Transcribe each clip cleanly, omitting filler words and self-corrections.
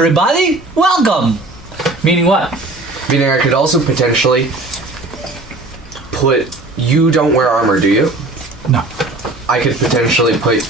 everybody. Welcome. Meaning what? Meaning I could also potentially put... You don't wear armor, do you? No. I could potentially put...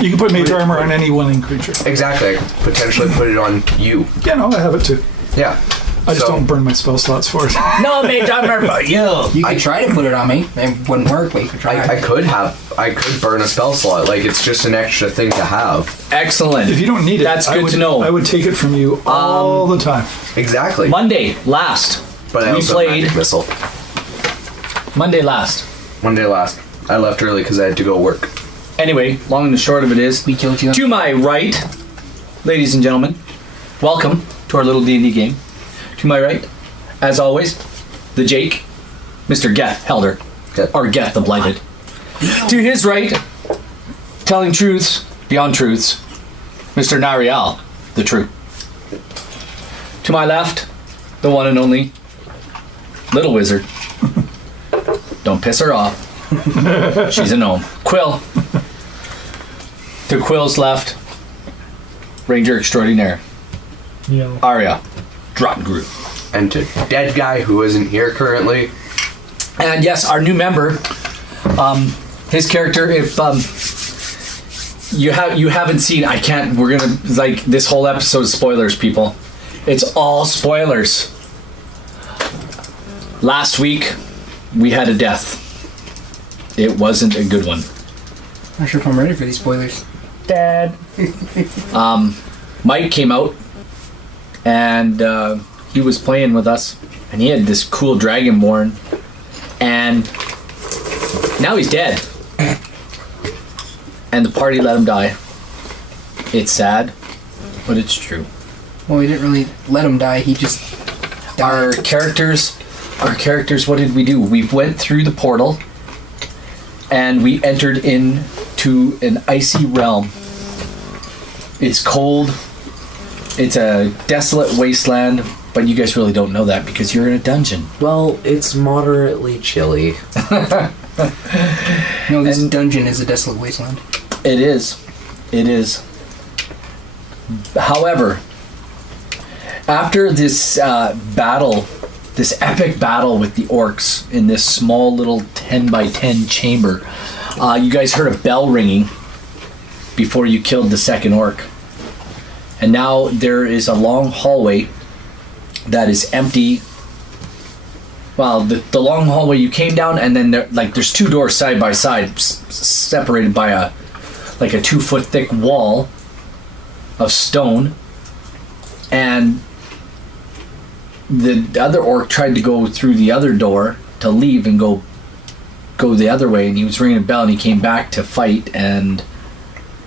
You can put mage armor on any willing creature. Exactly. I could potentially put it on you. Yeah, no, I have it too. Yeah. I just don't burn my spell slots for it. No mage armor for you. You could try to put it on me. It wouldn't work, but you could try. I could burn a spell slot. Like, it's just an extra thing to have. Excellent. If you don't need it, that's good to know. I would take it from you all the time. Exactly. Monday last. But I also have magic missile. Monday last. I left early because I had to go work. Anyway, long and the short of it is, we killed you. To my right, ladies and gentlemen, welcome to our little D&D game. To my right, as always, the Jake, Mr. Geth Helder, or Geth the Blighted. To his right, telling truths beyond truths, Mr. Nariel, the True. To my left, the one and only Little Wizard. Don't piss her off. She's a gnome. Quill. To Quill's left, Ranger Extraordinaire. Yeah. Arya Drottengru. And to dead guy who isn't here currently. And yes, our new member, his character, if you haven't seen, we're gonna, like, this whole episode is spoilers, people. It's all spoilers. Last week, we had a death. It wasn't a good one. Not sure if I'm ready for these spoilers. Dad. Mike came out, and he was playing with us, and he had this cool dragonborn, and now he's dead. And the party let him die. It's sad, but it's true. Well, we didn't really let him die. He just died. Our characters, what did we do? We went through the portal, and we entered into an icy realm. It's cold. It's a desolate wasteland, but you guys really don't know that because you're in a dungeon. Well, it's moderately chilly. No, this dungeon is a desolate wasteland. It is. It is. However, after this battle, this epic battle with the orcs in this small little 10 by 10 chamber, you guys heard a bell ringing before you killed the second orc. And now there is a long hallway that is empty. Well, the long hallway you came down, and then there's two doors side by side, separated by a 2-foot thick wall of stone. And the other orc tried to go through the other door to leave and go the other way, and he was ringing a bell, and he came back to fight, and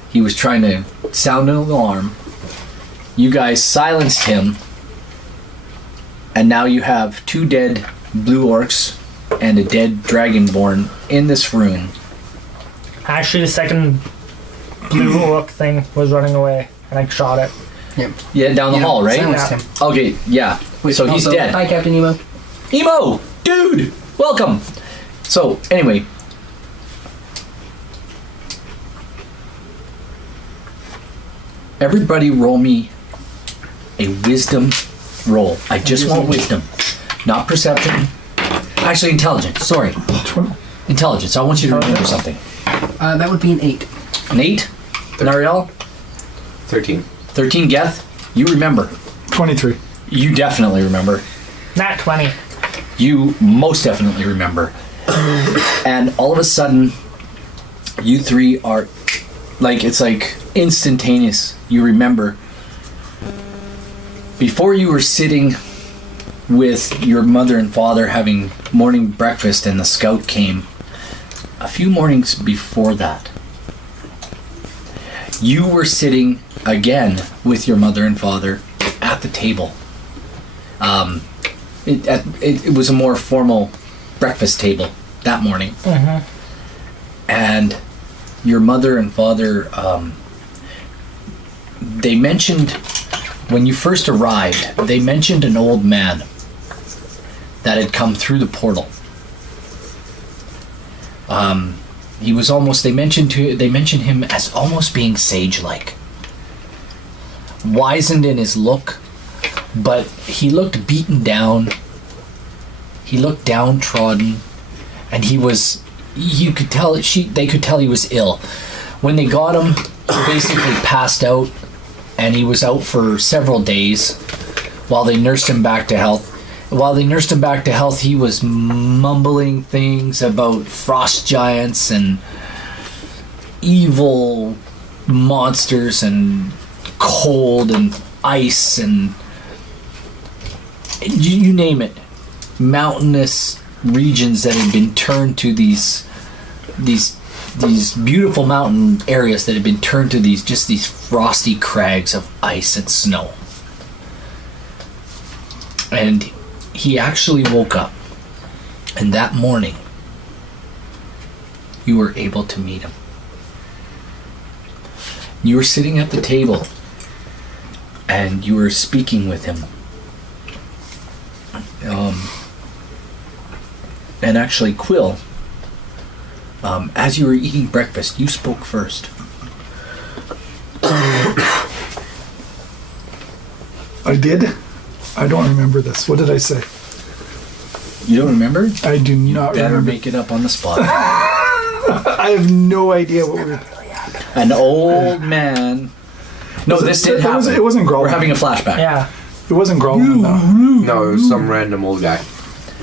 he was trying to sound an alarm. You guys silenced him, and now you have 2 dead blue orcs and a dead dragonborn in this room. Actually, the second blue orc thing was running away, and I shot it. Yep. Yeah, down the hall, right? Silenced him. Okay, yeah. Wait, so he's also, dead. Hi, Captain Emo. Emo! Dude! Welcome! So, anyway. Everybody roll me a wisdom roll. I just want wisdom. Not perception. Actually, intelligence. Sorry. Intelligence. I want you to remember something. That would be an 8. An 8? Nariel? 13. 13, Geth? You remember. 23. You definitely remember. Not 20. You most definitely remember. And all of a sudden, you three are it's like instantaneous. You remember. Before you were sitting with your mother and father having morning breakfast and the scout came, a few mornings before that, you were sitting again with your mother and father at the table. It was a more formal breakfast table that morning. Mm-hmm. And your mother and father, they mentioned, when you first arrived, they mentioned an old man that had come through the portal. He was almost, they mentioned him as almost being sage-like. wizened in his look, but he looked beaten down. He looked downtrodden, and he was. You could tell. They could tell he was ill. When they got him, he basically passed out, and he was out for several days while they nursed him back to health. While they nursed him back to health, he was mumbling things about frost giants and evil monsters and cold and ice and you name it. Mountainous regions that had been turned to these beautiful mountain areas that had been turned to these frosty crags of ice and snow. And he actually woke up, and that morning you were able to meet him. You were sitting at the table and you were speaking with him. And actually, Quill, as you were eating breakfast, you spoke first. I did? I don't remember this. What did I say? You don't remember? I do not Better remember. make it up on the spot. I have no idea what we were... An old man. No, this did happen. It wasn't Growlin. We're having a flashback. Yeah. It wasn't Growlin, though. No, it was some random old guy.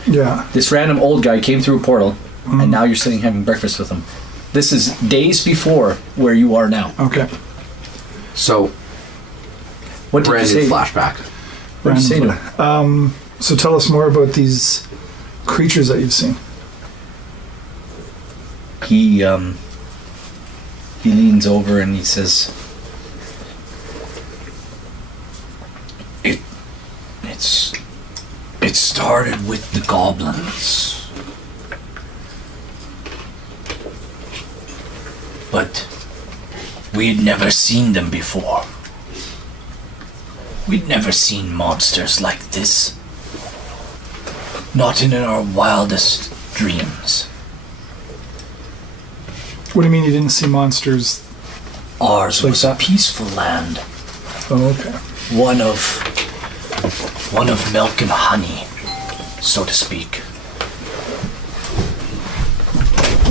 Yeah. This random old guy came through a portal, and now you're sitting having breakfast with him. This is days before where you are now. Okay. So, What did you brand say? new flashback. What did you say to him? So tell us more about these creatures that you've seen. He leans over and he says, It started with the goblins. But we had never seen them before. We'd never seen monsters like this. Not in our wildest dreams. What do you mean you didn't see monsters? Ours Like was a that? peaceful land. Oh, okay. One of milk and honey, so to speak.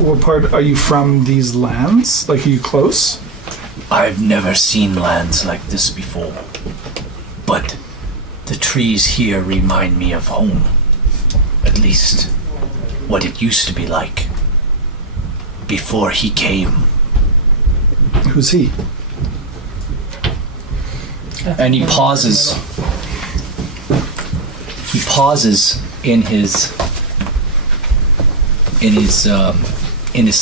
What part are you from these lands? Like, are you close? I've never seen lands like this before, but the trees here remind me of home. At least, what it used to be like before he came. Who's he? And he pauses. He pauses in his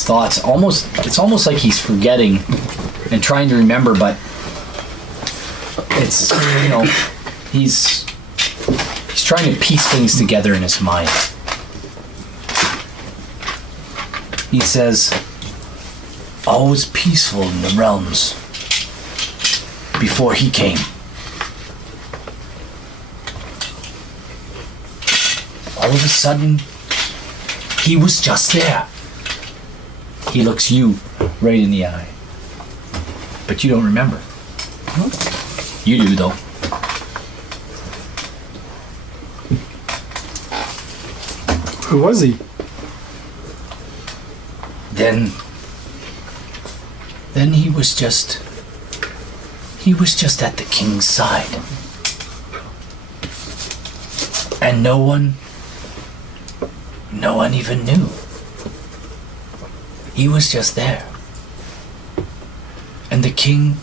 thoughts. It's almost like he's forgetting and trying to remember, but it's he's trying to piece things together in his mind. He says, all was peaceful in the realms before he came. All of a sudden, he was just there. He looks you right in the eye. But you don't remember. You do, though. Who was he? Then he was just at the king's side. And no one even knew. He was just there. And the king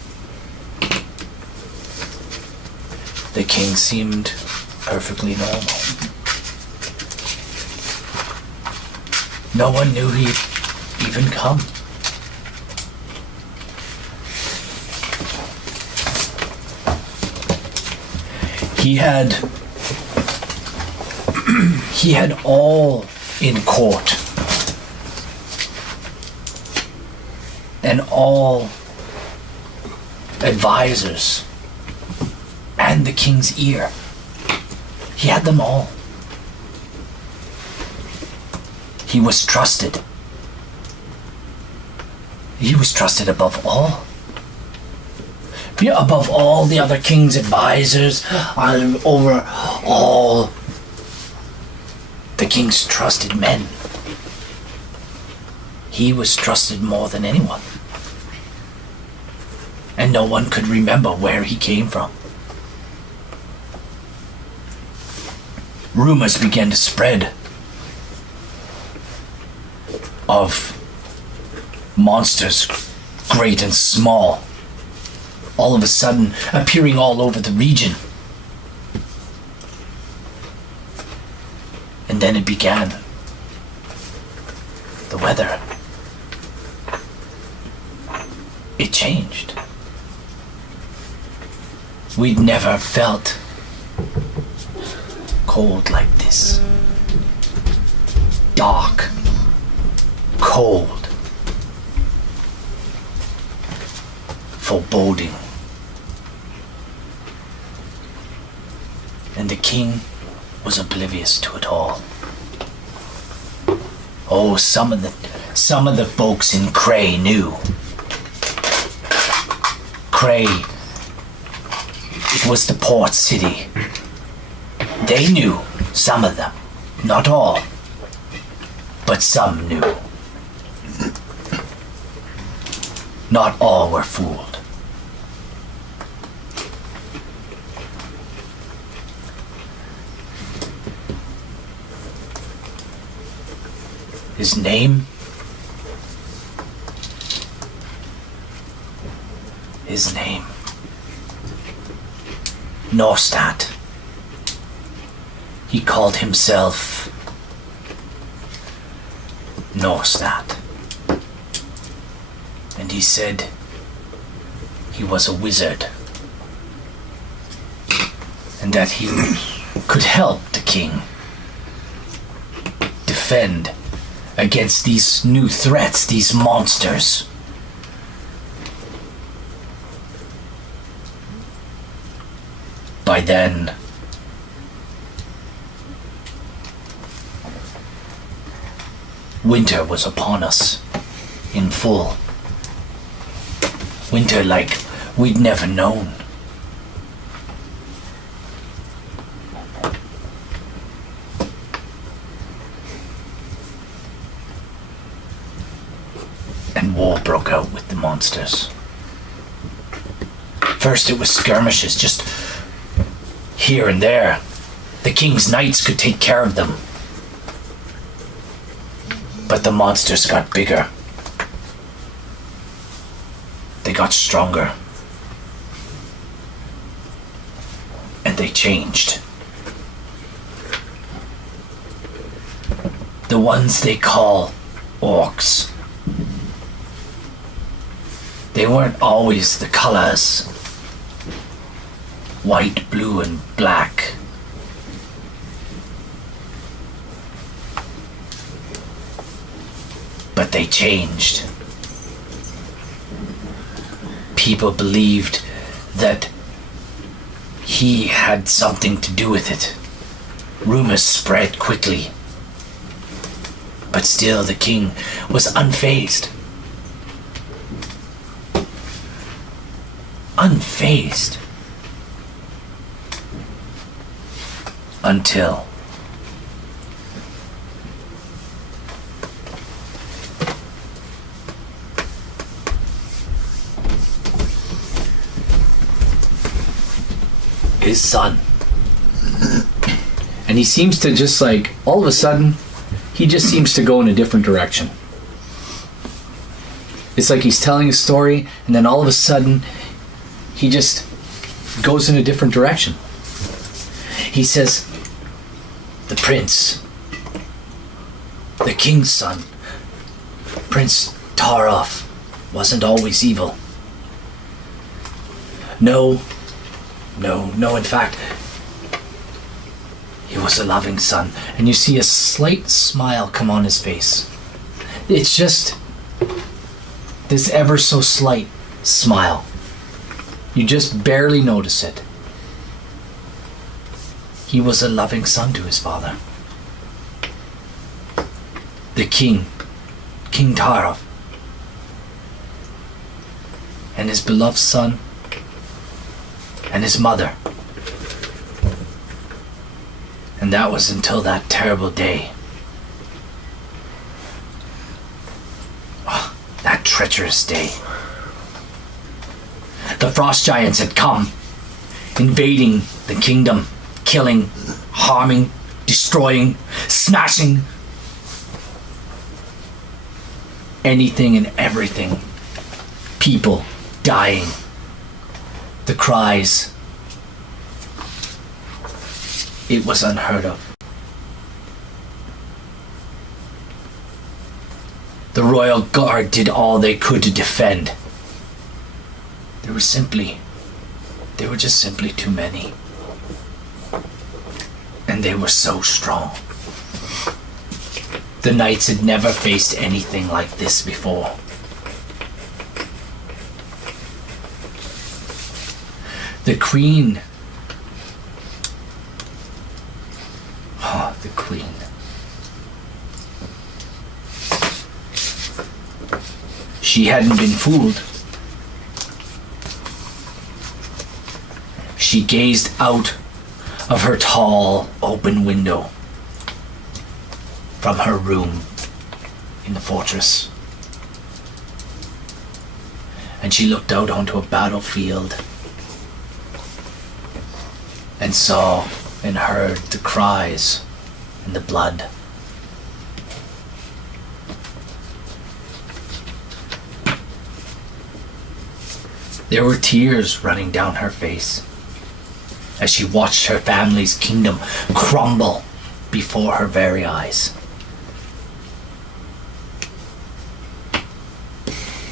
seemed perfectly normal. No one knew he'd even come. He had all in court and all advisors and the king's ear. He had them all. He was trusted. He was trusted above all. above all the other king's advisors, over all the king's trusted men. He was trusted more than anyone. And no one could remember where he came from. Rumors began to spread of monsters, great and small, all of a sudden appearing all over the region. And then it began. The weather. It changed. We'd never felt cold like this. Dark. Cold. Foreboding. And the king was oblivious to it all. Oh, some of the folks in Cray knew. Cray, it was the port city. They knew, some of them, not all, but some knew. Not all were fooled. His name? His name. Norstad. He called himself Norstad. And he said he was a wizard. And that he could help the king defend against these new threats, these monsters. By then, winter was upon us in full. Winter like we'd never known. And war broke out with the monsters. First it was skirmishes, just here and there. The king's knights could take care of them. But the monsters got bigger. They got stronger. And they changed. The ones they call orcs. They weren't always the colors. White, blue, and black. But they changed. People believed that he had something to do with it. Rumors spread quickly. But still the king was unfazed. Unfazed. Until his son. And he seems to just like, all of a sudden, he just seems to go in a different direction. It's like he's telling a story, and then all of a sudden, he just goes in a different direction. He says, the prince, the king's son, Prince Taroff, wasn't always evil. No, in fact, he was a loving son. And you see a slight smile come on his face. It's just this ever so slight smile. You just barely notice it. He was a loving son to his father. The king, King Taroff, and his beloved son and his mother. And that was until that terrible day. Oh, that treacherous day. The frost giants had come, invading the kingdom, killing, harming, destroying, smashing anything and everything. People dying. The cries. It was unheard of. The royal guard did all they could to defend. There were just simply too many. And they were so strong. The knights had never faced anything like this before. The queen. Oh, the queen. She hadn't been fooled. She gazed out of her tall, open window from her room in the fortress. And she looked out onto a battlefield and saw and heard the cries and the blood. There were tears running down her face as she watched her family's kingdom crumble before her very eyes.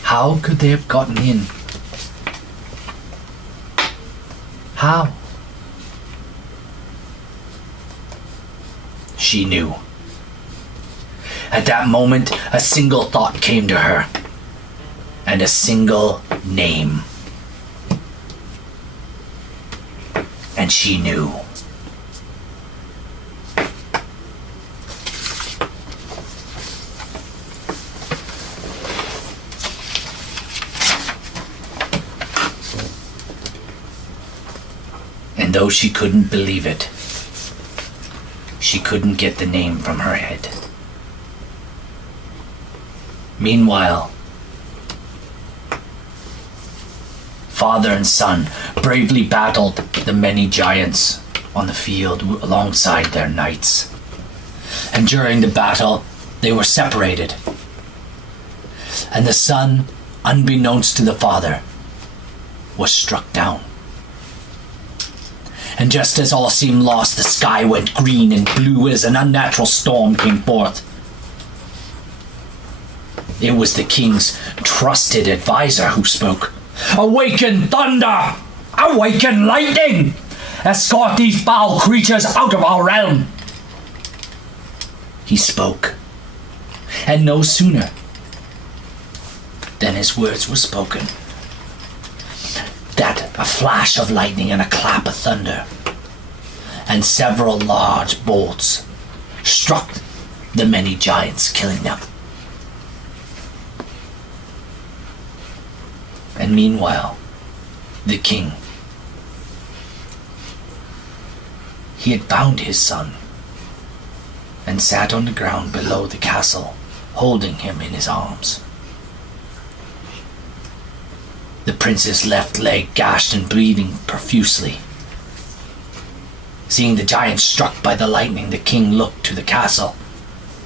How could they have gotten in? How? She knew. At that moment, a single thought came to her, and a single name. And she knew. And though she couldn't believe it, she couldn't get the name from her head. Meanwhile, father and son bravely battled the many giants on the field alongside their knights. And during the battle, they were separated. And the son, unbeknownst to the father, was struck down. And just as all seemed lost, the sky went green and blue as an unnatural storm came forth. It was the king's trusted advisor who spoke. "Awaken thunder! Awaken lightning! Escort these foul creatures out of our realm!" He spoke. And no sooner than his words were spoken, that a flash of lightning and a clap of thunder and several large bolts struck the many giants, killing them. And meanwhile, the king, he had found his son and sat on the ground below the castle, holding him in his arms. The prince's left leg gashed and bleeding profusely. Seeing the giant struck by the lightning, the king looked to the castle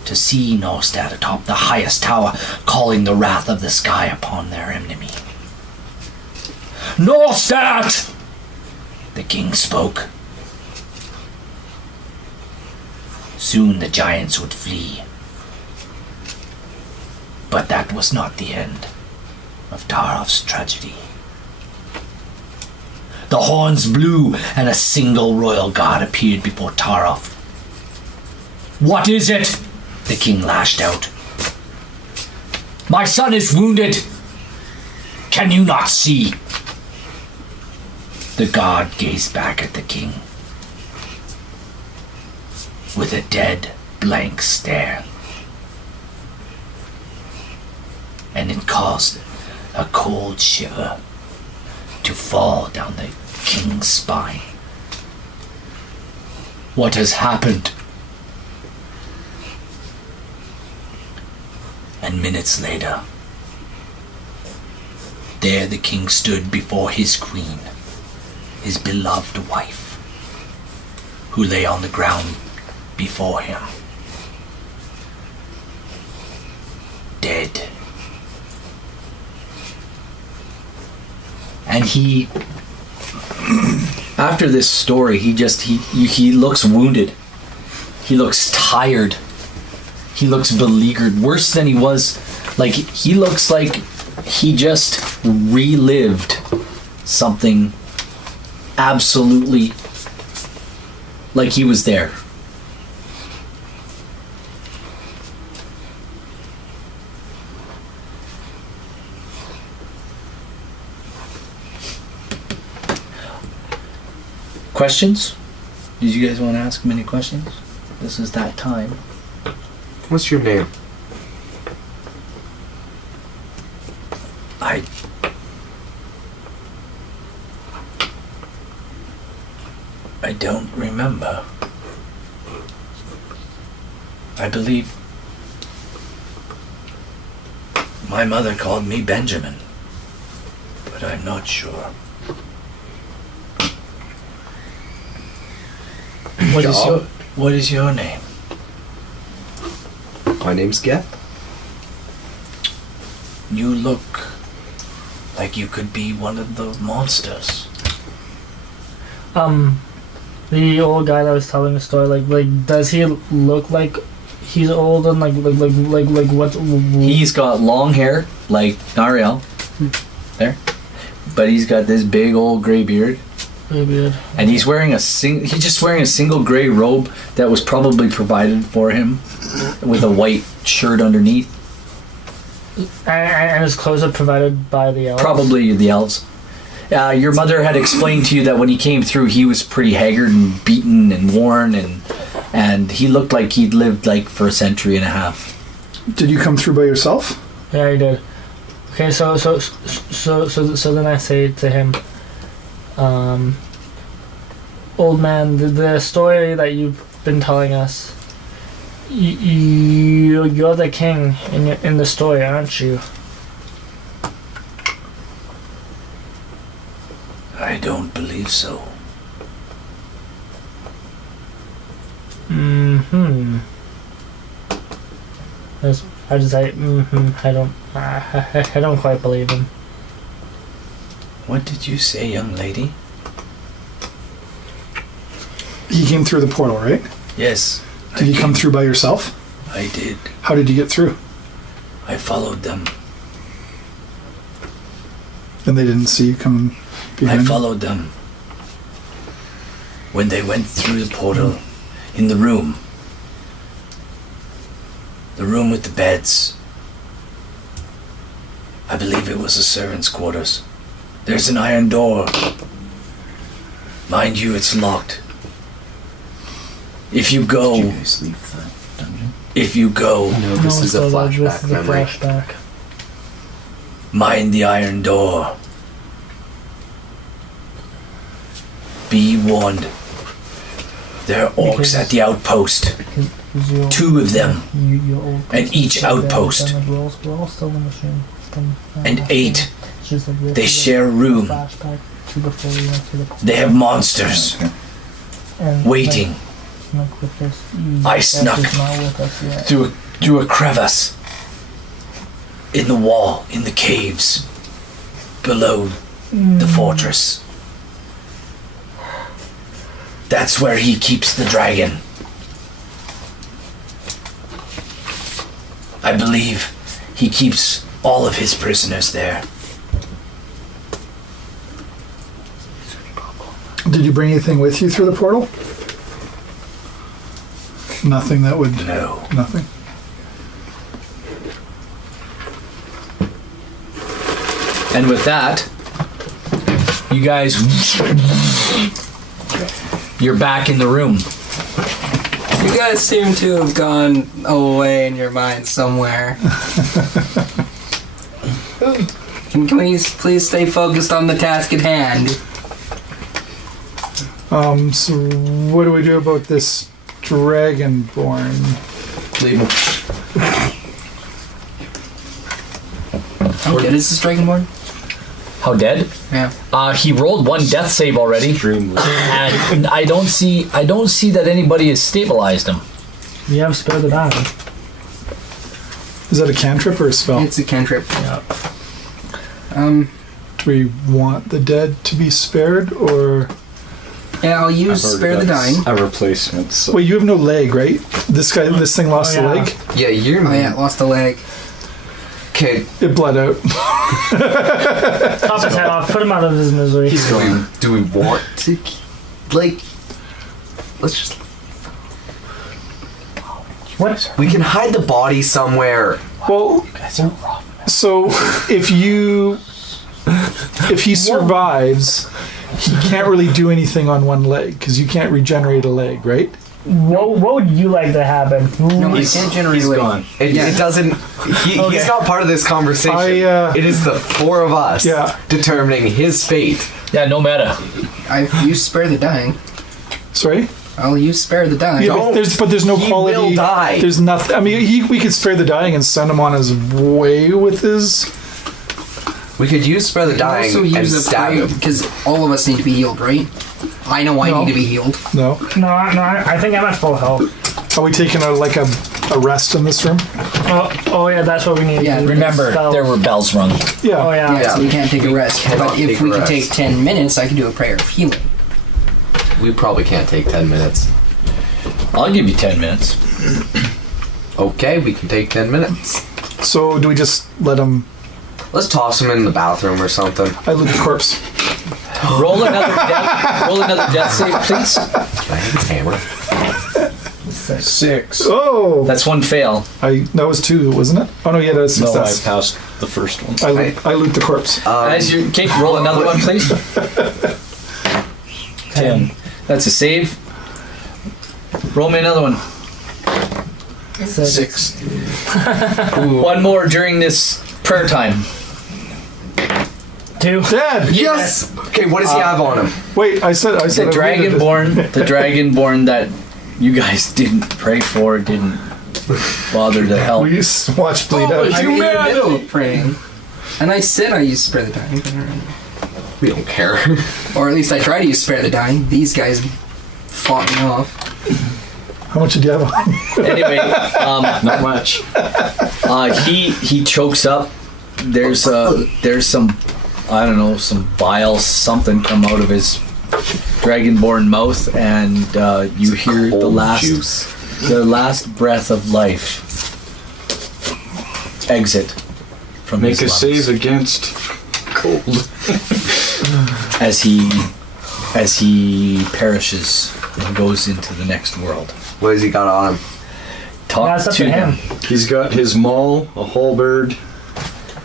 to see Norstad atop the highest tower, calling the wrath of the sky upon their enemy. "Norstad!" the king spoke. Soon the giants would flee. But that was not the end of Tarof's tragedy. The horns blew and a single royal guard appeared before Tarof. "What is it?" the king lashed out. "My son is wounded. Can you not see?" The guard gazed back at the king with a dead, blank stare. And it caused a cold shiver to fall down the king's spine. What has happened? And minutes later, there the king stood before his queen, his beloved wife, who lay on the ground before him, dead. And he, after this story, he looks wounded. He looks tired. He looks beleaguered, worse than he was. Like, he looks like he just relived something absolutely, like he was there. Questions? Did you guys want to ask him any questions? This is that time. What's your name? I don't remember. I believe my mother called me Benjamin, but I'm not sure. What is your name? My name's Geth. You look like you could be one of the monsters. The old guy that was telling the story, like, does he look like he's old and like what? He's got long hair like Nariel, there, but he's got this big old gray beard. And he's wearing he's just wearing a single gray robe that was probably provided for him with a white shirt underneath. And his clothes are provided by the elves? Probably the elves. Your mother had explained to you that when he came through, he was pretty haggard and beaten and worn, and he looked like he'd lived like for a century and a half. Did you come through by yourself? Yeah, he did. Okay, so then I say to him, old man, the story that you've been telling us, you're the king in the story, aren't you? I don't believe so. I just say, I don't quite believe him. What did you say, young lady? He came through the portal, right? Yes. Did you come through by yourself? I did. How did you get through? I followed them. And they didn't see you coming behind I followed them. When they went through the portal, in the room with the beds, I believe it was the servants' quarters. There's an iron door. Mind you, it's locked. If you go... Did you guys leave the dungeon? If you go... No, this is a flashback This is a memory. flashback. Mind the iron door. Be warned. There are orcs at the outpost. 2 of them. And each outpost. And 8. They share a room. They have monsters waiting. I snuck through a crevice in the wall, in the caves below the fortress. That's where he keeps the dragon. I believe he keeps all of his prisoners there. Did you bring anything with you through the portal? Nothing that would... No. Nothing? And with that, you guys, you're back in the room. You guys seem to have gone away in your mind somewhere. Can we please stay focused on the task at hand? So what do we do about this dragonborn? Leave him. How dead is this dragonborn? How dead? Yeah. He rolled one death save already, Extremely. and I don't see that anybody has stabilized him. You have spare the die. Is that a cantrip or a spell? It's a cantrip. Yeah. Do we want the dead to be spared, or... Yeah, I'll use spare the dying. A replacement. So. Wait, you have no leg, right? This thing lost Oh, a yeah. leg? Yeah, you're. Oh yeah, lost a leg. Okay. It bled out. Top his head off. Put him out of his misery. Do we want to, like, let's just. What? We can hide the body somewhere. Well, so if he survives, he can't really do anything on one leg because you can't regenerate a leg, right? What would you like to happen? No, you can't generate He's a leg. gone. It doesn't. He's not part of this conversation. It is the four of us determining his fate. Yeah, no matter. I've used spare the dying. Sorry? I'll use spare the dying. Yeah, but there's no He quality. will die. There's nothing. I mean, we could spare the dying and send him on his way with his. We could use spare the dying also and use a stab prayer him. because all of us need to be healed, right? I know I No. need to be healed. No. No, I think I'm at full health. Are we taking a rest in this room? Oh yeah, that's what we need. Yeah, to do. Remember, Spell. there were bells rung. Yeah. Oh yeah. Yeah, so we can't take a rest. cannot But if take a we could rest. take 10 minutes, I could do a prayer of healing. We probably can't take 10 minutes. I'll give you 10 minutes. Okay, we can take 10 minutes. So do we just let him? Let's toss him in the bathroom or something. I loot the corpse. Roll another death save, please. Can I have his hammer? 6. Oh, That's one fail. that was 2, wasn't it? Oh no, yeah, that's No, I success. passed the first one. I loot the corpse. As you roll another one, please. 10. That's a save. Roll me another one. 6. One more during this prayer time. 2. Dead. Yes! Okay, what does he have on him? Wait, I said. The I looted it. dragonborn that you guys didn't pray for, didn't bother to help. We used to watch bleed out. I'm in the middle of praying. And I said I used spare the dying. We don't care. Or at least I try to use spare the dying. These guys fought me off. How much did you have on? Anyway, Not much. he chokes up. There's some, I don't know, some vile something come out of his dragonborn mouth, and you hear the last breath of life exit from Make a his save lungs against cold. as he perishes and goes into the next world. What has he got on him? Talk That's up to him. He's got his maul, a halberd,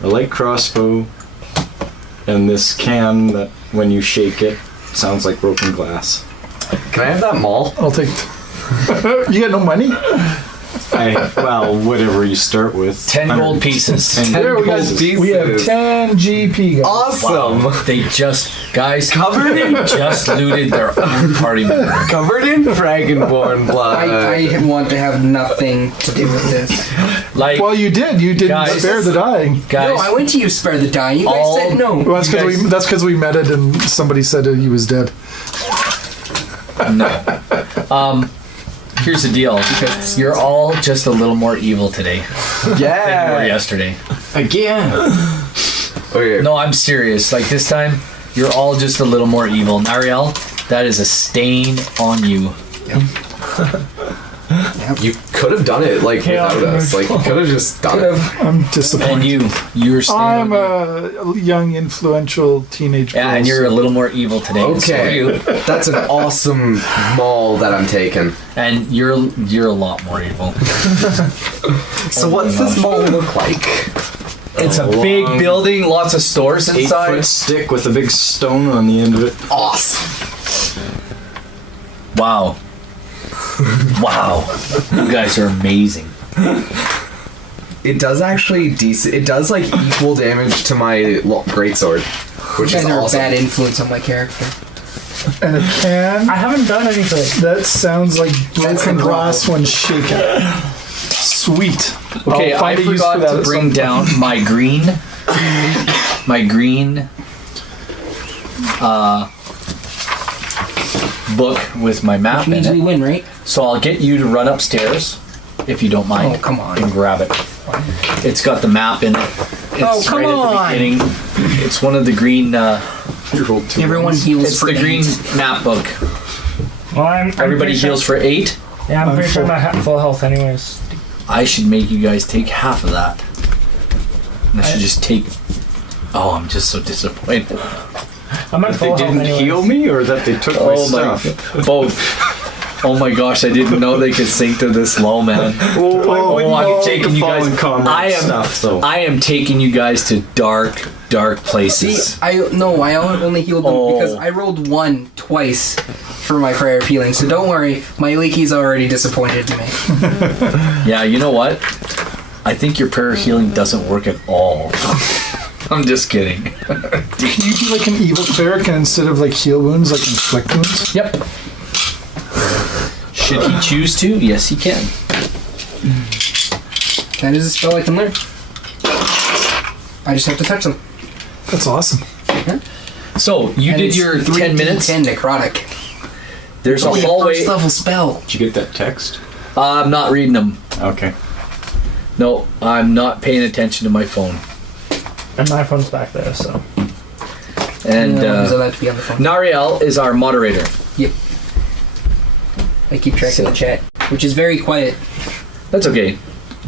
a light crossbow, and this can that when you shake it sounds like broken glass. Can I have that maul? I'll take. You got no money? Whatever you start with. 10 gold pieces. 10 There we gold go. pieces. We have 10 GP, guys. Awesome! Wow. They just Covered in just looted their own party member. Covered in dragonborn blood. I want to have nothing to do with this. Like, Well, you did. You didn't Guys. spare the dying. guys, No, I went to use spare the dying. You guys All- said no. Well, that's because we met it and somebody said he was dead. here's the deal. You're all just a little more evil today than you were yesterday. Again. Okay. No, I'm serious. Like this time, you're all just a little more evil. Nariel, that is a stain on you. You could have done it like Yeah. without us. Like you could have just done it. I'm And disappointed. you're staying I'm on you. a young, influential teenage girl. Yeah, and you're a little more evil today. So are Okay, you. that's an awesome maul that I'm taking. And you're a lot more evil. So what's this maul look like? It's a long big building, lots of stores 8-foot inside. stick with a big stone on the end of it. Awesome. Wow. Wow. You guys are amazing. It does actually decent. It does like equal damage to my greatsword, which You is guys are a awesome. bad influence on my character. And a can. I haven't done anything. That sounds like broken glass when shaken. Sweet. Okay, I forgot to bring down my green book with my map Which in means we it. win, right? So I'll get you to run upstairs, if you don't mind. Oh, come on. And grab it. It's got the map in it. It's come right on. at the beginning. It's one of the green. Everyone heals It's for the 8. green map book. Well, I'm Everybody pretty heals sure, for 8. Yeah, I'm pretty sure I'm at full health anyways. I should make you guys take half of that. And I should just take. Oh, I'm just so disappointed. I'm at They full health didn't anyways. heal me, or that they took my Oh my, stuff. both. Oh my gosh, I didn't know they could sink to this low, man. Oh, I'm taking you guys. I I am taking you guys to dark places. I only healed them because I rolled 1 twice for my prayer of healing. So don't worry, my leaky's already disappointed in me. Yeah, you know what? I think your prayer healing doesn't work at all. I'm just kidding. Can you be like an evil cleric and instead of like heal wounds, like inflict wounds? Yep. Should he choose to? Yes, he can. That is a spell I can learn. I just have to touch them. That's awesome. So, you And did it's your 10 minutes. 10 necrotic. There's a Only hallway. first level spell. Did you get that text? I'm not reading them. Okay. No, I'm not paying attention to my phone. And my phone's back there, so. And Who's allowed to be on the phone? Nariel is our moderator. Yep. I keep track of the chat, which is very quiet, That's okay.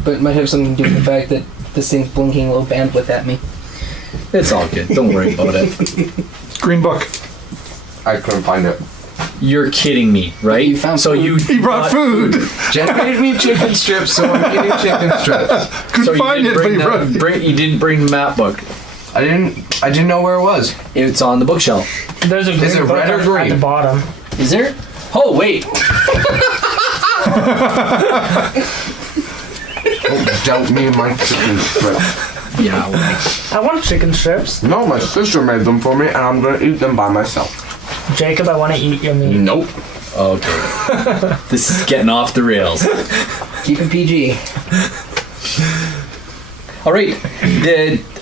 but it might have something to do with the fact that this thing's blinking low bandwidth at me. It's all good. Don't worry about it. Green book. I couldn't find it. You're kidding me, right? You found so food. you He brought food. Jen made me chicken strips, so I'm eating chicken strips. Couldn't so you find didn't it, but he bring brought the, it. bring, you didn't bring the map book. I didn't know where it was. It's on the bookshelf. There's a green it book red or at green? the bottom. Is there? Oh wait. Doubt me and my chicken strips. Yeah. Well, I want chicken strips. No, my sister made them for me, and I'm gonna eat them by myself. Jacob, I want to eat your meat. Nope. okay. This is getting off the rails. Keep it PG. All right.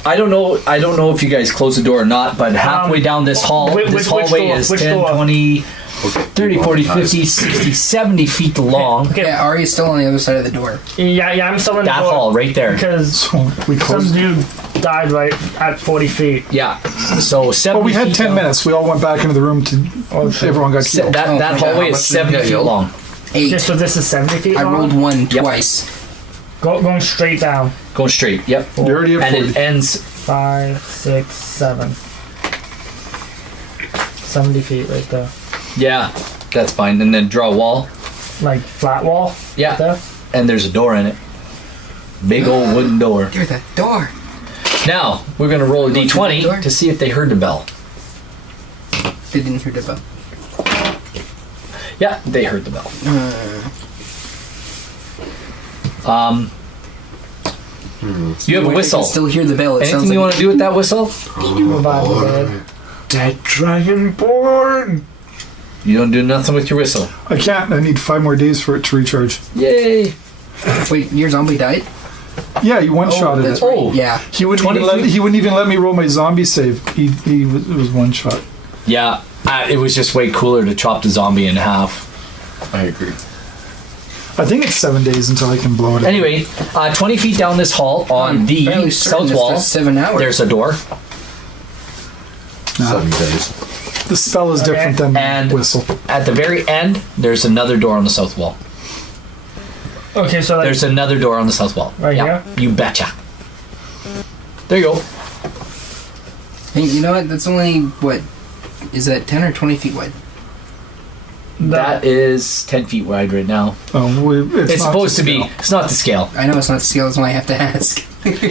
I don't know if you guys closed the door or not, but halfway down this hall, this hallway door? is Which 10, door? 20, 30, 40, 50, 60, 70 feet long. Okay. Yeah, Ari's still on the other side of the door. Yeah, I'm still in the That door hall right there. because So we some closed. dude died right at 40 feet. Yeah. So 70 Well, we had feet 10 long. minutes. We all went back into the room to. Everyone got Se- healed. that Oh, that my God, hallway how is much did you 70 get feet healed? long. 8. Okay, so this is 70 feet I long? rolled 1 Yep. twice. Going straight down. Going straight. Yep. You already have And 40. it ends. 5, 6, 7. 70 feet right there. Yeah, that's fine. And then draw a wall. Like flat wall. Yeah. There. And there's a door in it. Big old wooden door. There's that door. Now we're gonna roll a Door? d20 to see if they heard the bell. They didn't hear the bell. Yeah, they heard the bell. You have a I whistle. can still hear the bell. It Anything sounds you like want to do with that whistle? Revive the dead. Dead Dragonborn. You don't do nothing with your whistle. I can't. I need 5 more days for it to recharge. Yay! Wait, your zombie died? Yeah, you one-shotted that's it. right. Oh. Yeah. He wouldn't, even 23? he wouldn't even let me roll my zombie save. He was one shot. Yeah, it was just way cooler to chop the zombie in half. I agree. I think it's 7 days until I can blow it. Anyway, 20 feet down this hall on I'm the fairly certain south this wall, does 7 hours. there's a door. 7 days. The spell is different than And- whistle. At the very end, there's another door on the south wall. Okay, so like, There's another door on the south wall. Right here? You betcha. There you go. Hey, you know what? That's only, what? Is that 10 or 20 feet wide? That is 10 feet wide right now. It's It's not supposed to be. scale. It's not to scale. I know it's not scale, that's why I have to ask.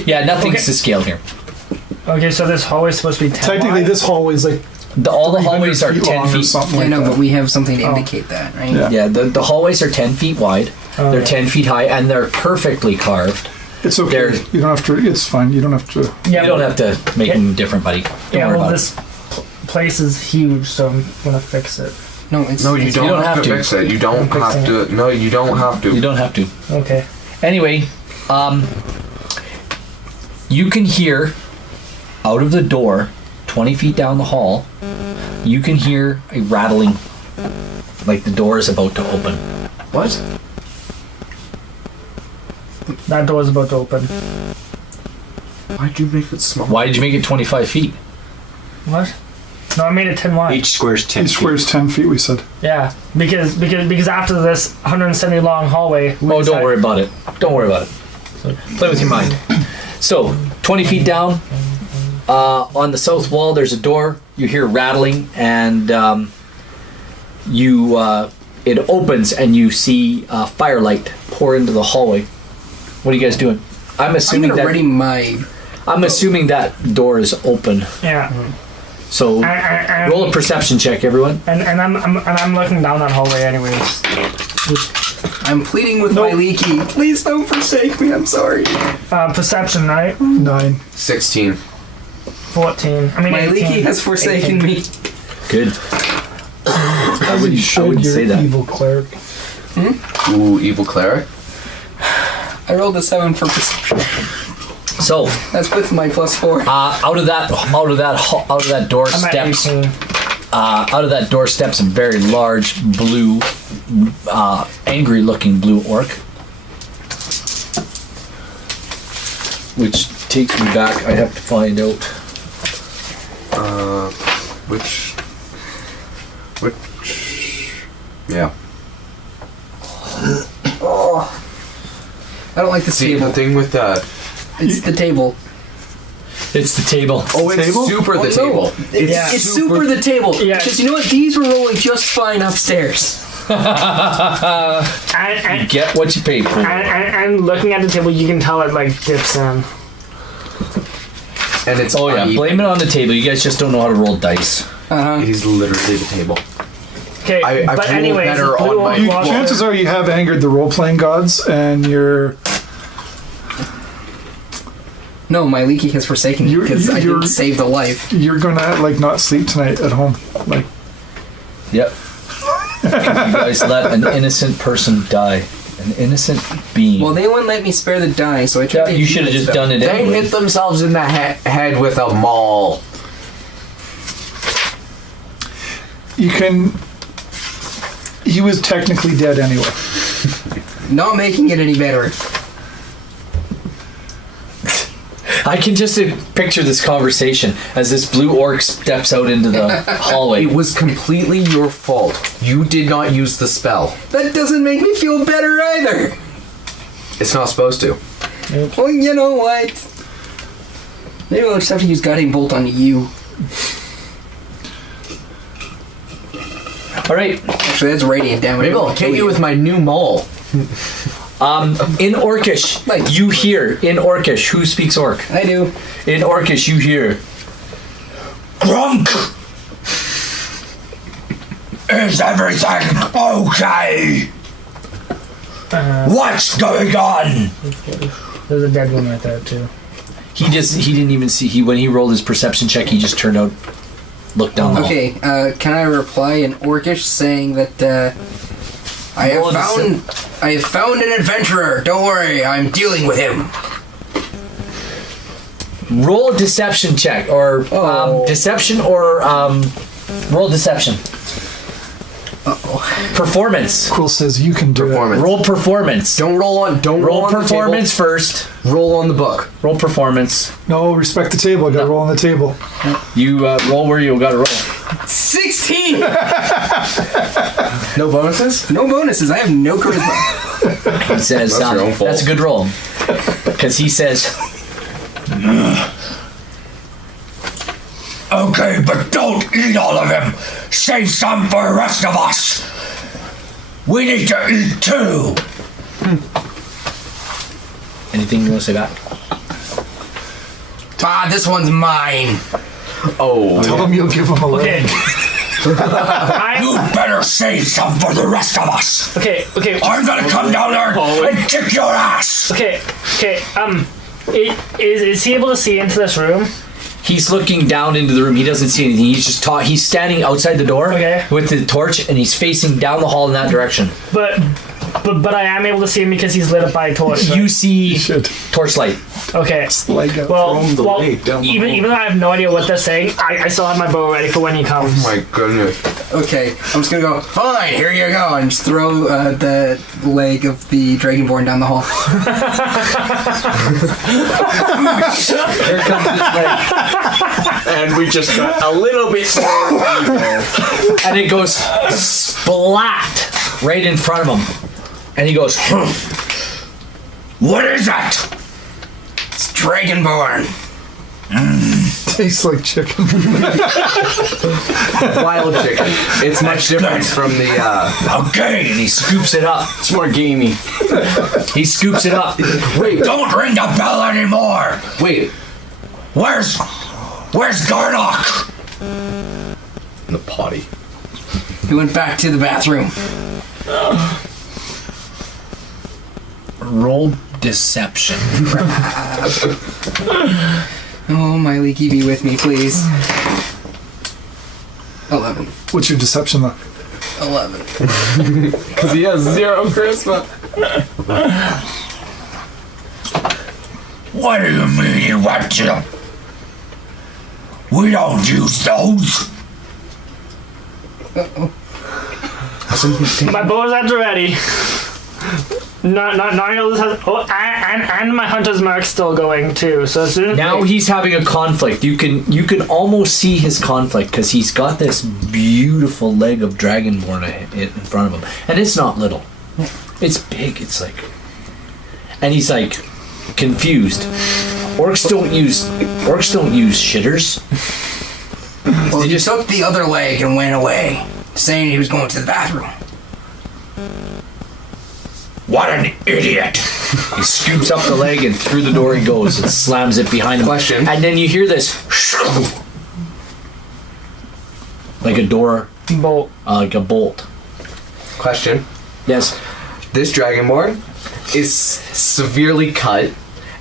Yeah, nothing's Okay. to scale here. okay, so this hallway's supposed to be 10 Technically, wide? this hallway is like All the 300 hallways are 10 long or feet. something I like know, that. but we have something to Oh. indicate that, right? Yeah. Yeah, the hallways are 10 feet wide. Oh, They're yeah. 10 feet high, and they're perfectly carved. It's okay. There's- You don't have to. It's fine. You don't have to. Yeah, You don't well, have to make them different, buddy. Don't yeah, worry well, about this place is huge, so I'm gonna fix it. No, it's No, you don't have to fix it. You don't have to. No, you don't have to. You don't have to. Okay. Anyway, you can hear out of the door, 20 feet down the hall, you can hear a rattling, like the door is about to open. What? That door's about to open. Why'd you make it small? Why did you make it 25 feet? What? No, I made it 10 wide. Each square's 10 Each square's 10 feet, we said. Yeah, because after this 170 long hallway. Oh, don't worry about it. Don't worry about it. Play with your mind. So, 20 feet down, on the south wall, there's a door. You hear rattling, and it opens, and you see firelight pour into the hallway. What are you guys doing? I'm assuming I'm assuming that door is open. Yeah. So roll a perception check, everyone. And I'm looking down that hallway anyways. I'm pleading with my leaky. Please don't forsake me. I'm sorry. Perception, right? 9. 16. 14. I mean, my 18. leaky has forsaken 18. me. Good. I wouldn't say that. Evil cleric. Ooh, evil cleric. I rolled a 7 for perception. So That's with my +4. out of that door I'm at steps 18. out of that door steps a very large blue, angry-looking blue orc, which takes me back. I have to find out. Which? Yeah. I don't like the See, table. the thing with that. It's the table. It's the table. Oh, it's Table? super the Oh, no. table. It's super the table. Yeah. Because you know what? These were rolling just fine upstairs. And Get what you pay for. and looking at the table, you can tell it like dips in. And it's Oh yeah, uneven. blame it on the table. You guys just don't know how to roll dice. It is literally the table. Okay, I but roll anyways, better blue on my- orc You, walks chances there. are you have angered the role-playing gods, and you're... No, my leaky has forsaken me because I didn't save the life. You're gonna like not sleep tonight at home. Like, Yep. You guys let an innocent person die. An innocent being. Well, they wouldn't let me spare the dying, so I tried to you should have just done it They anyway. hit themselves in the head with a maul. you can... He was technically dead anyway. Not making it any better. I can just picture this conversation as this blue orc steps out into the hallway. It was completely your fault. You did not use the spell. That doesn't make me feel better either. It's not supposed to. Well, you know what? Maybe I'll just have to use Guiding Bolt on you. All right. Actually, that's radiant damage. Maybe I'll kill you with my new maul. In Orcish, Like- you hear in Orcish. Who speaks Orc? I do. In Orcish, you hear. Grunk. Is everything okay? What's going on? There's a dead one right there too. He didn't even see. When he rolled his perception check, he just turned out, looked down the hall. Okay, can I reply in Orcish saying that I Roll have found an adventurer. Don't worry, I'm dealing with him. Roll a deception check, or deception, or roll deception. Performance. Quill says you can do Performance. Roll performance. Don't roll on. Don't roll, Roll on performance the first. table. Roll on the book. Roll performance. it. No, respect the table. I got to roll on the table. You roll where you got to roll. 16! No bonuses. No bonuses. I have no charisma. He says, That's your own fault. that's a good roll. Because he says, okay, but don't eat all of him. Save some for the rest of us. We need to eat too. Anything you want to say back? This one's mine. Oh. Tell him you'll give him a leg. Okay. You better save some for the rest of us. Okay. I'm gonna come down there and kick your ass. Okay. Is he able to see into this room? He's looking down into the room. He doesn't see anything. He's just he's standing outside the door with the torch, and he's facing down the hall in that direction. But I am able to see him because he's lit up by a torch. You see torchlight. Okay. Well, even though I have no idea what they're saying, I still have my bow ready for when he comes. Oh my goodness. Okay, I'm just gonna go, fine, here you go, and just throw the leg of the Dragonborn down the hall. Here comes this leg. And we just got a little bit more evil. And it goes splat right in front of him. And he goes, what is that? It's Dragonborn. Tastes like chicken. Wild chicken. It's much different from the. Okay, and he scoops it up. It's more gamey. He scoops it up. Wait. Don't ring the bell anymore. Wait. Where's Garnock? In the potty. He went back to the bathroom. Roll deception. Oh, my leaky, be with me, please. 11. What's your deception though? 11. Because he has 0 charisma. What do you mean you want to? We don't use those. My bow is at the ready. And my hunter's mark's still going too. So as soon as Now he's having a conflict. You can almost see his conflict because he's got this beautiful leg of Dragonborn in front of him, and it's not little. It's big. It's like, and he's like confused. Orcs don't use shitters. Well, he just took the other leg and went away, saying he was going to the bathroom. What an idiot! He scoops up the leg and through the door he goes and slams it behind him. Question. And then you hear this like a door bolt. Like a bolt. Question. Yes. This Dragonborn is severely cut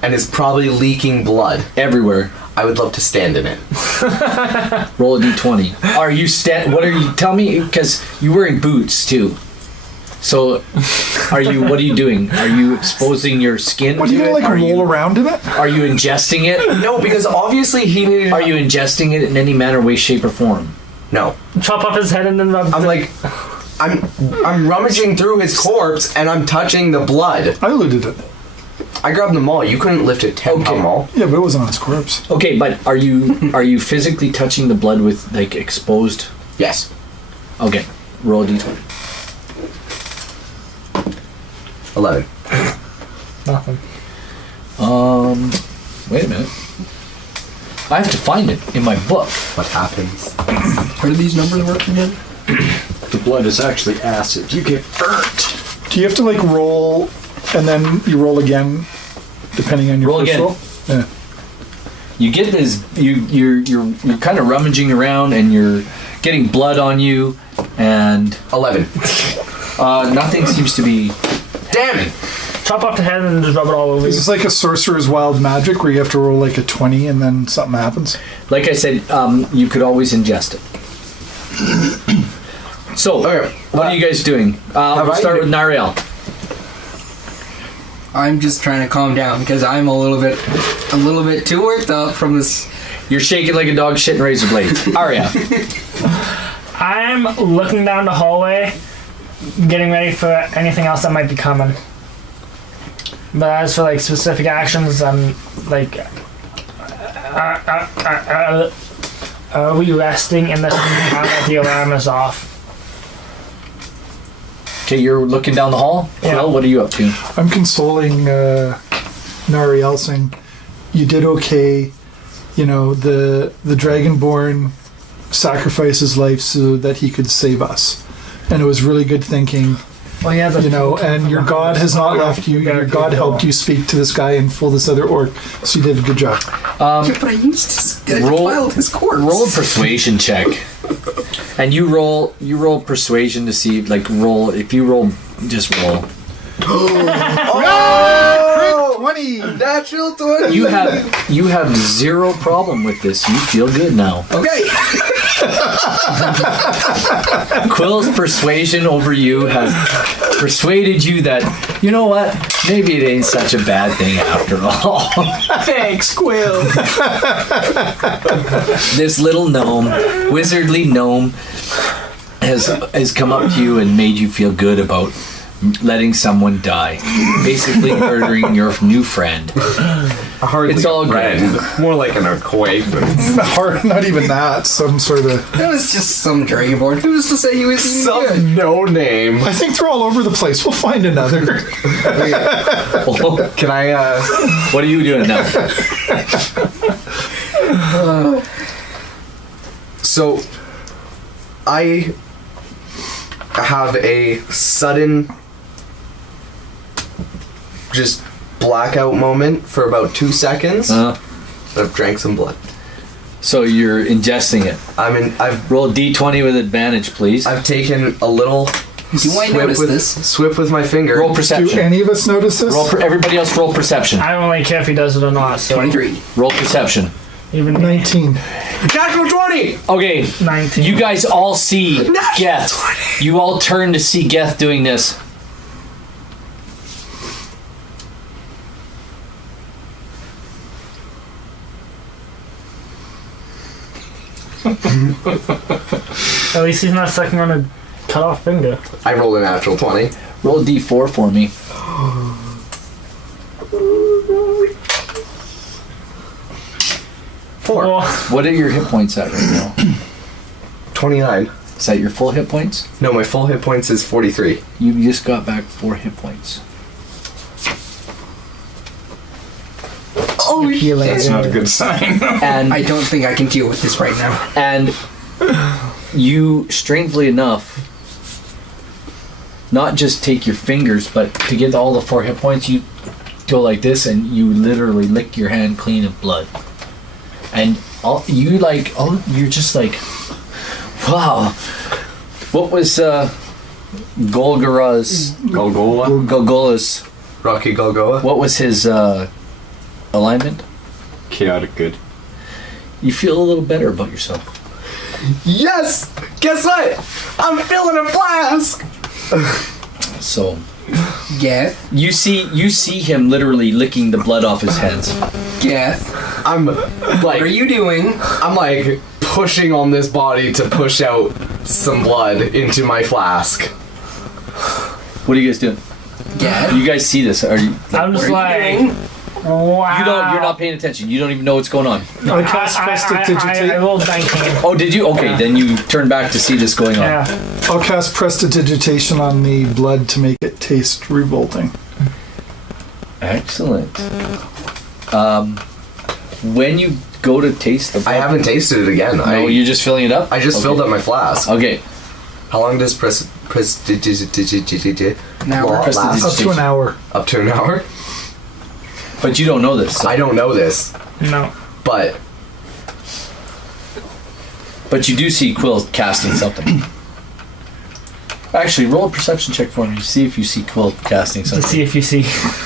and is probably leaking blood Everywhere. I would love to stand in it. Roll a d20. Are you what are you? Tell me, because you're wearing boots too. So, what are you doing? Are you exposing your skin? What, do you to it? like roll around in it? Are you ingesting it? No, because obviously he needed. Are you ingesting it in any manner, way, shape, or form? No. Chop off his head and then rub. I'm rummaging through his corpse and I'm touching the blood. I looted it. I grabbed them all. You couldn't lift it 10 pound all. Yeah, but it wasn't on his corpse. Okay, but are you physically touching the blood with like exposed? Yes. Okay, roll a d20. 11. Nothing. Wait a minute. I have to find it in my book. What happens? How do these numbers work again? The blood is actually acid. You get burnt. Do you have to like roll and then you roll again, depending on your Roll first again. roll? Yeah. You get this. You're kind of rummaging around, and you're getting blood on you, and 11. nothing seems to be. Damn it! Chop off the head and just rub it all over Is you. this like a sorcerer's wild magic where you have to roll like a 20 and then something happens? Like I said, you could always ingest it. So, Okay. what are you guys doing? We'll start with Nariel. I'm just trying to calm down because I'm a little bit too worked up from this. You're shaking like a dog shitting razor blades. Arya. I'm looking down the hallway, getting ready for anything else that might be coming. But as for like specific actions, I'm like, are we resting in this now that the alarm is off? Okay, you're looking down the hall. Yeah. Well, what are you up to? I'm consoling Nariel saying, you did okay. You know, the Dragonborn sacrificed his life so that he could save us. And it was really good thinking. Well, yeah, You know, and your God has not left you. Your God helped you speak to this guy and fool this other orc. So you did a good job. Yeah, but I used to defile his corpse. Roll a persuasion check. And you roll persuasion to see, like, just roll. Oh! 20! Dang natural 20. You have zero problem with this. You feel good now. Okay. Quill's persuasion over you has persuaded you that, you know what, maybe it ain't such a bad thing after all. Thanks, Quill. This little gnome, wizardly gnome, has come up to you and made you feel good about letting someone die. Basically murdering your new friend. Hardly It's all friend. More like an acquaintance. Not even that. Some sort of. That was just some dragonborn. Who's to say he was even good? Some no name. I think they're all over the place. We'll find another. Can I, What are you doing now? So, I have a sudden just blackout moment for about 2 seconds. I've drank some blood. So you're ingesting it. I've Roll a d20 with advantage, please. I've taken a little Do I notice with, this? swip with my finger. Roll Do perception. any of us notice this? Everybody else roll perception. I don't really care if he does it or not. So 23. Roll perception. even 19. Natural 20! Okay, 19. you guys all see Geth. You all turn to see Geth doing this. At least he's not sucking on a cut off finger. I rolled a natural 20. Roll a d4 for me. Four. What are your hit points at right now? 29. Is that your full hit points? No, my full hit points is 43. You just got back 4 hit points. Oh, shit. That's not a good sign. And I don't think I can deal with this right now. And you, strangely enough, not just take your fingers, but to get all the 4 hit points, you go like this and you literally lick your hand clean of blood. And you're just like, wow. What was Golgora's Golgola's? Rocky Golgoa. What was his alignment? Chaotic good. You feel a little better about yourself. Yes! Guess what? I'm filling a flask! So Geth. you see him literally licking the blood off his hands. Geth. I'm What like, are you doing? I'm like pushing on this body to push out some blood into my flask. What are you guys doing? Geth. You guys see this? Are you? I'm just What are you like, doing? wow. You're not paying attention. You don't even know what's going on. I cast Prestidigitate. I rolled 19. Oh, did you? Okay, then you turn back to see this going on. Yeah. I'll cast Prestidigitation on the blood to make it taste revolting. Excellent. When you go to taste the blood, I haven't tasted it again. No, you're just filling it up. I just Okay. filled up my flask. Okay. How long does Prestidigitate An hour. last? Up to an hour. Up to an hour? But you don't know this. So. I don't know this, No. but But you do see Quill casting something. Actually, roll a perception check for me to see if you see Quill casting To something. see if you see.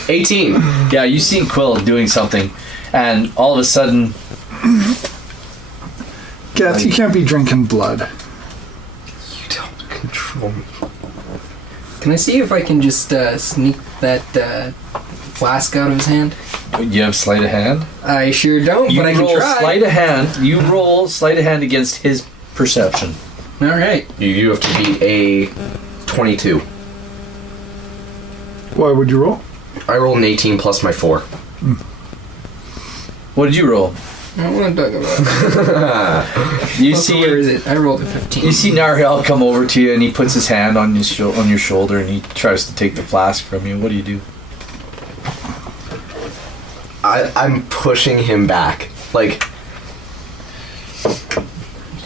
18. Yeah, you see Quill doing something, and all of a sudden, Geth, you can't be drinking blood. You don't control me. Can I see if I can just sneak that flask out of his hand? you have sleight of hand. I sure don't, You but I can roll try. sleight of hand. You roll sleight of hand against his perception. All right. You have to be a 22. Why would you roll? I rolled an 18 plus my 4. What did you roll? I don't want to talk about it. You So where is it? I rolled a 15. You see Narhel come over to you and he puts his hand on your shoulder and he tries to take the flask from you. What do you do? I'm pushing him back. Like,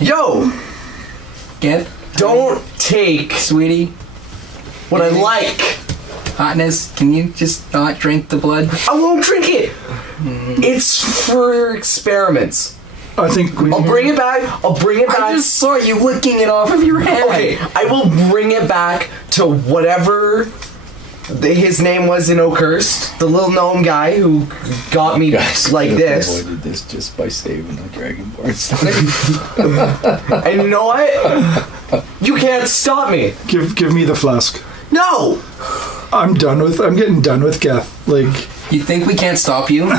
yo! Geth, Don't take sweetie, what I like! hotness, can you just not drink the blood? I won't drink it! It's for experiments. I think we. I'll bring it back. I'll bring it back. I just saw you licking it off of your hand. Okay, I will bring it back to whatever His name was Accursed, the little gnome guy who got me like this. Avoided this just by saving the Dragonborn. And you know what? You can't stop me. Give me the flask. No. I'm getting done with Geth. Like, You think we can't stop you?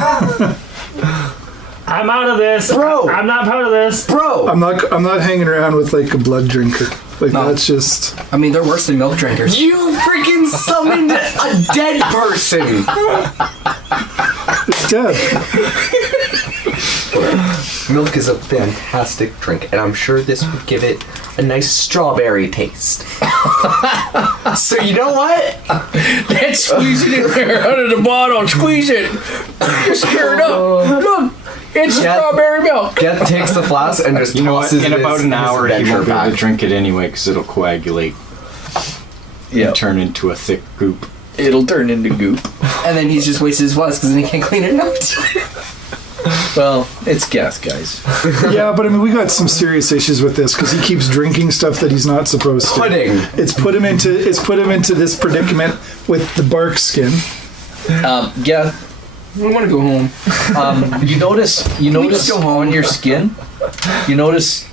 I'm out of this. Bro. I'm not part of this. Bro. I'm not hanging around with like a blood drinker. Like No. that's just. I mean, they're worse than milk drinkers. You freaking summoned a dead person. It's dead. Milk is a fantastic drink, and I'm sure this would give it a nice strawberry taste. So you know what? Let's squeeze it in there out of the bottle. Squeeze it. Just stir it up. Look, it's strawberry milk. Geth takes the flask and just tosses in it about an hour, he adventure won't be able pack. to drink it anyway because it'll coagulate Yeah, and turn into a thick goop. it'll turn into goop. And then he's just wasted his flask because then he can't clean it out. Well, it's gas, guys. Yeah, but I mean, we got some serious issues with this because he keeps drinking stuff that he's not supposed to. Pudding. It's put him into this predicament with the bark skin. Yeah, I want to go home. you notice just go home? on your skin, you notice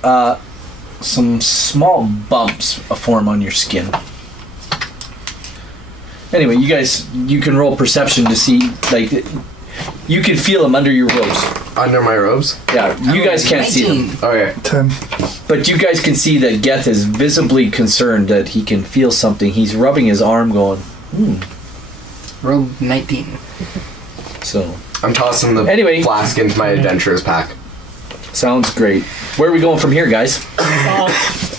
some small bumps form on your skin. Anyway, you can roll perception to see, like, you can feel them under your robes. Under my robes? Yeah, you guys can't see them. 19. Okay. 10. But you guys can see that Geth is visibly concerned that he can feel something. He's rubbing his arm going, Roll 19. so. I'm tossing the Anyway. flask into my adventurer's pack. Sounds great. Where are we going from here, guys?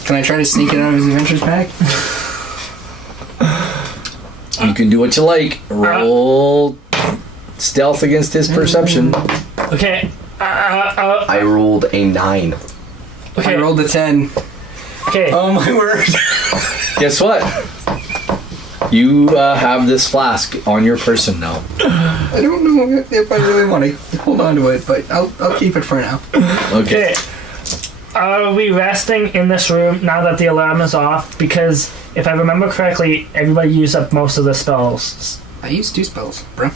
Can I try to sneak it out of his adventures pack? You can do what you like. Roll stealth against his perception. Okay. I rolled a 9. Okay. I rolled a 10. Okay. Oh my word. Guess what? You have this flask on your person now. I don't know if I really want to hold on to it, but I'll keep it for now. Okay. Okay. Are we resting in this room now that the alarm is off? Because if I remember correctly, everybody used up most of the spells. I used 2 spells, bro.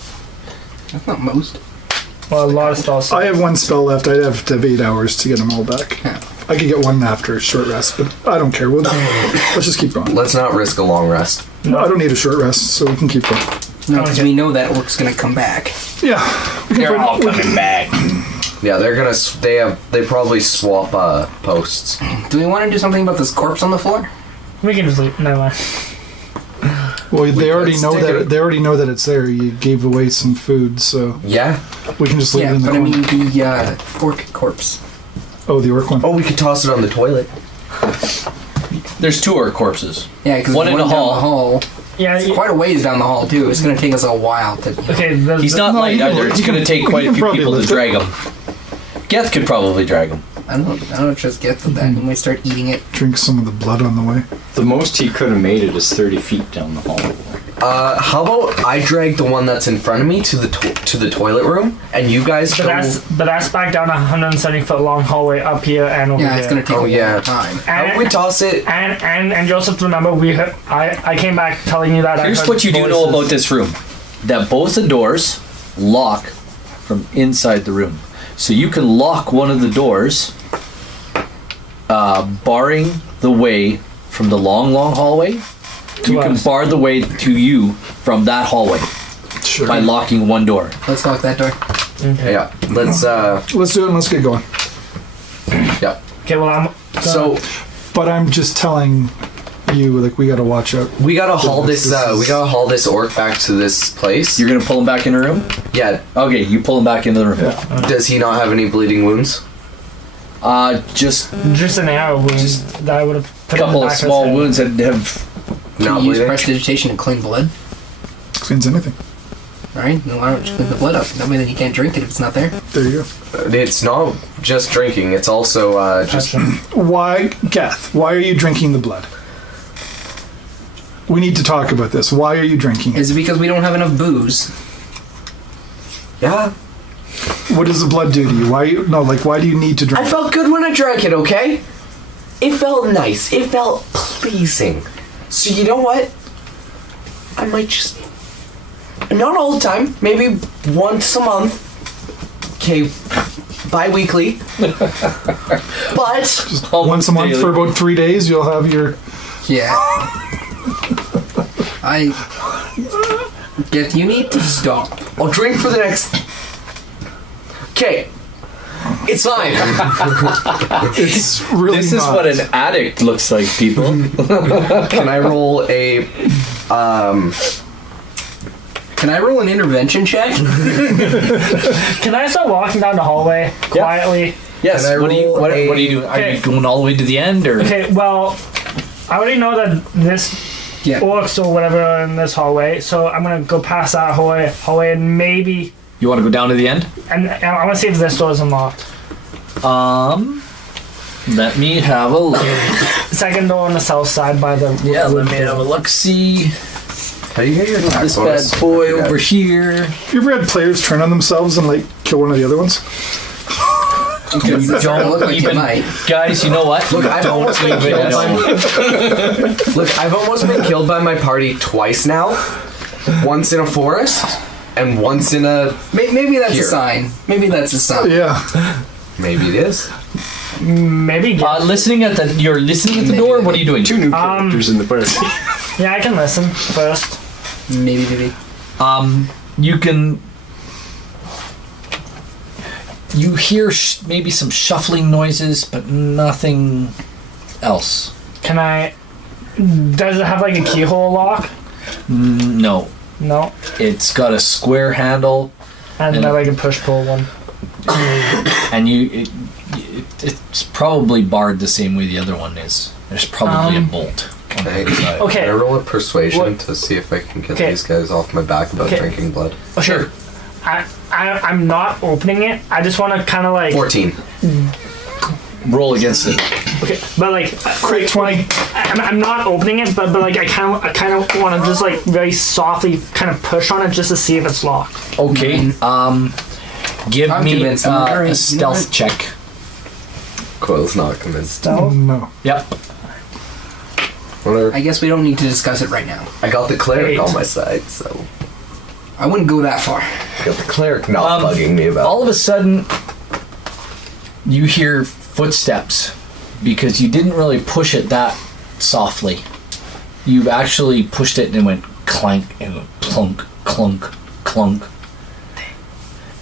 That's not most. Well, a lot of spells. I have 1 spell left. I'd have to have 8 hours to get them all back. Yeah. I could get 1 after a short rest, but I don't care. Let's just keep going. Let's not risk a long rest. No, I don't need a short rest, so we can keep going. No, because we know that orc's gonna come back. Yeah. We can They're find- all coming back. Yeah, they're gonna. They probably swap posts. Do we want to do something about this corpse on the floor? We can just leave. Never mind. Well, they already let's know take that it. they already know that it's there. You gave away some food, so Yeah. we can just leave Yeah, it in the but I corner. mean the orc corpse. Oh, the orc one. Oh, we could toss it on the toilet. There's 2 orc corpses. Yeah, because One in the down hall. the hall. Yeah. It's quite a ways down the hall too. It's gonna take us a while to. Okay. He's not No, light he can- either. It's he going to can- take he quite a can few probably people to lift it. drag him. Geth could probably drag him. I don't just get to that when we start eating it. Drink some of the blood on the way. The most he could have made it is 30 feet down the hall. How about I drag the one that's in front of me to the toilet room, and you guys go. But that's back down a 170-foot long hallway up here and over Yeah, there. it's gonna take Oh, a yeah. long time. How about we toss it? And Joseph, remember I came back telling you that. I Here's heard what you do know voices. about this room. That both the doors lock from inside the room. So you can lock one of the doors, barring the way from the long hallway. To You can us. bar the way to you from that hallway Sure. by locking one door. Let's lock that door. Yeah. Let's. Let's do it and let's get going. Yeah. Okay, well I'm. So But I'm just telling you, like, we gotta watch out. we gotta haul this. This is- We gotta haul this orc back to this place. You're gonna pull him back in the room? Yeah. Okay, you pull him back into the room. Yeah. Does he not have any bleeding wounds? Just Just an arrow wound that I would have a put in the couple of back small his head. wounds that have. Can Not you use bleeding. prestidigitation to clean blood? Cleans anything. Alright, then why don't you clean the blood up? That way then you can't drink it if it's not there. There you It's not just drinking. It's also just. go. Why, Geth? Why are you drinking the blood? We need to talk about this. Why are you drinking it? Is it because we don't have enough booze? Yeah. What does the blood do to you? Why? Why do you need to drink? I felt good when I drank it. Okay. It felt nice. It felt pleasing. So you know what? I might just Not all the time. Maybe once a month. Okay, bi-weekly. But Once a month for about 3 days, you'll have your. Yeah. Geth, you need to stop. I'll drink for the next. Okay, it's fine. It's really. This is not. what an addict looks like, people. Can I roll a? Can I roll an intervention check? Can I start walking down the hallway quietly? Yes. Can I What are you roll what a- are you doing? Are Okay. you going all the way to the end, or Okay, well, I already know that this Yeah. orcs or whatever are in this hallway, so I'm gonna go past that hallway and maybe, you want to go down to the end? and I want to see if this door is unlocked. Let me have a look. Second door on the south side by the Yeah, let me have a look. See How do you get your attack this bonus? bad boy I forget. over here. You ever had players turn on themselves and like kill one of the other ones? Because You it's gonna don't look like you even, might. guys. You know what? Look, I've almost been even killed by. know. Look, I've almost been killed by my party twice now. Once in a forest, and once in a. Maybe that's Here. a sign. Maybe that's a sign. Yeah. Maybe it is. maybe. Listening at the. You're listening at the door. What are you doing? Two new characters in the party. Yeah, I can listen first. Maybe. You can. You hear maybe some shuffling noises, but nothing else. Can I? Does it have like a keyhole lock? No, No, it's got a square handle, and And- like a push pull one. and it's probably barred the same way the other one is. There's probably a bolt on the other side. Okay. Can I roll a persuasion What- to see if I can get Okay. these guys off my back about Okay. drinking blood? Okay. Sure. I'm not opening it. I just want to kind of like 14. Roll against it. okay, but like Creed 20. I'm not opening it, but like I kind of want to just like very softly kind of push on it just to see if it's locked. Okay. Give I'm me convinced. I'm alright. You know a stealth what? check. Coil's not convinced. No. Yep. Whatever. I guess we don't need to discuss it right now. I got the cleric 8. on my side, so. I wouldn't go that far. I got the cleric not bugging me about. All of a sudden, you hear footsteps because you didn't really push it that softly. You've actually pushed it and it went clank and it went plunk, clunk, clunk.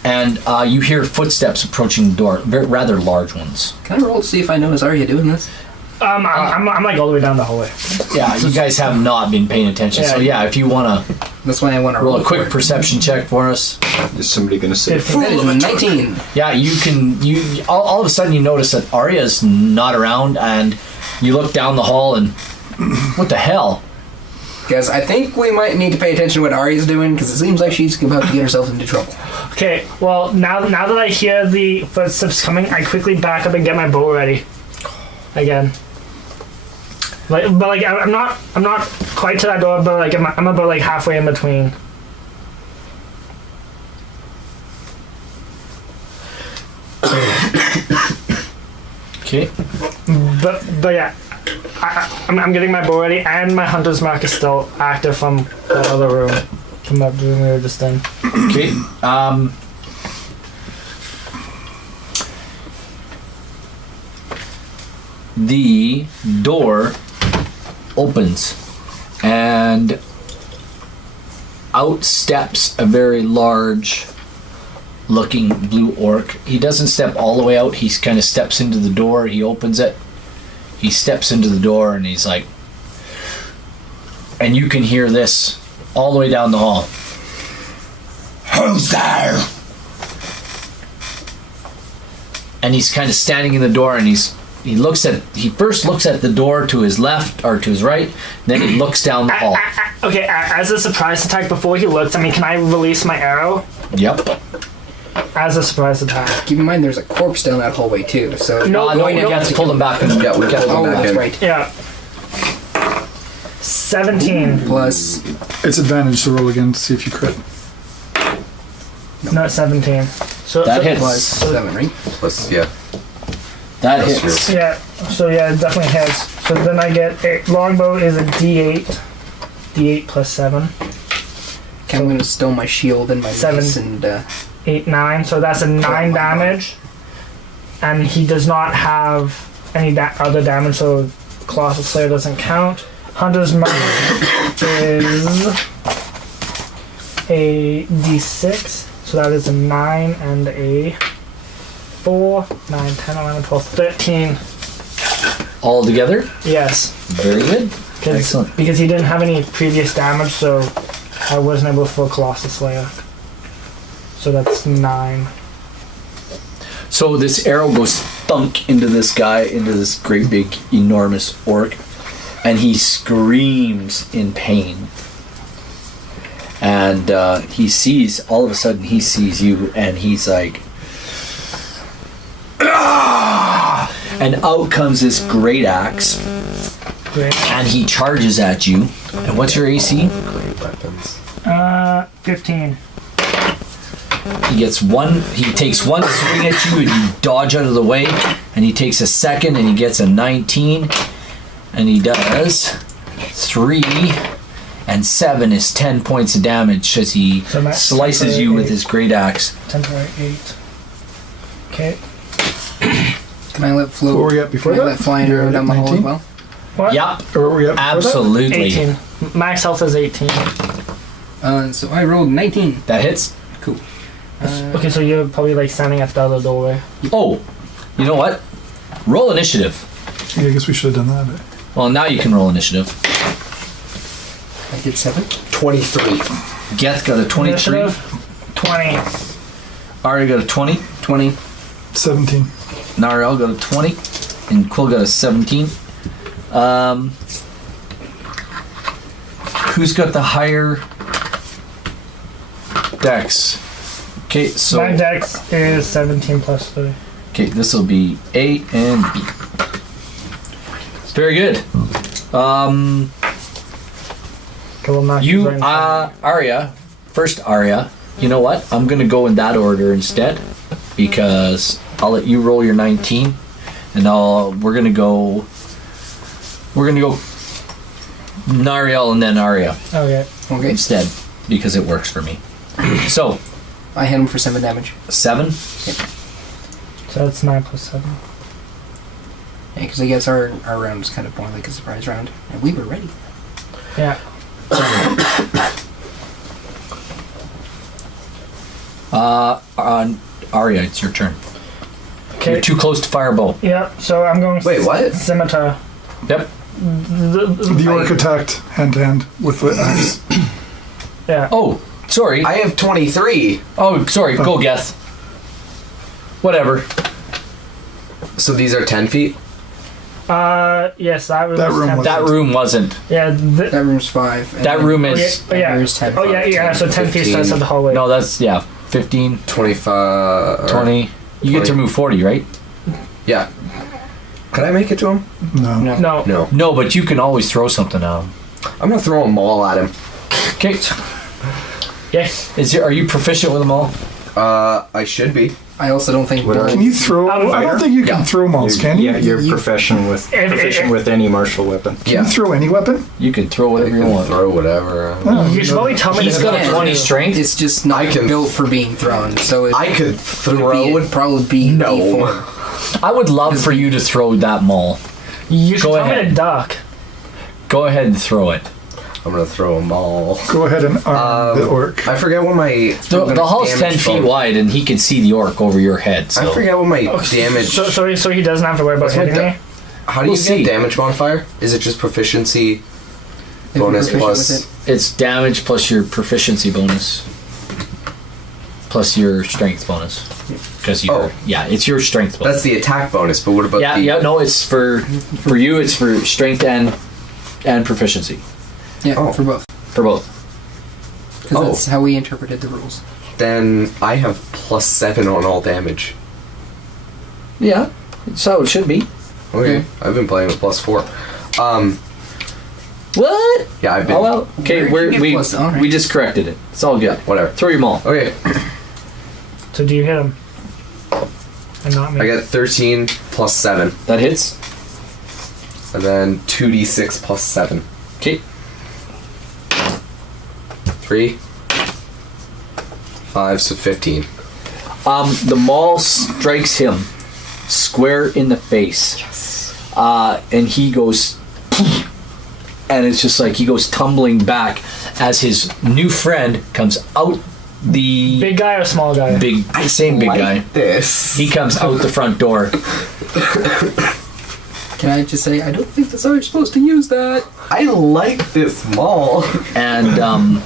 And you hear footsteps approaching the door, rather large ones. Can I roll to see if I know is Arya doing this? I'm like all the way down the hallway. Yeah, you guys have not been paying attention. So yeah, if you want to That's why I want to roll roll a quick for it. perception check for us. Is somebody going to say, That is a 19. Yeah, you can. You all of a sudden you notice that Arya's not around, and you look down the hall, and what the hell? Guys, I think we might need to pay attention to what Arya's doing because it seems like she's about to get herself into trouble. Okay, well now that I hear the footsteps coming, I quickly back up and get my bow ready. Again. But I'm not quite to that door, but like I'm about like halfway in between. Okay. But yeah, I'm getting my bow ready, and my hunter's mark is still active from the other room, from that room we were just in. Okay. The door opens, and out steps a very large looking blue orc. He doesn't step all the way out. He kind of steps into the door. He opens it. He steps into the door, and he's like, and you can hear this all the way down the hall. Who's there? And he's kind of standing in the door, and he first looks at the door to his left or to his right, then he looks down the hall. Okay, as a surprise attack, before he looks at me, can I release my arrow Yep. as a surprise attack? Keep in mind there's a corpse down that hallway too, so... No, No, going we in- got to pull him back. Yeah, we Get pulled Oh, him back that's in. right. Yeah. 17. Plus... It's advantage to roll again to see if you crit. No, 17. So That hits. Plus 7, right? Plus, yeah. That That's hits. Yeah, so yeah, it definitely hits. So then I get a longbow is a D8. D8 plus 7. Can I'm going to stow my shield and my Seven. mace and 8, 9. So that's a 9 damage. And he does not have any other damage, so Colossal Slayer doesn't count. Hunter's Mark is a d6. So that is a 9 and a 4. 9, 10, 11, 12, 13. All together? Yes. Very good. Excellent. Because he didn't have any previous damage, so I wasn't able to full Colossal Slayer. So that's 9. So this arrow goes thunk into this guy, into this great big enormous orc, and he screams in pain. And all of a sudden he sees you, and he's like, "Ah!" And out comes this great axe, Great. and he charges at you. And what's your AC? Great weapons. 15. He takes one swing at you, and you dodge out of the way, and he takes a second, and he gets a 19, and he does 3 and 7 is 10 points of damage as he So that's slices you with 8. his great axe. Temporary 8. Okay. can I let float? What were we at before can I that? let fly and You're arrow at down the hall as 19? well? What? Yep, Or what were we at before that? absolutely. 18. Max health is 18. So I rolled 19. That hits. Cool. Okay, so you're probably like standing at the other doorway. Oh, you know what? Roll initiative. Yeah, I guess we should have done that. Well, now you can roll initiative. I did 7. 23. Geth got a 23. Initiative, 20. Arya got a 20. 20. 17. Nariel got a 20. And Quill got a 17. Who's got the higher dex? Okay, so My dex is 17 plus 3. okay, this will be A and B. Very good. Well, not You, right in front of Arya, first Arya. You know what? I'm gonna go in that order instead, because I'll let you roll your 19, and we're gonna go Nariel and then Arya me. Okay. Okay. instead, because it works for me. So I hit him for 7 damage. 7. So that's 9 plus 7. Yeah, because I guess our round was kind of more like a surprise round. And we were ready. Yeah. On Arya, it's your turn. Okay. You're too close to firebow. Yep. So I'm going. Wait, what? Scimitar. Yep. The orc attacked hand to hand with the axe. Yeah. Oh, sorry. I have 23. Oh, sorry. Go, Geth. Whatever. So these are 10 feet? Yes, that was That room 10. was- That room wasn't. Yeah. That room's 5. and That then- room Oh, is. yeah. That room's 10. Oh yeah. Yeah. So 10 feet 15. starts at the hallway. No, that's 15, 25. 20. You get to 20. move 40, right? Yeah. Could I make it to him? No. No. No. No. No, but you can always throw something at him. I'm gonna throw a maul at him. Okay. Yes. Are you proficient with them all? I should be. I also don't think. What are Can you throw? I don't think you can Yeah. throw mauls, can you? Yeah, you're You- proficient with any martial weapon. Can you throw any weapon? You can throw I whatever you can want. throw whatever. You should probably tell me. He's to got a go. 20 strength. It's just not I can- built for being thrown. So it, I could it throw. would probably be No. D4. I would love for you to throw that maul. You should Go tell me ahead. to duck. Go ahead and throw it. I'm gonna throw a maul. Go ahead and arm the orc. I forget what my The hall's 10 damage feet bonus- wide, and he can see the orc over your head. I So forget what my damage. So he doesn't have to worry about What's my hitting da- me. How do We'll you see. get damage modifier? Is it just proficiency If you're bonus proficient plus? with it's damage plus your proficiency bonus, plus your strength bonus. Because Oh. it's your strength bonus. That's the attack bonus. But what about the? No, it's for you. It's for strength and proficiency Yeah, Oh. for both. for both. Because Oh. that's how we interpreted the rules. Then I have +7 on all damage. Yeah, that's how it should be. Okay. I've been playing with +4. What? Yeah, I've been. Oh well. Okay, Where did you get plus? All right. we just corrected it. It's all good. Whatever. Throw your maul. Okay, So do you hit him? And not me. I got 13 +7, That hits. and then 2d6 +7. Okay. 3, 5, so 15. The maul strikes him square in the face. And he goes, and it's just like he goes tumbling back as his new friend comes out the Big guy or small guy? big guy. This. He comes out the front door. Can I just say, I don't think that's how you're supposed to use that. I like this mall. And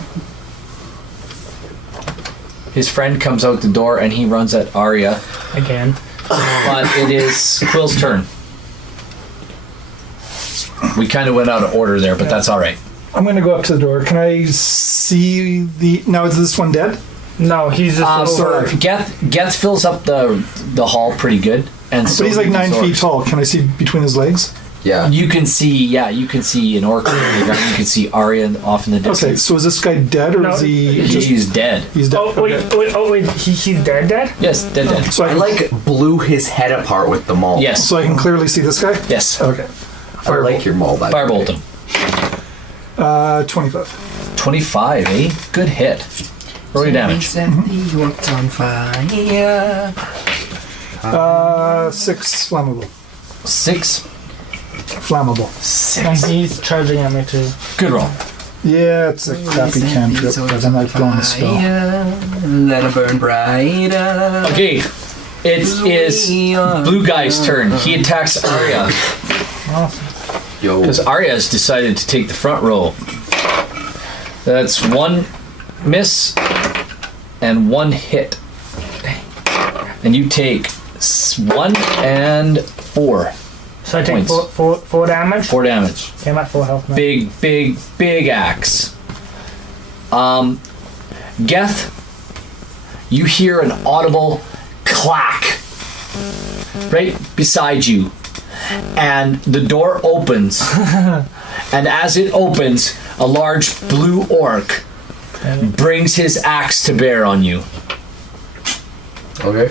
his friend comes out the door and he runs at Arya. Again. But it is Quill's turn. We kind of went out of order there, but that's all right. I'm going to go up to the door. Can I see the... Now, is this one dead? No, he's just over. Geth fills up the hall pretty good. And so But he's like 9 orcs. feet tall. Can I see between his legs? Yeah. You can see an orc on the ground. You can see Arya off in the distance. Okay, so is this guy dead or No, is he just... He's dead. He's dead. Oh, wait, Okay. he's dead? Yes, dead. So I like blew his head apart with the maul. Yes. So I can clearly see this guy? Yes. Okay. I like your maul, by the Firebolt way. him. 25. 25, eh? Good hit. Roll your damage. Set the orcs on fire. 6 flammable. 6. Flammable. And he's charging at me too. Good roll. Yeah, it's a crappy cantrip, but I'm not blowing a spell. Let it burn brighter. Okay. It is Blue Guy's turn. He attacks Arya. Awesome. Yo. Because Arya has decided to take the front row. That's 1 miss and 1 hit. And you take 1 and 4. So I take Points. 4 damage? 4 damage. Okay, I'm at full health now. Big axe. Geth, you hear an audible clack right beside you. And the door opens. And as it opens, a large blue orc brings his axe to bear on you. Okay.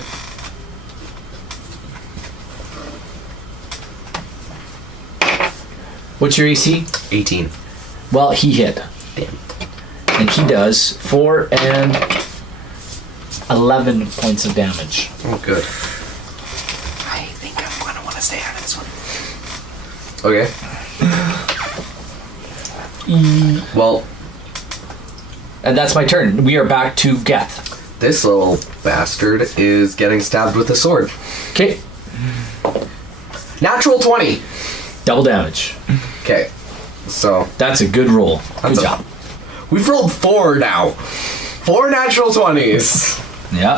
What's your AC? 18. Well, he hit. Damn. And he does 4 and 11 points of damage. Oh, good. I think I'm gonna want to stay out of this one. Okay. Well, And that's my turn. We are back to Geth. this little bastard is getting stabbed with a sword. Okay. Natural 20. Double damage. Okay. So, That's a good roll. Good That's a- job. we've rolled 4 now. 4 natural 20s. Yeah.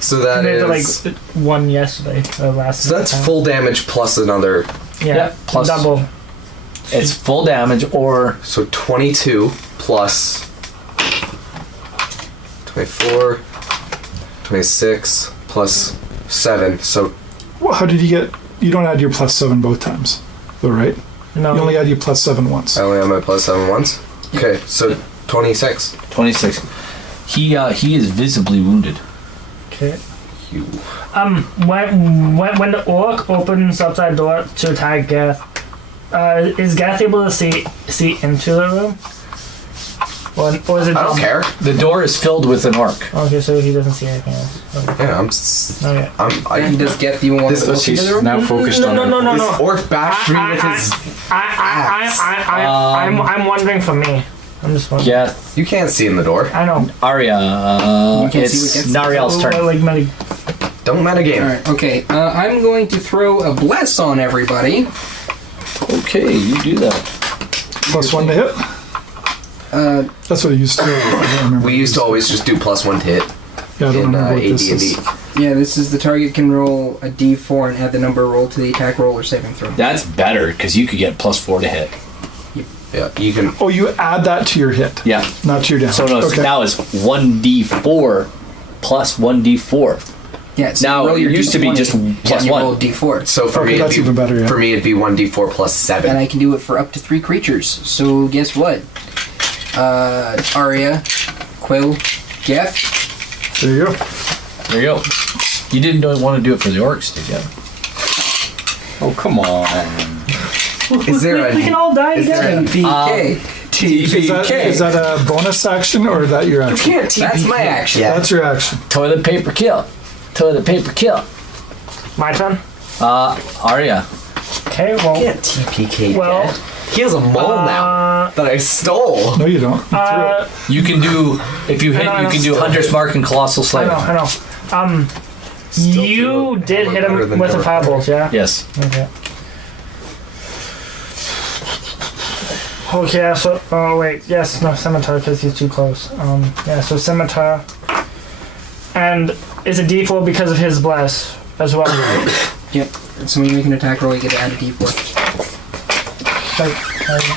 So that I did is... like 1 yesterday. Last So that's time. full damage plus another... Yeah, Yeah, plus- double. It's full damage or So 22 plus 24, 26 plus 7. So Well, how did you get... You don't add your +7 both times, though, right? No. You only add your +7 once. I only have my plus 7 once. Okay, so 26. 26. He is visibly wounded. Okay. You. When the orc opens up that door to attack Geth, is Geth able to see into the room? Or is it I don't just... care. The door is filled with an orc. Okay, so he doesn't see anything else. Okay. Yeah, Okay. And does Geth even want This- to look she's into the room? Now focused on This orc bashed me with his... I'm wondering for me. I'm just wondering. Geth. You can't see in the door. I know. Arya. You can't see It's what Geth's- Nariel's turn. Don't metagame. Alright, okay. I'm going to throw a bless on everybody. Okay, you do that. +1 to hit? That's what I used to do. I don't remember. We used to always just do plus 1 to hit Yeah, I don't in remember what this AD&D. is. Yeah, this is the target can roll a d4 and add the number rolled to the attack roll or saving throw. That's better because you could get +4 to hit. Yeah, you can... Oh, you add that to your hit, Yeah. not to your damage. So no, okay. now it's 1d4 plus 1d4. Yeah, so Now, roll your it used to be D20, just plus and you 1. roll d4. So for Okay, me, it'd that's be, even better, yeah. For me, it'd be 1d4 plus 7. And I can do it for up to 3 creatures. So guess what? Arya, Quill, Geth. There you go. There you go. You didn't want to do it for the orcs, did you? Oh, come on. Is there We can all die is there together. a VK. Is that a bonus action or is that your action? Can't TPK. That's my action. Yeah. That's your action. Toilet paper kill. Toilet paper kill. My turn. Arya. Okay, well, Can't TPK. Well, Geth. He has a mole now that I stole. No, you don't. You threw it. You can do, if you hit, I you know. can do Hunter's Mark and Colossal I Slayer. know. You did hit better him than with the never. firebolt, yeah? Yes. Okay. Okay, so, oh wait, yes, no, scimitar because he's too close. Yeah, so scimitar. And it's a d4 because of his bless as well. Yep. So when you make an attack roll, you get to add a d4. I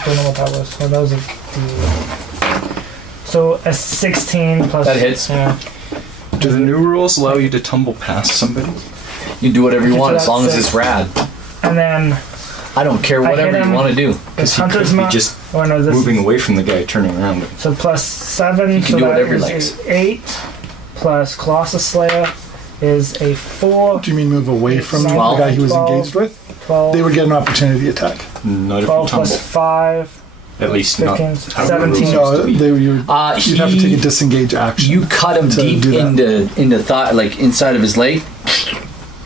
don't know what that was. So that was a d. So a 16 plus. That hits. Yeah. Do the new rules allow you to tumble past somebody? You can do whatever you Okay, want so as long as that's it's rad. And then I don't care I whatever hit you him. want to do. it's He could Hunter's be Mark. just Oh no, this moving is, away from the guy, turning around. so plus 7. He can so do that whatever he is likes. a 8 plus Colossus Slayer is a 4. Do you mean move away from the 12. guy he was 12. engaged with? 12. They would get an opportunity attack. Not if you 12 tumble. plus 5. At least 15, not how the 17. rules used No, to be. you'd have to take a He, disengage action. you cut him to deep do that. into thigh, like inside of his leg,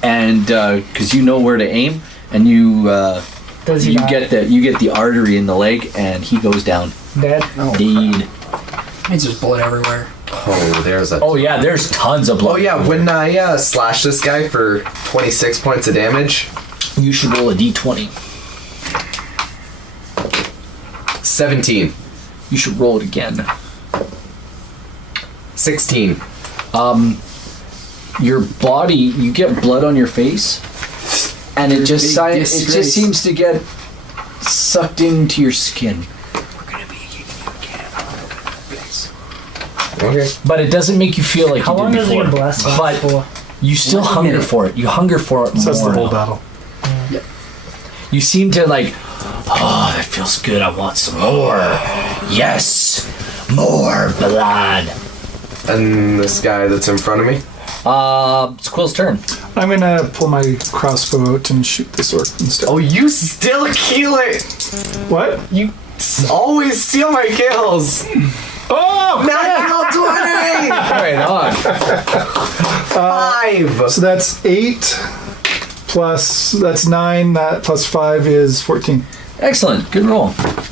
and because you know where to aim, and you Does he you die? get the artery in the leg, and he goes down. Dead? Deed. It's just blood everywhere. Oh, there's a. Oh yeah, there's tons of blood. Oh yeah, when I slash this guy for 26 points of damage, You should roll a d20. 17, You should roll it again. 16. Your body, you get blood on your face, and it just big it disgrace. just seems to get sucked into your skin. Okay. But it doesn't make you feel like How you long did does before. your bless last But for? you still 1 hunger minute. for it. You hunger for it So that's the more. whole now. battle. You seem to like, oh, that feels good. I want some more. Yes, more blood. And this guy that's in front of me. It's Quill's turn. I'm gonna pull my crossbow out and shoot this orc instead. Oh, you still kill it! What? You always steal my kills! Oh! Natural 20! Right on. 5! So that's 8 plus, that's 9, that plus 5 is 14. Excellent. Good roll.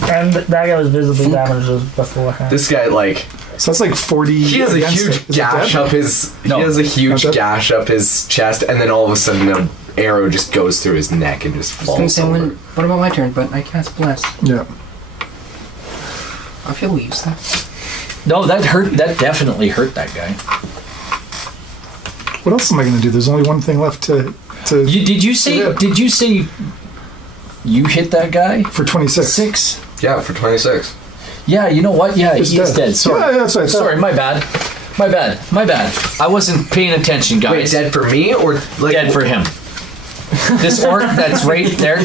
And that guy was visibly damaged beforehand. This guy, like, So that's like 40. he has a against huge it. Is it gash dead? up his. No. He has a huge Not dead? gash up his chest, and then all of a sudden, an arrow just goes through his neck and just I was gonna falls say, over. what about my turn? But I cast bless. Yeah. I feel useless. No, that hurt. That definitely hurt that guy. What else am I gonna do? There's only one thing left to Did you say? Yeah. Did you say you hit that guy? for 26. 6. Yeah, for 26. Yeah. You know what? Yeah, He's he is dead. Sorry. Yeah, that's right. Sorry. My bad. My bad. My bad. I wasn't paying attention, Wait, guys. dead for me or like Dead for him. This orc that's right there.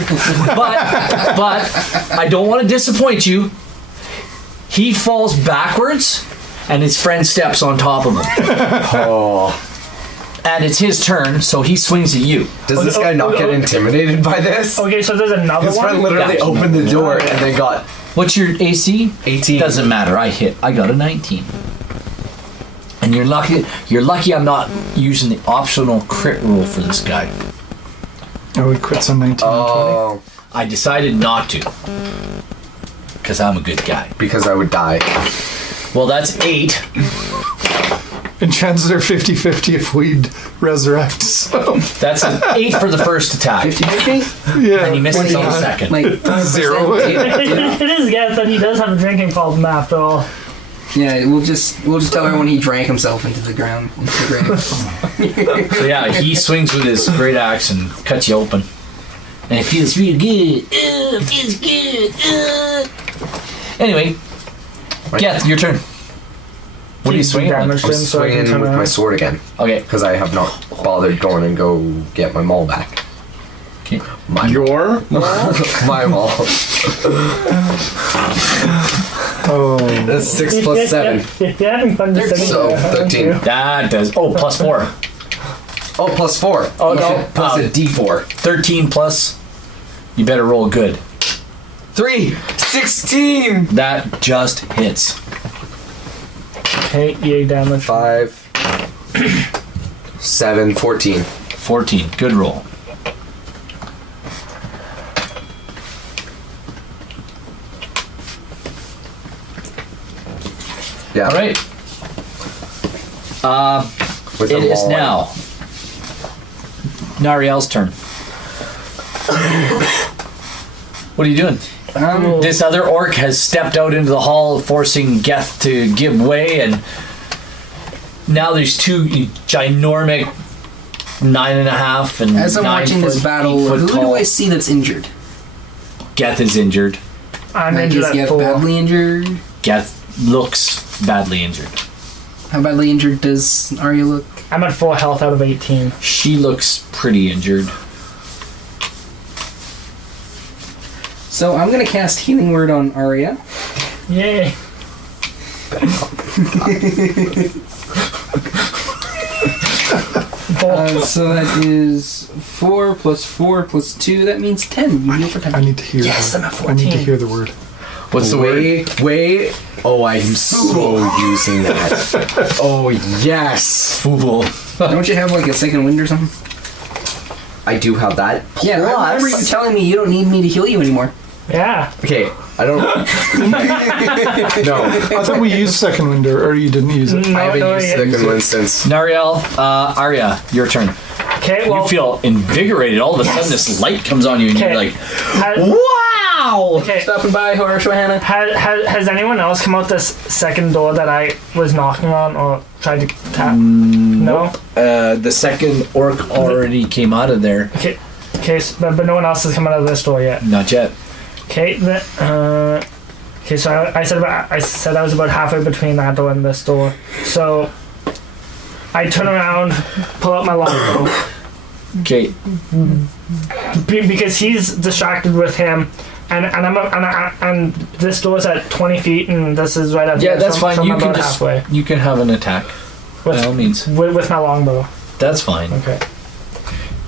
But I don't want to disappoint you. He falls backwards, and his friend steps on top of him. Oh. And it's his turn, so he swings at you. Does this guy not get intimidated by this? Okay, so there's another His friend one. literally Yeah. opened the door and they got What's your AC? 18. Doesn't matter. I hit. I got a 19. And you're lucky. You're lucky. I'm not using the optional crit rule for this guy. Oh, he quits on 19 and 20. Oh, I decided not to, because I'm a good guy. because I would die. Well, that's 8. And chances are 50-50 if we'd resurrect. So, That's an 8 for the first attack, 50-50? yeah. and he misses on the 29. second. Like 0. It is Geth, and he does have a drinking problem after all. yeah, we'll just tell everyone he drank himself into the ground, into the grave. So yeah, he swings with his great axe and cuts you open, and it feels real good. It feels good. Anyway, Geth, your turn. What are you swinging on? Damaged I'm him, so I can swinging turn with my around. sword again Okay. because I have not bothered going and go get my maul back. Okay. My Your my maul. Oh. That's 6 plus 7. If you're having fun just sitting So, there, thank 13. you. That does. Oh, plus 4. Oh, plus 4. Oh, no. Plus a D4. 13 plus. You better roll good. 3, 16. That just hits. Okay, EA damage. 5, 7, 14. 14. Good roll. Yeah. All right. With It the is maul. now Nariel's turn. What are you doing? This other orc has stepped out into the hall, forcing Geth to give way, and now there's two ginormic 9.5 and As I'm 9 watching this foot, battle, 8 foot who do tall. I see that's injured? Geth is injured. I'm Like, injured is at Geth 4. badly injured? Geth looks badly injured. How badly injured does Arya look? I'm at 4 health out of 18. She looks pretty injured. So I'm gonna cast Healing Word on Arya. Yay. So that is 4 plus 4 plus 2. That means 10. You heal for 10. I need to hear. Yes, I'm at I need to 14. hear the word. What's the word? Wait. Oh, I'm so using that. Oh, yes. Fool. Don't you have like a second wind or something? I do have that. Yeah, I remember you telling me you don't need me to heal you anymore. Yeah. Okay, I don't. No, I thought we used second window, or you didn't use it. No, I haven't no, used yeah. second one since. Nariel, Arya, your turn. Okay, well, You feel invigorated. All of a sudden, this light comes on you, and Okay. you're like, ha- "Wow!" okay. Stopping by, Horror Johanna. Has anyone else come out this second door that I was knocking on or tried to tap? No? The second orc already came out of there. Okay, but no one else has come out of this door yet. Not yet. Okay, okay. So I said I was about halfway between that door and this door. So I turn around, pull out my longbow Okay. because he's distracted with him, and this door's at 20 feet, and this is right up Yeah, there. that's so, fine. So I'm You can about just halfway you can have an attack. By all means, with my longbow. that's fine. Okay.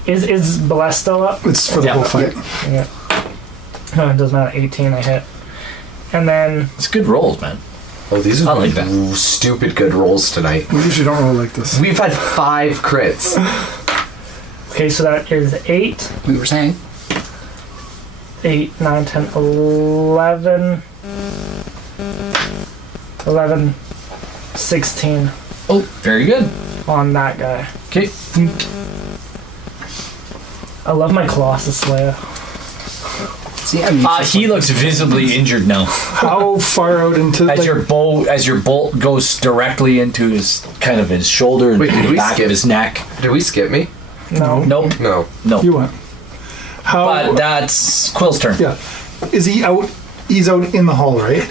Is Bless still up? It's for the Yeah. whole fight. Yeah. No, it doesn't matter. 18 I hit. And then It's good rolls, man. Oh, these I are like that. stupid good rolls tonight. We usually don't roll like this. We've had 5 crits. okay, so that is 8, We were saying. 8, 9, 10, 11, 11, 16 Oh, very good. on that guy. Okay. I love my Colossus Slayer. See, I'm He looks visibly injured now. How far out into As your bolt goes directly into his shoulder and Wait, did the we back skip? of his neck. Did we skip me? No. Nope. No. No. you went? How? But that's Quill's turn. Yeah. Is he out? He's out in the hall, right?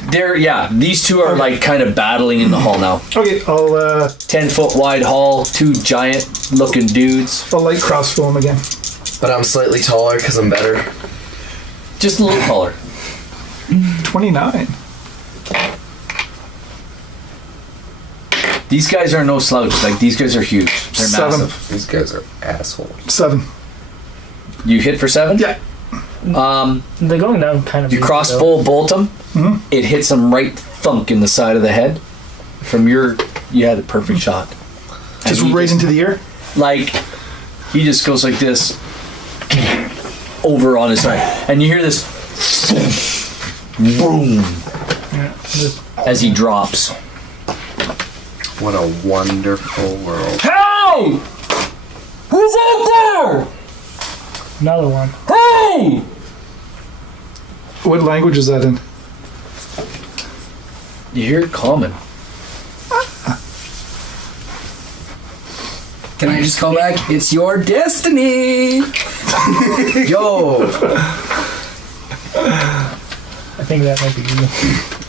These two are like kind of battling in the hall now. Okay, I'll 10-foot wide hall, two giant looking dudes. light crossbow him again. But I'm slightly taller because I'm better. Just a little taller. 29. These guys are no slouch. Like, these guys are huge. They're 7. massive. These guys are assholes. 7. You hit for 7? Yeah. They're going down kind of. You easy, crossbow bolt him. Mhm. It hits him right thunk in the side of the head. You had a perfect shot. Just And he right into the ear. Like, he just goes like this over on his side, and you hear this boom Yeah, just- as he drops. What a wonderful world. Hey! Who's out there? another one. Hey! What language is that in? You hear it common. Can I just call back? It's your destiny! Yo! I think that might be you.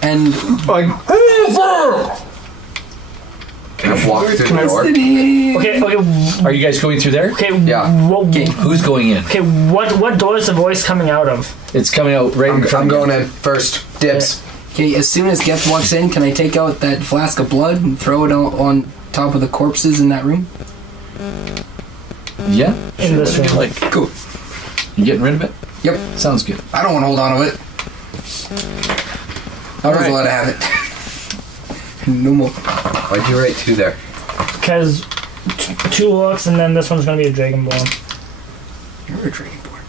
And Like, Can I walk through the door? destiny! Okay. Are you guys going through there? Okay. Yeah. Okay. Who's going in? Okay. What door is the voice coming out of? It's coming out right in front I'm of you. going in first. Dips. Okay, as soon as Geth walks in, can I take out that flask of blood and throw it on top of the corpses in that room? Yeah. In this room. Like, Cool. you getting rid of it? Yep. Sounds good. I don't want to hold on to it. I was allowed to have it. No more. Why'd you write 2 there? Because 2 hooks, and then this one's gonna be a dragonborn. You're a dragonborn.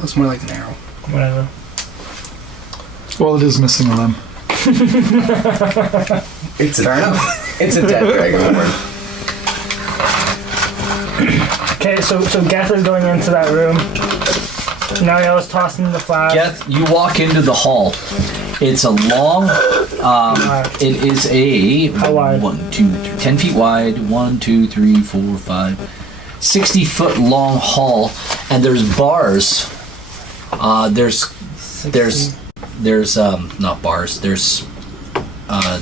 Looks more like an arrow. Whatever. Well, it is missing a limb. It's fair enough. It's a dead dragonborn. Okay, so Geth is going into that room. Nariel is tossing the flash. Geth, you walk into the hall. It's a long. It is a How wide? 1, 2, 3, 10 feet wide. 1, 2, 3, 4, 5, 60-foot long hall, and there's bars. There's not bars. There's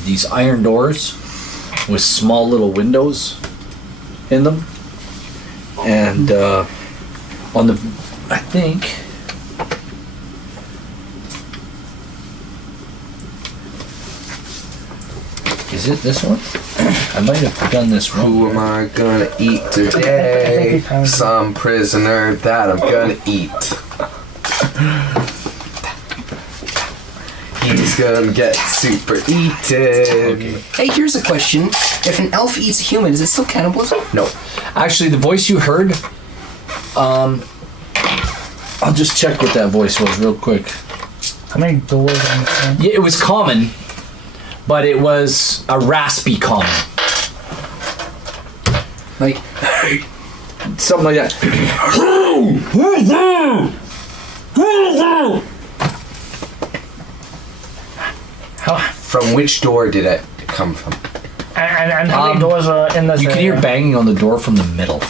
these iron doors with small little windows in them, and on the, I think. Is it this one? I might have done this wrong. Who am I gonna eat today? Some prisoner that I'm gonna eat. He's gonna get super eaten. Hey, here's a question. If an elf eats a human, is it still cannibalism? No. Actually, the voice you heard, I'll just check what that voice was real quick. How many doors on this thing? Yeah, it was common, but it was a raspy common. Like, Something like that. From which door did it come from? And how many doors are in this You can area? hear banging on the door from the middle.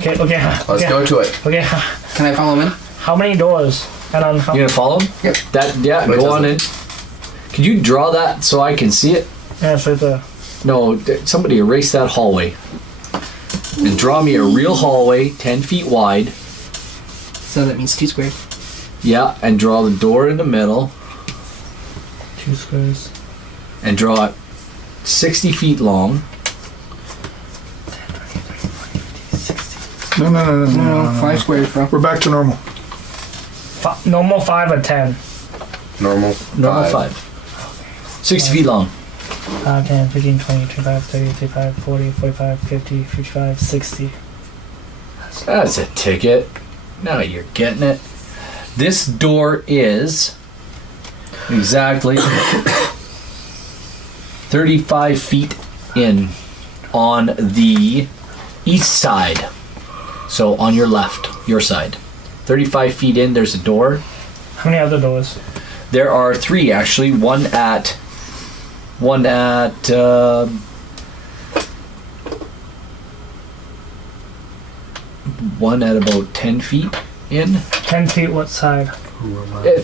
Okay. Let's go to it. Okay. can I follow him in? How many doors? And on how? You gonna follow him? Yep. Wait, Go on in. Could you draw that so I can see it? Yeah, it's right there. No, somebody erase that hallway. And draw me a real hallway, 10 feet wide. So that means 2 squared. Yeah, and draw the door in the middle. 2 squares. And draw it 60 feet long. No. No, 5 squares, bro. We're back to normal. Normal 5 or 10. Normal. Normal 5. 60 feet long. 10, 15, 20, 25, 30, 35, 40, 45, 50, 55, 60. That's a ticket. Now you're getting it. This door is exactly 35 feet in on the east side. So on your left, your side. 35 feet in, there's a door. How many other doors? There are 3 actually. One at about 10 feet in. 10 feet, what side?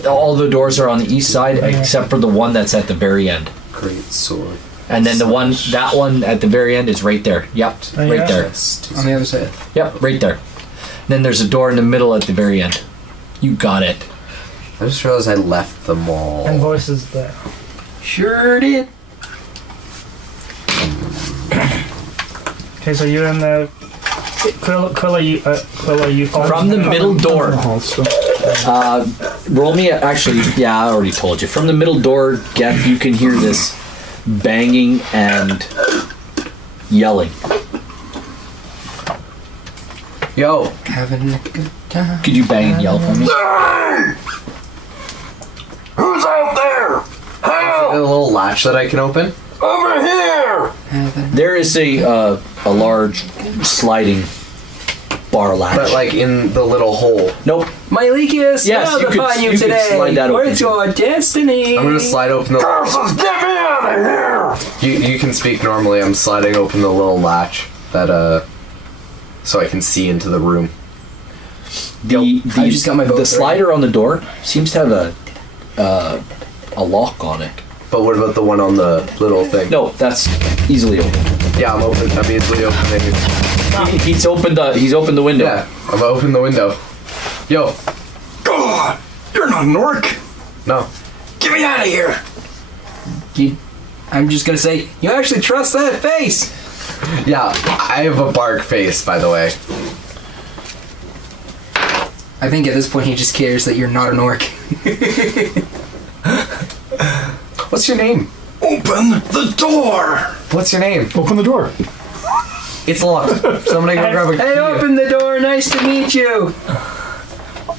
All the doors are on the east side except for the one that's at the very end. Great sword. And then that one at the very end is right there. Yep, Oh, yeah? right there. On the other side. Yep, right there. Then there's a door in the middle at the very end. You got it. I just realized I left the mall. And voices there. Sure did. Okay, so you're in the... Quilla, you From the middle door. Hall still. Roll me actually, yeah, I already told you. From the middle door, Geth, you can hear this banging and yelling. Yo. Having a good time. Could you bang and yell for me? Who's out there? A little latch that I can open. Over here! There is a large sliding bar latch. But like in the little hole. Nope. Mylekius, Yes, smiled you could- upon you you could today. slide that open. What's your destiny? I'm gonna slide open the Curses, get me out of here! You can speak normally. I'm sliding open the little latch that so I can see into the room. The I just got my boat the ready. slider on the door seems to have a lock on it. But what about the one on the little thing? No, that's easily open. Yeah, I'm open. I'm easily opening. He's opened the window. Yeah, I'm open the window. Yo, God, you're not an orc! no. Get me out of here! I'm just gonna say, you actually trust that face? Yeah, I have a bark face, by the way. I think at this point he just cares that you're not an orc. What's your name? Open the door. What's your name? Open the door. It's locked. Somebody go grab a key. Hey, open the door. Nice to meet you.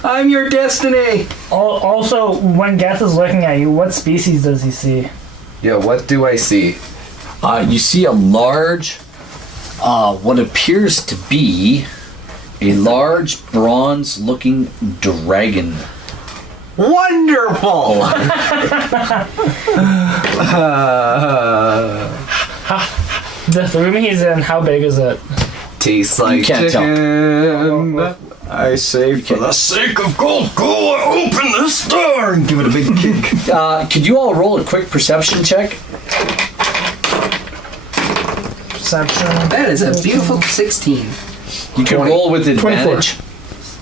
I'm your destiny. Also, when Geth is looking at you, what species does he see? Yeah, what do I see? You see a large, what appears to be a large bronze-looking dragon. Wonderful! The room he's in, how big is it? Tastes like can't tell. chicken. I say, for the sake of Golgola, open this door and give it a big kick. Could you all roll a quick perception check? Perception. That is a beautiful 16. You can 20. roll with advantage.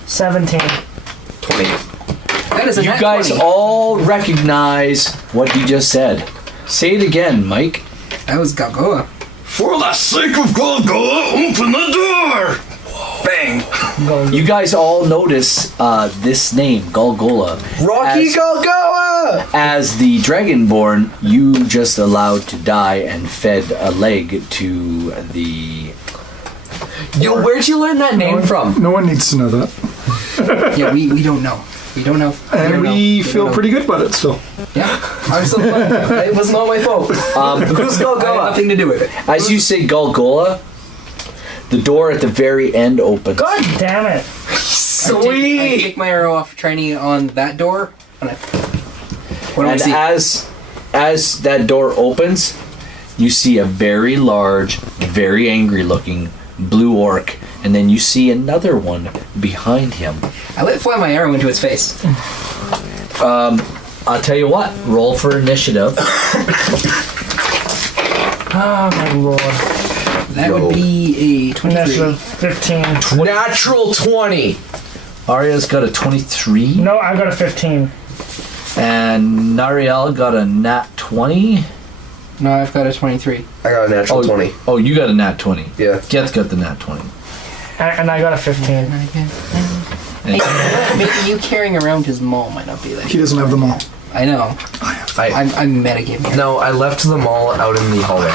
17. 20. That is a You nat guys 20. all recognize what he just said. Say it again, Mike. That was Galgoa. For the sake of Golgola, open the door. Bang. You guys all notice this name, Golgola. Rocky as, Golgoa! as the Dragonborn, you just allowed to die and fed a leg to the... Yo, where'd you learn that name from? No one needs to know that. Yeah, we don't know. We don't know. And we feel pretty good about it still. Yeah, I'm still fine. It was not my fault. Who's I had Golgoa? nothing to do with it. As you say Golgola, the door at the very end opens. God damn it. I Sweet! take my arrow off, training it on that door. And what do I And see? as that door opens, you see a very large, very angry looking blue orc, and then you see another one behind him. I let fly my arrow into its face. I'll tell you what, roll for initiative. Oh my lord. That would be a 23. Initiative 15. Natural 20. Arya's got a 23, No, I got a 15. and Nariel got a nat 20. No, I've got a 23. I got a natural 20. Oh, you got a nat 20. Yeah. Geth got the nat 20. And I got a 15. And Maybe you carrying around his maul might not be like. He doesn't have them all. I know. I'm metagaming here. No, I left them all out in the hallway.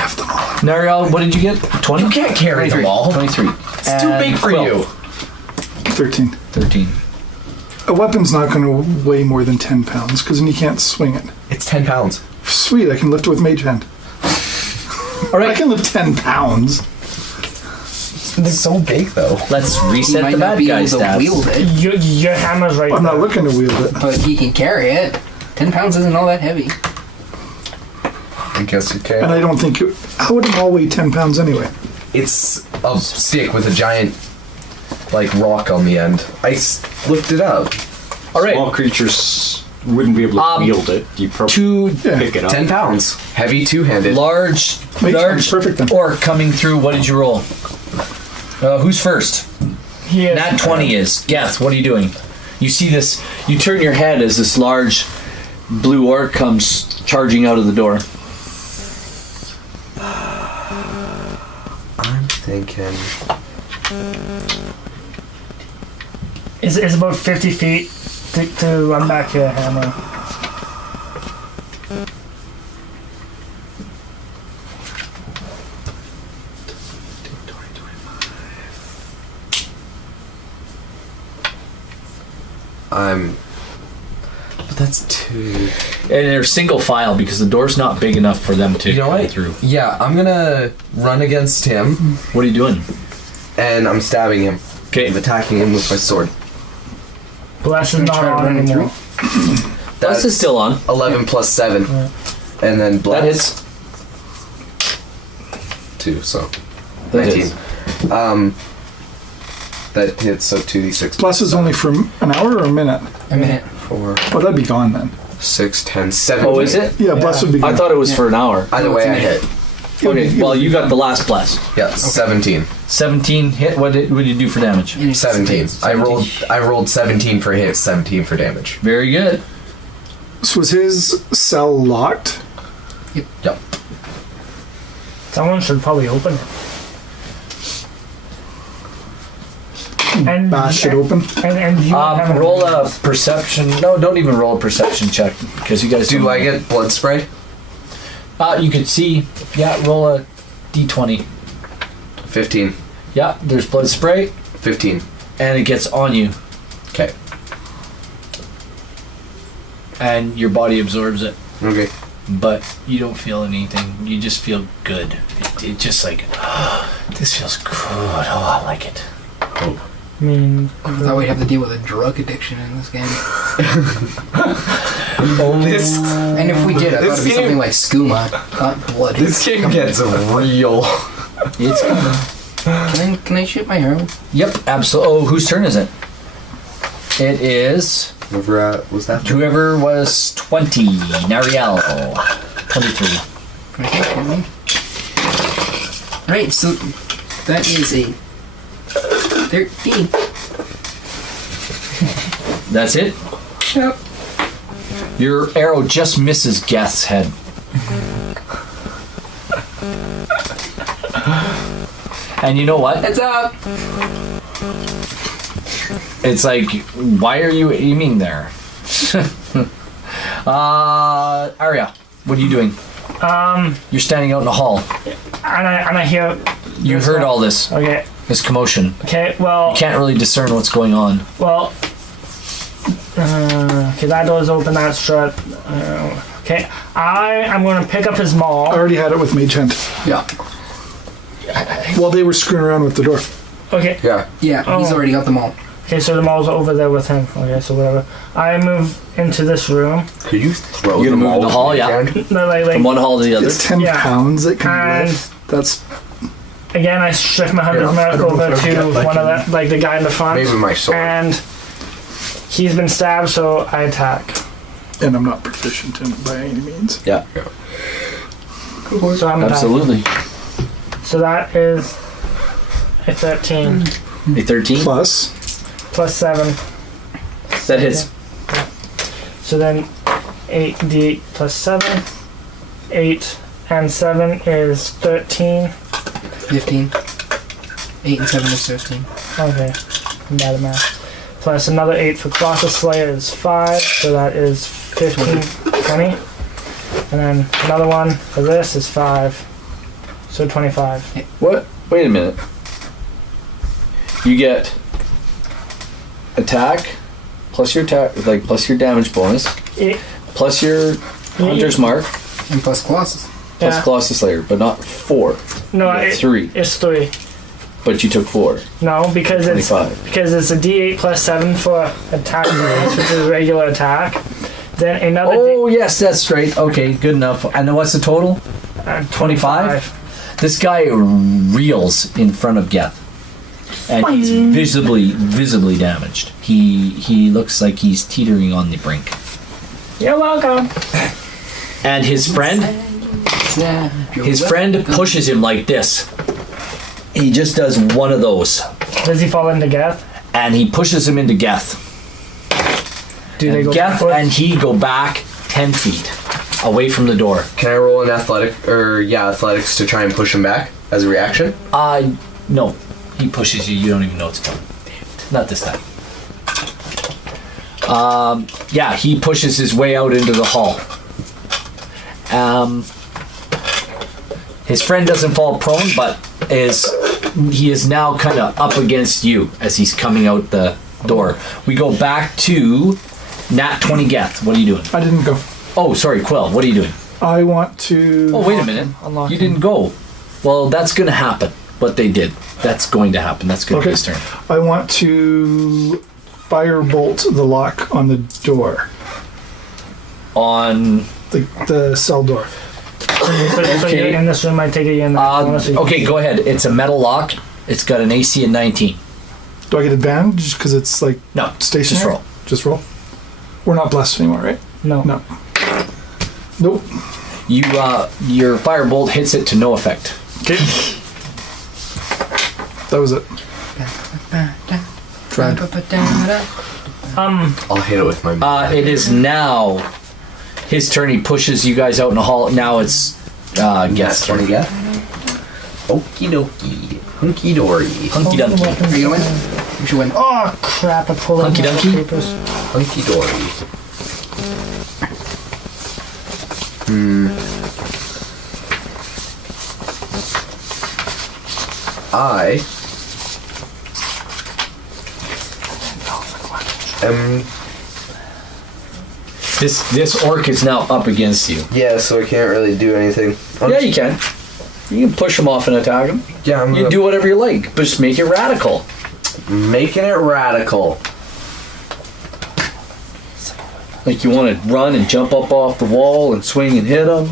Nariel, what did you get? 20? You can't carry them all. 23. It's too big for you. 13. 13. A weapon's not going to weigh more than 10 pounds, because then you can't swing it. It's 10 pounds. Sweet, I can lift it with mage hand. All I right, can lift 10 pounds. It's so big, though. let's He reset might the not bad be guy able to wield stats. it, Your hammer's right I'm there. not looking to wield it. but he can carry it. 10 pounds isn't all that heavy. I guess you And can. I don't think... How would it all weigh 10 pounds anyway? It's a stick with a giant, like, rock on the end. Looked it up. All right, Small creatures wouldn't be able to wield it. You probably two pick it up. 10 pounds. Heavy two-handed. large, Mage large hand's perfect then. orc coming through. What did you roll? Who's first? He is. Nat 20 is. Geth, what are you doing? You see this, you turn your head as this large blue orc comes charging out of the door. I'm thinking... It's about 50 feet to run back to a hammer. But that's two... And they're single file because the door's not big enough for them to You know come what? through. Yeah, I'm gonna run against him, What are you doing? and I'm stabbing him. Okay. I'm attacking him with my sword. Bless is not Try to on run him anymore. This is still on. 11 plus 7. And then That bless. hits. 2, so... That 19. hits. That hits, so 2d6. Plus is only for an hour or a minute? A minute. 4, Oh, that'd be gone then. 6, 10, 17. Oh, is it? Yeah, bless would be gone. I thought it was for an hour. Either way, I hit. Okay, well, you got the last bless. Yeah, 17. 17 hit. What did you do for damage? 17. I rolled 17 for hit, 17 for damage. Very good. So was his cell locked? Yep. Someone should probably open it. And bash it open. And you have Roll a perception. No, don't even roll a perception check because you guys. Do I get blood spray? You could see. Yeah, roll a d20. 15. Yeah, there's blood spray, 15. and it gets on you, Okay. and your body absorbs it. Okay. But you don't feel anything. You just feel good. It just like, this feels good. Oh, I like it. I mean, I thought we'd have to deal with a drug addiction in this game. This And if we did, I thought it'd be game- something like skooma, not blood. this game gets real. It's Can I shoot my arrow? Yep, absolutely. Oh, whose turn is it? It is Was that? whoever was 20. Nariel. 23. Okay. Right, so that is a 13. That's it? Yep. Your arrow just misses Geth's head. And you know what? Heads up! It's like, why are you aiming there? Arya, what are you doing? You're standing out in the hall. and I hear. You this heard one. all this, Okay. this commotion. Okay. Well. You can't really discern what's going on. Well. Okay, that door's open. That's shut. Okay. I'm going to pick up his maul. I already had it with Mage Hand Yeah. while they were screwing around with the door. Okay. Yeah. Yeah, he's Oh. already got them all. Okay, so the maul's over there with him. Okay, so whatever. I move into this room. Could you throw You're them gonna move in all the hall, to yeah. hand? No, like From one hall to the other. It's 10 Yeah. pounds it can And- lift. That's again, I shift my hunter's Yeah, I mark don't know over if I would to get, like, one of the, like the guy in the front. Maybe my sword. And he's been stabbed, so I attack. and I'm not proficient in it by any means. Yeah, So I'm attacking. absolutely. So that is a 13 A 13? Plus, plus 7. That hits. So then 8d8 plus 7. 8 and 7 is 13. 15. 8 and 7 is 15. Okay, I'm bad at math. Plus another 8 for Colossus Slayer is 5, so that is 15, 20. And then another one for this is 5, so 25. What? Wait a minute. You get attack plus your attack, like plus your damage bonus, It, plus your hunter's mark, And plus Colossus. plus yeah. Colossus Slayer, but not 4. No, You get it, 3, it's 3. but you took 4. No, because it's 25. a D8 plus 7 for attack bonus, which is regular attack. Then another Oh, yes, that's right. Okay, good enough. And what's the total? 25? This guy reels in front of Geth. And he's visibly damaged. He looks like he's teetering on the brink. You're welcome. And his friend pushes him like this. He just does one of those. Does he fall into Geth? And he pushes him into Geth. Do they And go Geth backwards? and he go back 10 feet away from the door. Can I roll an athletics to try and push him back as a reaction? No. He pushes you. You don't even know it's coming. Not this time. Yeah, he pushes his way out into the hall. His friend doesn't fall prone, but he is now kind of up against you as he's coming out the door. We go back to Nat 20 Geth. What are you doing? I didn't go. Oh, sorry, Quill. What are you doing? I want to. Oh, wait a minute. Unlock You him. didn't go. Well, that's going to happen. What they did. That's going to happen. That's going to be Okay. his turn. I want to firebolt the lock on the door, On... the cell door. So Okay. you're in this room, I take it you're in that corner, so you Okay, go ahead. It's a metal lock. It's got an AC of 19. Do I get advantage because it's like No, stationary? just roll. Just roll. We're not blessed anymore, right? No. No. Nope. Your firebolt hits it to no effect. Okay. That was it. Tried. I'll hit it with my. It is now his turn. He pushes you guys out in the hall. Now it's Geth's turn. Geth. Okie dokie. Hunky dory. Hunky dunky. Are you going? You should win. Oh crap! I pulled out Hunky my dunky? papers. Hunky dory. I am. This orc is now up against you. Yeah, so I can't really do anything. Yeah, you can. You can push him off and attack him. Yeah, I'm You gonna do whatever you like, but just make it radical. making it radical. Like you want to run and jump up off the wall and swing and hit him.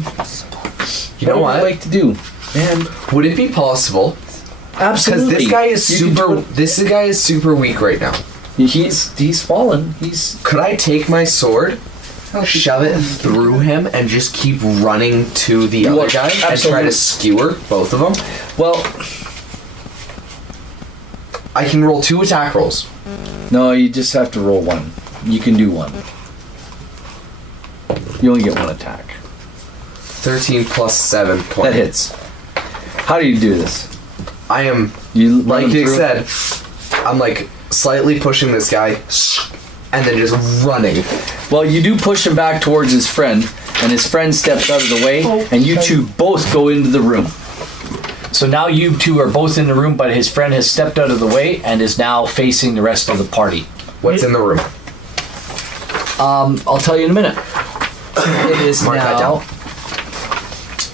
You know what? I like to do. Man, would it be possible? Because Absolutely. this guy is You can super. do it. This guy is super weak right now. He's fallen. He's Could I take my sword, shove it through him, and just keep running to the other want- guy and absolutely. try to skewer both of them? well. I can roll 2 attack rolls. No, you just have to roll one. You can do one. You only get one attack. 13 plus 7, 20. That hits. How do you do this? I am, You run like him Dick through? said, I'm like slightly pushing this guy and then just running. Well, you do push him back towards his friend, and his friend steps out of the way, and you two both go into the room. So now you two are both in the room, but his friend has stepped out of the way and is now facing the rest of the party. What's in the room? I'll tell you in a minute. It is Mark that now. down.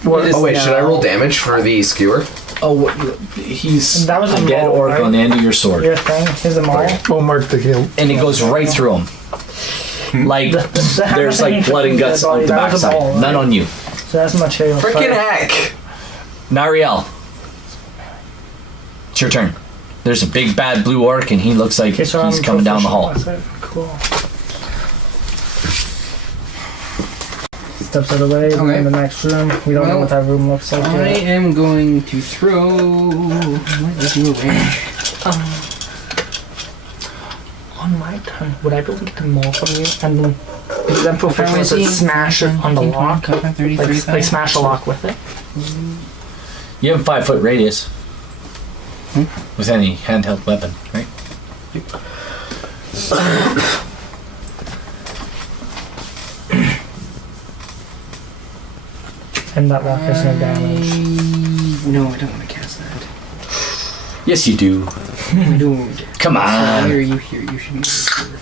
Oh wait, should I roll damage for the skewer? Oh, he's That was a a dead maul, orc right? on the end of your sword, Your thing. Here's a mall. Oh, mark the kill. and it goes right through him. Like there's like blood and guts on the That was a backside. ball, right? None on you. So that's material. Frickin' heck! Nariel, it's your turn. There's a big bad blue orc, and he looks like Okay, so he's I'm coming down the hall. proficient with it. Cool. Steps out of the way. We're in the next room. We don't know Well, what that room looks like I yet. am going to throw. What is your range? On my turn, would I be able to get the maul from you and then because I'm proficient with it, smash it on the lock? Like smash the lock with it? You have a 5-foot radius with any handheld weapon, right? And that lock has no damage. No, I don't want to cast that. Yes, you do. I don't. Come Why on. are you here? You should be here.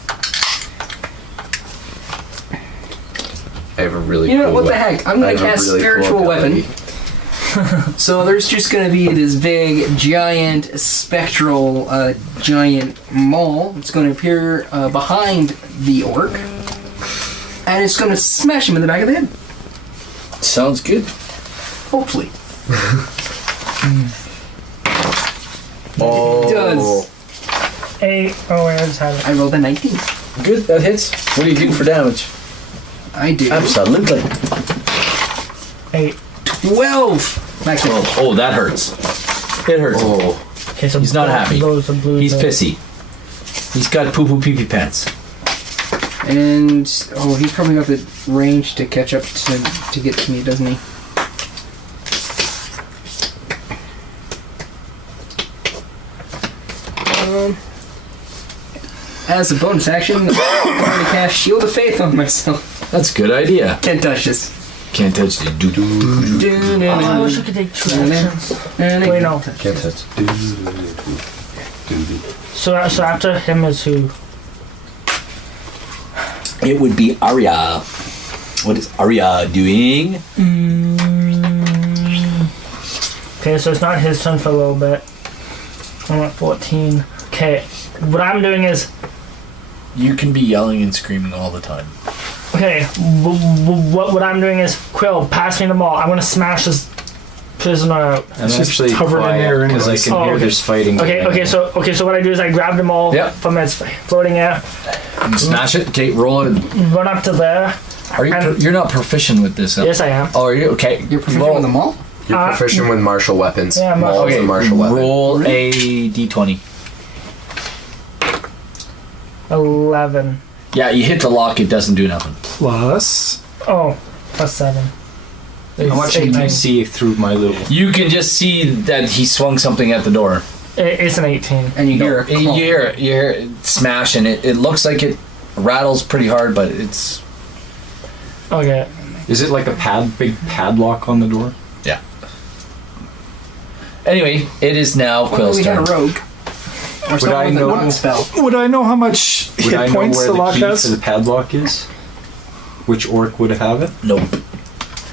I have a really You know cool what the weapon. heck? I'm I gonna have a cast really cool spiritual weapon. ability. So there's just gonna be this big, giant, spectral, giant maul. It's gonna appear behind the orc, and it's gonna smash him in the back of the head. Sounds good. Hopefully, Oh. it does. 8. Oh, wait, I just had it. I rolled a 19. Good, that hits. What do you do for damage? I do Absolutely. 8. 12. Max damage. Oh, that hurts. It hurts. Oh. Okay, so He's not happy. Those are blue. He's pissy. He's got poo-poo pee-pee pants. And he's probably got the range to catch up to get to me, doesn't he? As a bonus action, I'm going to cast Shield of Faith on myself. That's a good idea. Can't touch this. Can't touch the do do. Oh, I wish I could take 2 actions. Wait, no. Can't touch. So after him is who? It would be Arya. What is Arya doing? Okay, so it's not his turn for a little bit. I'm at 14. Okay, what I'm doing is You can be yelling and screaming all the time. okay. What I'm doing is Quill, pass me the ball. I'm gonna smash this prisoner out. I'm It's just actually covered in quiet air because I anyways. can Oh, hear okay. there's fighting. Okay. So what I do is I grab them all Yep. from its floating air, You smash it. Okay, roll it. run up to there. Are you? You're not proficient with this. Yes, I am. Oh, are you? Okay. You're proficient with them all? You're proficient with martial weapons. Yeah, Maul is Okay. a martial weapon. Roll a d20. 11. Yeah, you hit the lock. It doesn't do nothing. Plus. Oh, plus 7. How much can you see through my little? You can just see that he swung something at the door. It's an 18. And you hear You hear it smash, and it looks like it rattles pretty hard, but it's... Okay. Is it like a big padlock on the door? Yeah. Anyway, it is now Well, Quill's we had turn. a rogue. Or someone with a knock spell. Would I know how much Would hit I know points where the the lock key for has? the padlock is? Which orc would have it? Nope.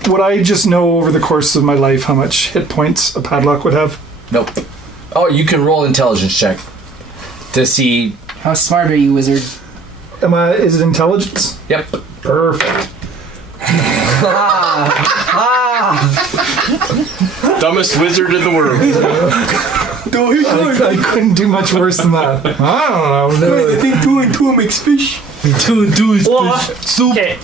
Would I just know over the course of my life how much hit points a padlock would have? Nope. Oh, you can roll intelligence check to see... How smart are you, wizard? Is it intelligence? Yep. Perfect. Dumbest wizard in the world. I couldn't do much worse than that. I don't know. think 2 and 2 makes fish. 2 and 2 is Well, soup. okay.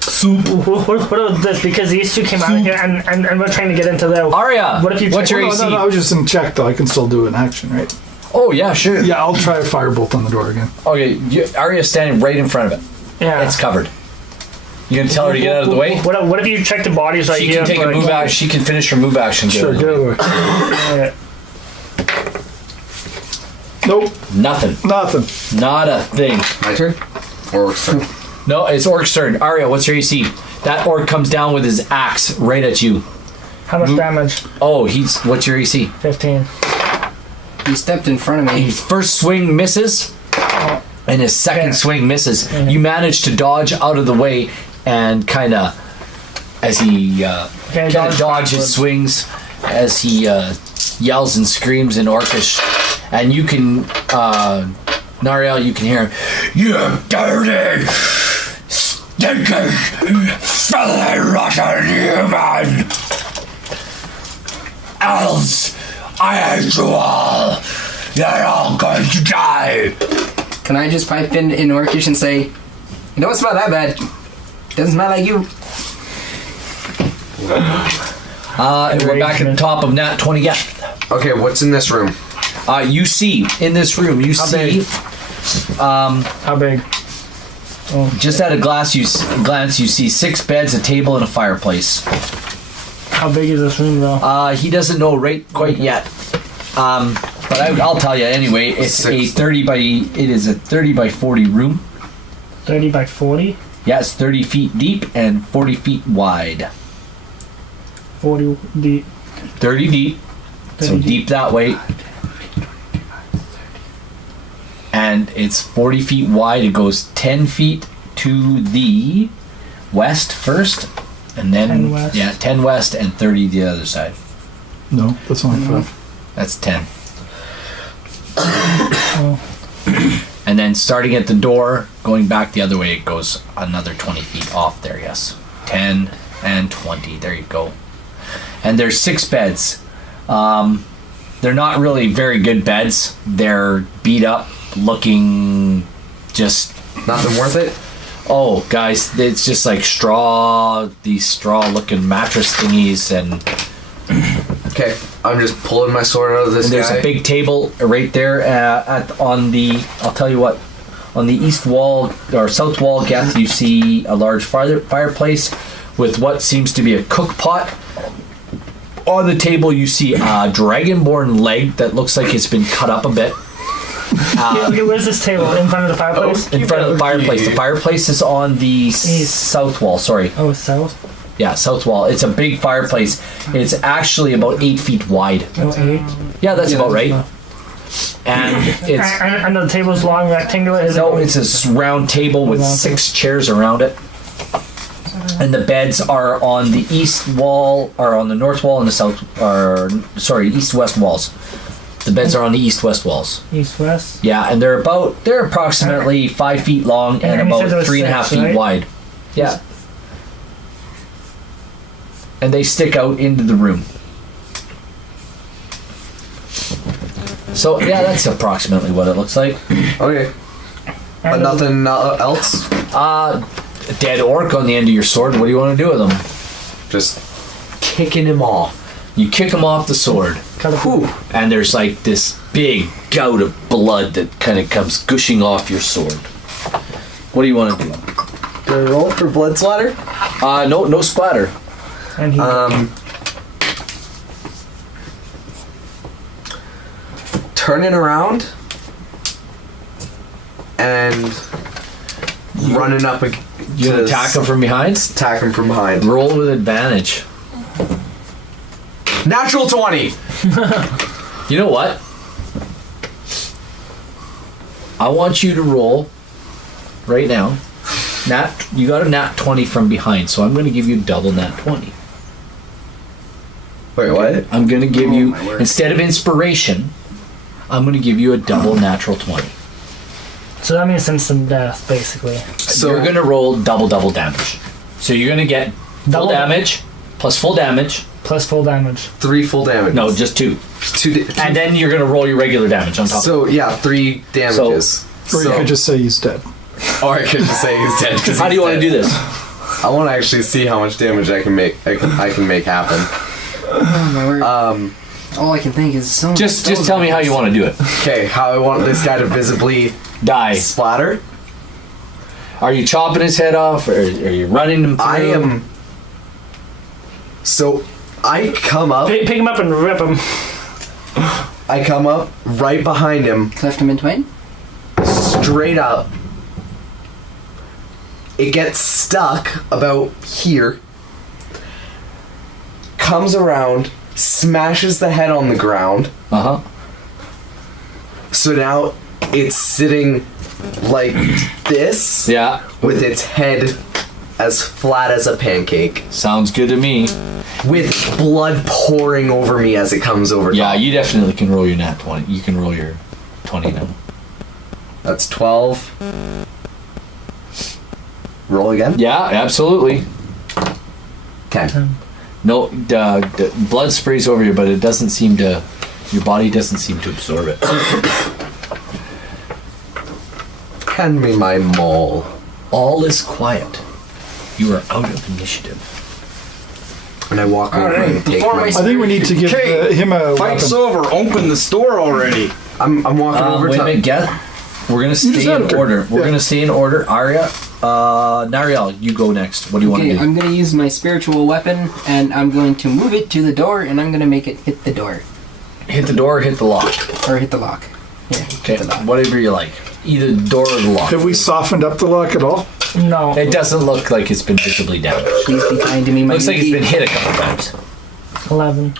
Soup. What about this? Because these two came out here and we're trying to get into there. Arya, What if you what's check- your No, AC? no, I was just in check though. I can still do an action, right? Oh, yeah, sure. Yeah, I'll try a firebolt on the door again. Okay, Arya's standing right in front of it. Yeah. It's covered. You gonna tell her to get out of the way? What if you check the bodies right She here? can take a move action. She can finish her move action. Sure, get out of the way. Yeah. Nope, Nothing. nothing. Not a thing. My turn? Or Orc's turn? No, it's Orc's turn. Arya, what's your AC? That Orc comes down with his axe right at you. How much damage? Oh, what's your AC? 15. You stepped in front of me. His first swing misses, and his second Yeah. swing misses. You manage to dodge out of the way, and kind of, as he kind of dodge his swings, as he yells and screams in Orcish, and you can, Nariel, you can hear him. You dirty, stinking, filthy, rotten human! Else, I hate you all! You're all going to die! Can I just pipe in Orcish and say, you don't smell that bad. Doesn't smell like you. And we're back at the top of Nat 20 Geth. Okay, what's in this room? You see, in this room, you see, How big? just at a glance, you see 6 beds, a table, and a fireplace. How big is this room though? He doesn't know right quite yet. But I'll tell you anyway. It's a 30 by. It is a 30 by 40 room. 30 by 40? Yeah, it's 30 feet deep and 40 feet wide. 40 deep. 30 deep. So 30 deep that way. And it's 40 feet wide. It goes 10 feet to the west first, and then 10 west. 10 west and 30 the other side. No, that's only 5. That's 10. And then starting at the door, going back the other way, it goes another 20 feet off there, yes. 10 and 20, there you go. And there's 6 beds. They're not really very good beds. They're beat up, looking just... Nothing worth it? Oh, guys, it's just like these straw-looking mattress thingies, and Okay, I'm just pulling my sword out of this there's guy. a big table right there on the, I'll tell you what, on the east wall, or south wall, Geth, you see a large fireplace with what seems to be a cook pot. On the table, you see a dragonborn leg that looks like it's been cut up a bit. Okay, where's this table? In front of the fireplace? In front of the fireplace. The fireplace is on the south wall, sorry. Oh, south? Yeah, south wall. It's a big fireplace. It's actually about 8 feet wide. Oh, 8. Yeah, that's about right. And it's... And the table's long, rectangular? Is No, it? it's a round table with 6 chairs around it. And the beds are on the east wall, or on the north wall and the south, or sorry, east-west walls. The beds are on the east-west walls. East-west? Yeah, and they're approximately 5 feet long and And you said there about was 3.5 6, feet right? wide. Yeah. And they stick out into the room. So yeah, that's approximately what it looks like. Okay. But And nothing else? A dead orc on the end of your sword. What do you want to do with him? Just kicking him off. You kick him off the sword, cut it. Whew. and there's like this big gout of blood that kind of comes gushing off your sword. What do you want to do? Do I roll for blood splatter? No splatter. And he... turning around and running up You attack him from behind? Attack him from behind. Roll with advantage. Natural 20. You know what? I want you to roll right now. You got a nat 20 from behind, so I'm going to give you double nat 20. Wait, what? I'm going to give you, my word. instead of inspiration, I'm going to give you a double natural 20. So that means instant death, basically. So you're going to roll double damage. So you're going to get full Double- damage plus full damage. Plus full damage. 3 full damage. No, just 2. And then you're going to roll your regular damage on top. So yeah, 3 damages. Or you could just say he's dead. Or I could just say he's dead. How do you want to do this? I want to actually see how much damage I can make. I can make happen. Oh my word. All I can think is so. Just tell me how you want to do it. Okay, how I want this guy to visibly Die. splatter. Are you chopping his head off, or are you running him through? I am. So I come up. Pick him up and rip him. I come up right behind him, Cleft him in twain. straight up. It gets stuck about here. Comes around, smashes the head on the ground. Uh-huh. So now it's sitting like this, Yeah. with its head as flat as a pancake, Sounds good to me. with blood pouring over me as it comes over. Yeah, top. you definitely can roll your nat 20. You can roll your 20 now. That's 12. Roll again. Yeah, absolutely. 10. No, the blood sprays over you, but it doesn't seem to. Your body doesn't seem to absorb it. Hand me my maul. All is quiet. You are out of initiative. And I walk over Alright, and take before my. my- I think we need to give him a Fight's weapon. over. Open the store already. I'm walking over Wait a to. minute, Geth. We're gonna just stay in enter. order. We're Yeah. gonna stay in order. Arya, Nariel, you go next. What do you want Okay, to do? I'm gonna use my spiritual weapon and I'm going to move it to the door and I'm gonna make it hit the door Hit the door or hit the lock? or hit the lock. Yeah, Okay, hit the lock. whatever you like. Either the door or the lock. Have we softened up the lock at all? No. It doesn't look like it's been visibly damaged. Please be kind to me, my Looks like it's Yuki. been hit a couple times. 11.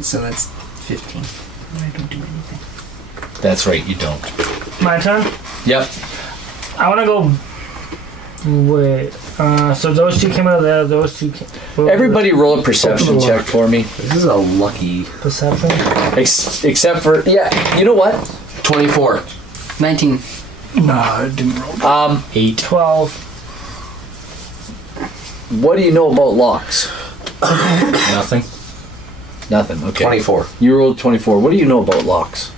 So that's 15. I don't do anything. That's right, you don't. My turn? Yep. I want to go. Wait. So those two came out of there. Those two came. Everybody roll a perception check for me. This is a lucky. Perception. Except for, yeah, you know what? 24. 19. No, it didn't roll. 8. 12. What do you know about locks? Nothing. Nothing, okay. 24. You rolled 24. What do you know about locks?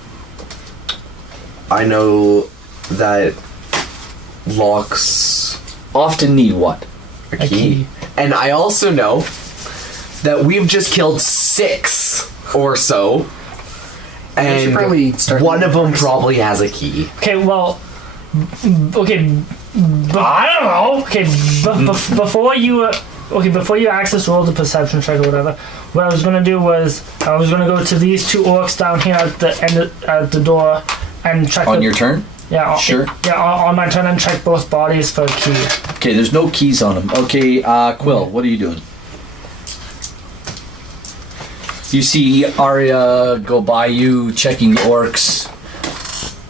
I know that locks Often need what? a key. And I also know that we've just killed 6 or so. should probably And start one of them first. probably has a key. Okay, well. Okay. I don't know. Okay, before you. Before you access roll the perception check or whatever, what I was gonna do was I was gonna go to these two orcs down here at the end at the door and check On the- your turn? yeah Sure. yeah on my turn and check both bodies for a key. Okay, there's no keys on them. Okay, Quill, what are you doing? You see Arya go by you, checking the orcs'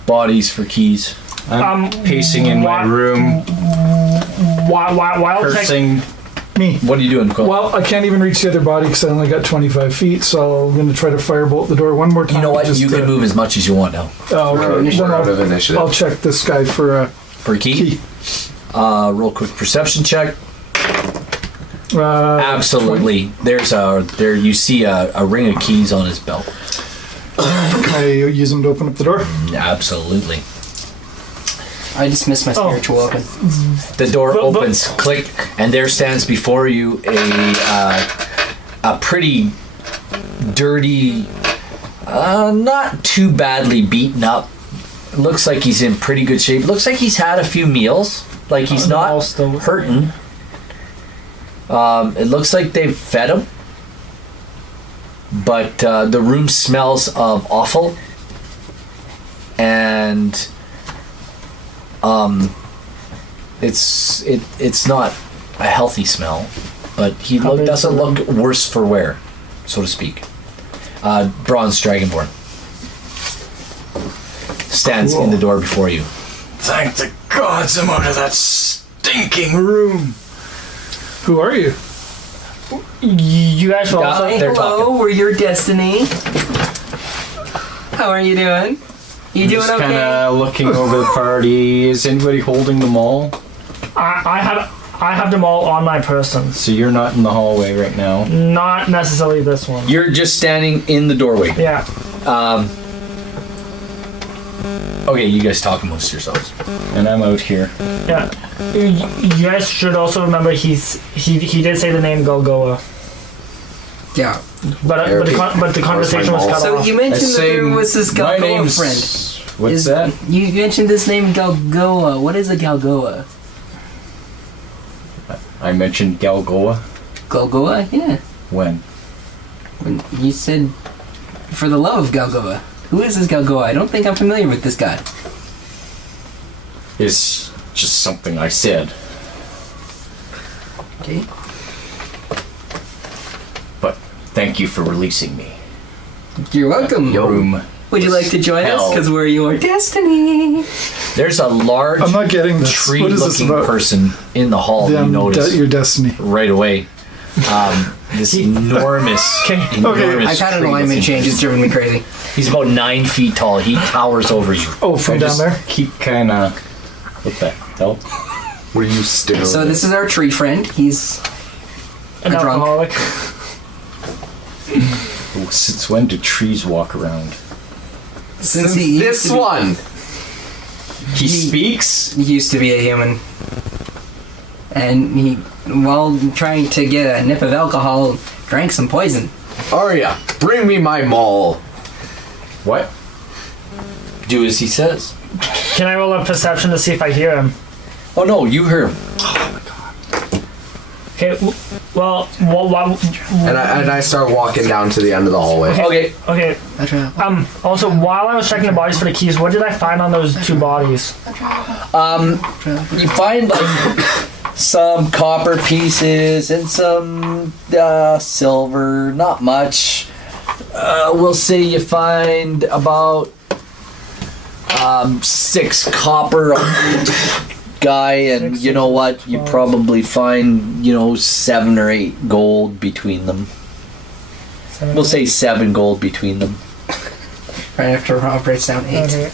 bodies for keys. I'm pacing in my why- room, Wild check. cursing. Me. What are you doing, Quill? Well, I can't even reach the other body because I only got 25 feet, so I'm going to try to firebolt the door one more time. You know what? just You to- can move as much as you want now. Oh, We're okay. Then out of I'll initiative. check this guy for a For a key? key. Roll quick perception check. Absolutely. There you see a ring of keys on his belt. Can I use him to open up the door? Absolutely. I dismissed my spiritual weapon. The door But- opens, click, and there stands before you a pretty dirty, not too badly beaten up. Looks like he's in pretty good shape. Looks like he's had a few meals. Like he's not Also- hurting. It looks like they've fed him, but the room smells of offal, and it's not a healthy smell, but he doesn't look worse for wear, so to speak. Bronze Dragonborn stands in the door before you. Thank the gods I'm out of that stinking room. Who are you? You guys will also. They're Hello, talking. we're your destiny. How are you doing? You doing Just okay? kind of looking over the party. Is anybody holding them all? I have them all on my person. So you're not in the hallway right now. Not necessarily this one. You're just standing in the doorway. Yeah. Okay, you guys talk amongst yourselves. And I'm out here. Yeah. You guys should also remember he did say the name Golgoa, Yeah. but the conversation was cut So off. you mentioned that there was this my Galgoa name's... friend. What's that? You mentioned this name Galgoa. What is a Galgoa? I mentioned Galgoa. Galgoa? Yeah. When? When you said, for the love of Galgoa. Who is this Galgoa? I don't think I'm familiar with this guy. It's just something I said. Okay. But thank you for releasing me. You're welcome. Room. Would you like to join us? Hell. Because we're your destiny. There's a large I'm not getting this. What is this tree-looking about? person in the hall. You notice Your destiny. right away. This enormous, Okay. I've had an tree alignment looking- change. It's driven me crazy. He's about 9 feet tall. He towers over you. Oh, from I down just there? keep kind of... What the hell? What are you staring So at? this is our tree friend. He's An a drunk. alcoholic. Since when do trees walk around? Since he This used to be- one! He speaks? He used to be a human. And he, while trying to get a nip of alcohol, drank some poison. Arya, bring me my maul. What? Do as he says. Can I roll a perception to see if I hear him? Oh no, you heard him. Okay. Well, And I start walking down to the end of the hallway. Okay, okay. Also, while I was checking the bodies for the keys, what did I find on those two bodies? you find like some copper pieces and some silver. Not much. We'll say you find about 6 copper on each guy, and you know what? You probably find 7 or 8 gold between them. We'll say 7 gold between them. Right after Rob breaks down 8. Okay.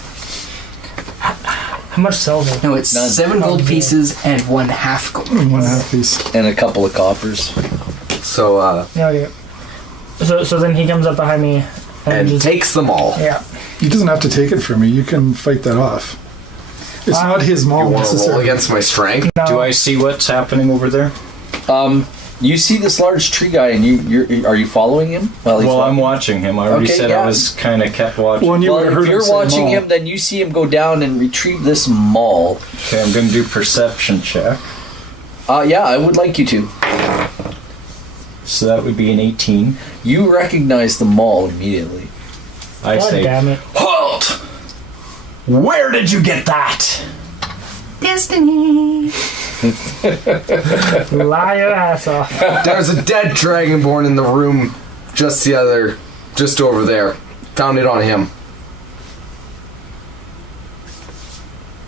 How much silver? No, it's None. 7 gold pieces and 1/2 gold. 1/2 piece. And a couple of coppers. So, Yeah, okay. So then he comes up behind me and just, takes them all. yeah. He doesn't have to take it from me. You can fight that off. It's not his You maul want to roll necessarily. against my strength? No. Do I see what's happening over there? You see this large tree guy, and are you following him? Well, I'm watching him. I already Okay, said yeah. I was kind of kept watching. Well, and you Well, would've if heard you're him say watching maul. him, then you see him go down and retrieve this maul. Okay, I'm going to do perception check. Yeah, I would like you to. So that would be an 18. You recognize the maul immediately. I God say, damn it. halt! Where did you get that? Destiny! Lie your ass off. There's a dead dragonborn in the room just over there. Found it on him.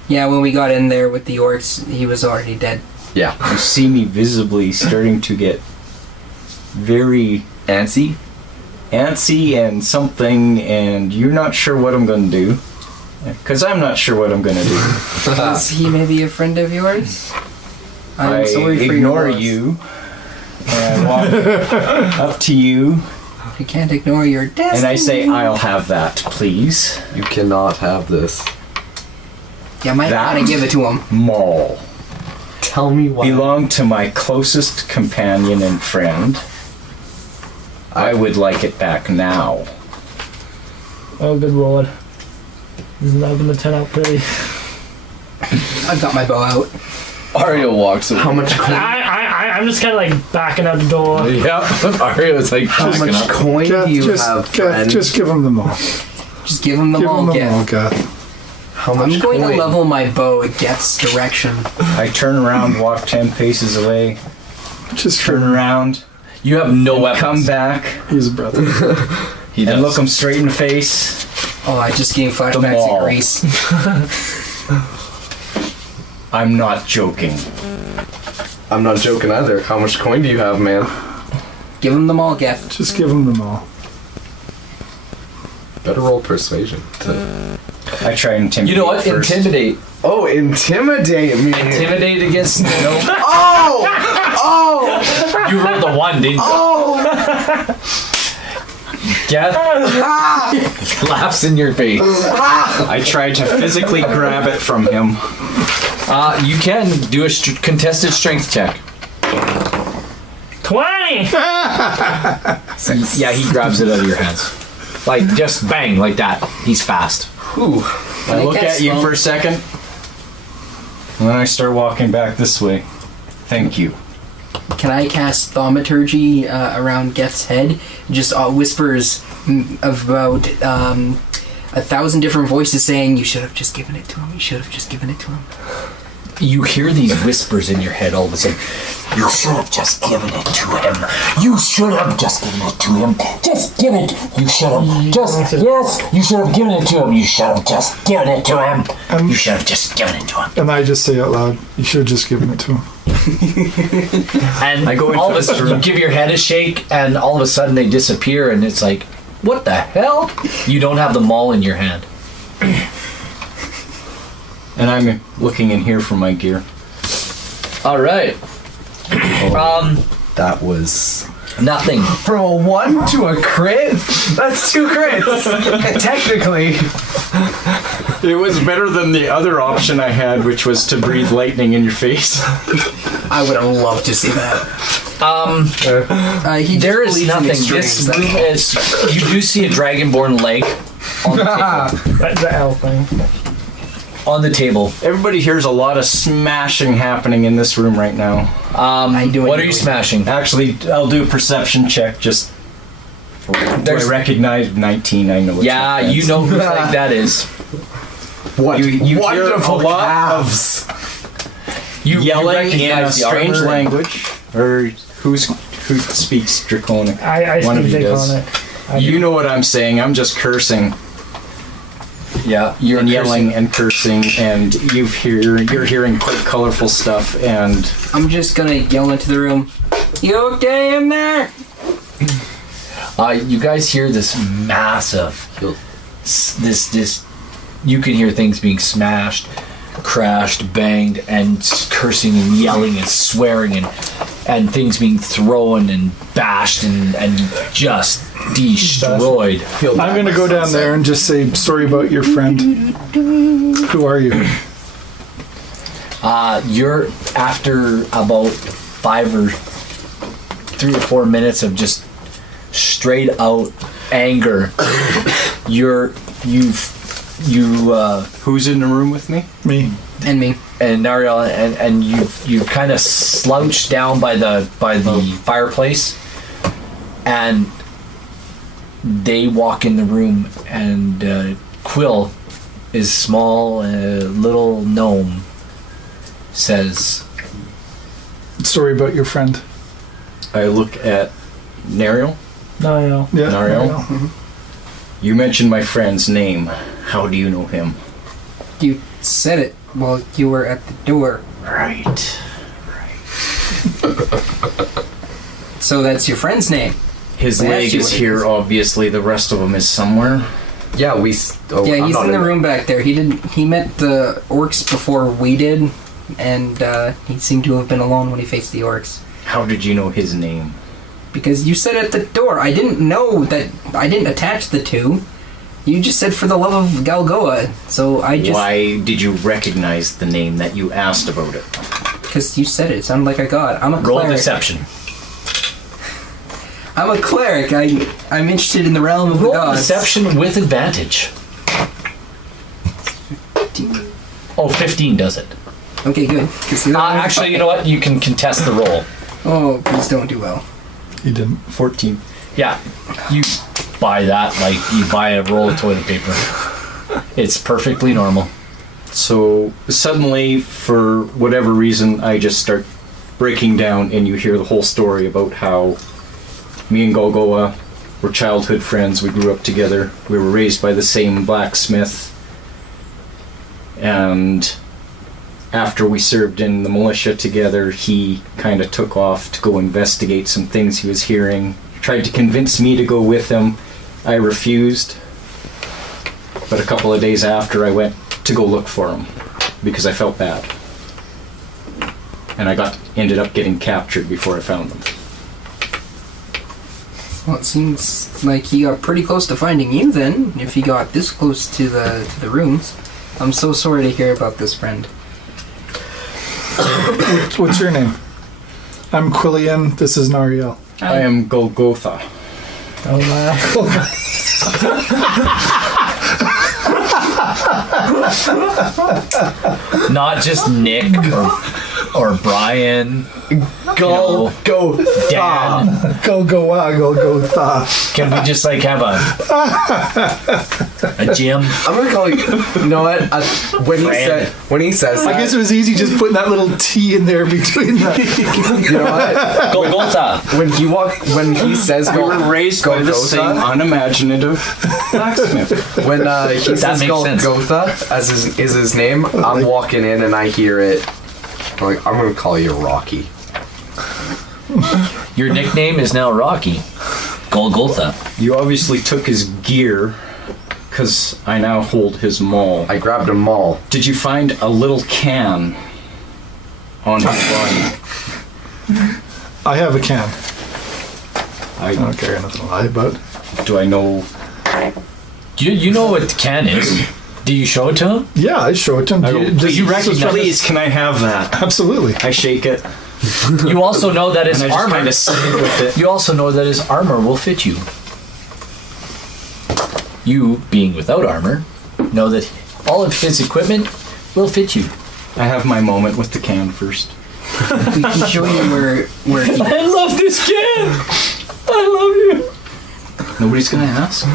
Yeah, when we got in there with the orcs, he was already dead. Yeah. You see me visibly starting to get very Antsy? antsy and something, and you're not sure what I'm going to do. Because I'm not sure what I'm going to do. Is he maybe a friend of yours? I'm I sorry for ignore your loss. you and walk up to you, You can't ignore your destiny. and I say, I'll have that, please. You cannot have this. Yeah, might That- gotta give it to him. Maul. Tell me why. Belonged to my closest companion and friend. I would like it back now. Oh, good lord. This is not going to turn out pretty. I've got my bow out. Arya walks away. How much? I I'm just kind of like backing out the door. Yep. Ario's like, How backing much up. coin do you just, have, friend? Just give them them all. Just give him them Give all, them them all, Geth. Geth. How much I'm going coin? to level my bow at Geth's direction. I turn around, walk 10 paces away, Just turn around, You have no weapons. come back, He's a brother. He does. and look him straight in the face. Oh, I just gave flashbacks mall. to Greece. I'm not joking. I'm not joking either. How much coin do you have, man? Give him them all, Geth. Just give them them all. Better roll persuasion. I try and intimidate You know what? first. Intimidate. Oh, intimidate me. Intimidate against no. Oh! Oh! You rolled a 1, didn't you? Oh! Geth laughs in your face. I tried to physically grab it from him. You can do a contested strength check. 20! Yeah, he grabs it out of your hands. Like, just bang, like that. He's fast. Ooh. I look at you for a second, and then I start walking back this way. Thank you. Can I cast thaumaturgy around Geth's head? Just whispers of about 1,000 different voices saying, "You should have just given it to him. You should have just given it to him." You hear these whispers in your head all of a sudden. You should have just given it to him. You should have just given it to him. Just give it. You should have just. Yes, you should have given it to him. You should have just given it to him. You should have just given it to him. And I just say out loud, you should have just given it to him. And I go into all of a the sudden, you give your head a shake, and all of a sudden they disappear, and it's like, what the hell? You don't have the maul in your hand. And I'm looking in here for my gear. All right. That was... Nothing. From a 1 to a crit? That's 2 crits. Technically. It was better than the other option I had, which was to breathe lightning in your face. I would have loved to see that. He There is believes in nothing. extremes, This that's room all. is. You do see a dragonborn leg on the table. That's the L thing. On the table. Everybody hears a lot of smashing happening in this room right now. What are you smashing? Actually, I'll do a perception check. Just do I recognize 19? I know. It's Yeah, not you fancy. know whose leg that is. What? You hear a Wonderful lot calves. You yelling in a recognize the strange armor. language, or who speaks Draconic? I One of speak you does. Draconic. You know what I'm saying. I'm just cursing Yeah, you're and yelling. yelling and cursing, and you're hearing quite colorful stuff. And I'm just gonna yell into the room. You okay in there? You guys hear this massive, this. You can hear things being smashed, crashed, banged, and cursing and yelling and swearing and things being thrown and bashed and just destroyed. I'm going to go down there and just say, sorry about your friend. Who are you? You're after about 3 or 4 minutes of just straight out anger. who's in the room with me? Me. And me. And Nariel, and you've kind of slouched down by the fireplace, and they walk in the room, and Quill, is small, little gnome, says, Sorry about your friend. I look at Nariel. No. Yeah. Nariel? You mentioned my friend's name. How do you know him? You said it while you were at the door. Right. So that's your friend's name. His I asked leg you is what it here, is. obviously. The rest of him is somewhere. Yeah, we... Oh, Yeah, I'm he's not in the room back there. He met the orcs before we did, and he seemed to have been alone when he faced the orcs. How did you know his name? Because you said at the door. I didn't know that. I didn't attach the two. You just said for the love of Galgoa. So I just... Why did you recognize the name that you asked about it? Because you said it. It sounded like a god. I'm a roll cleric. deception. I'm a cleric. I'm interested in the realm of the Roll gods. deception with advantage. Oh, 15 does it. Okay, good. 'Cause the other one- Actually, you know what? You can contest the roll. Oh, please don't do well. You didn't. 14. Yeah, you buy that like you buy a roll of toilet paper. It's perfectly normal. So suddenly, for whatever reason, I just start breaking down, and you hear the whole story about how me and Golgoa were childhood friends. We grew up together. We were raised by the same blacksmith. And after we served in the militia together, he kind of took off to go investigate some things he was hearing. He tried to convince me to go with him. I refused. But a couple of days after, I went to go look for him because I felt bad. And I ended up getting captured before I found them. Well, it seems like he got pretty close to finding you then, if he got this close to the rooms. I'm so sorry to hear about this, friend. What's your name? I'm Quillian. This is Nariel. I am Golgotha. Oh my. Not just Nick or Brian. Go Dan. Go tha. Can we just like have a gym? I'm gonna call you. You know what? When he says that, I guess it was easy just putting that little T in there between the. you know what? Golgotha. When he says We were raised by the same unimaginative blacksmith. when he says makes sense. Golgotha as is his name, I'm walking in and I hear it. I'm like, I'm gonna call you Rocky. Your nickname is now Rocky. Golgotha. You obviously took his gear, because I now hold his maul. I grabbed a maul. Did you find a little can on his body? I have a can. I I don't carry nothing to lie about. do I know? You know what the can is? Do you show it to him? Yeah, I show it to him. I go, Does you he- recognize? Please, can I have that? Absolutely. I shake it, You also know that his and I just armor. kind of sit with it. You also know that his armor will fit you. You, being without armor, know that all of his equipment will fit you. I have my moment with the can first. We can show you where he... I love this can. I love you. Nobody's gonna ask.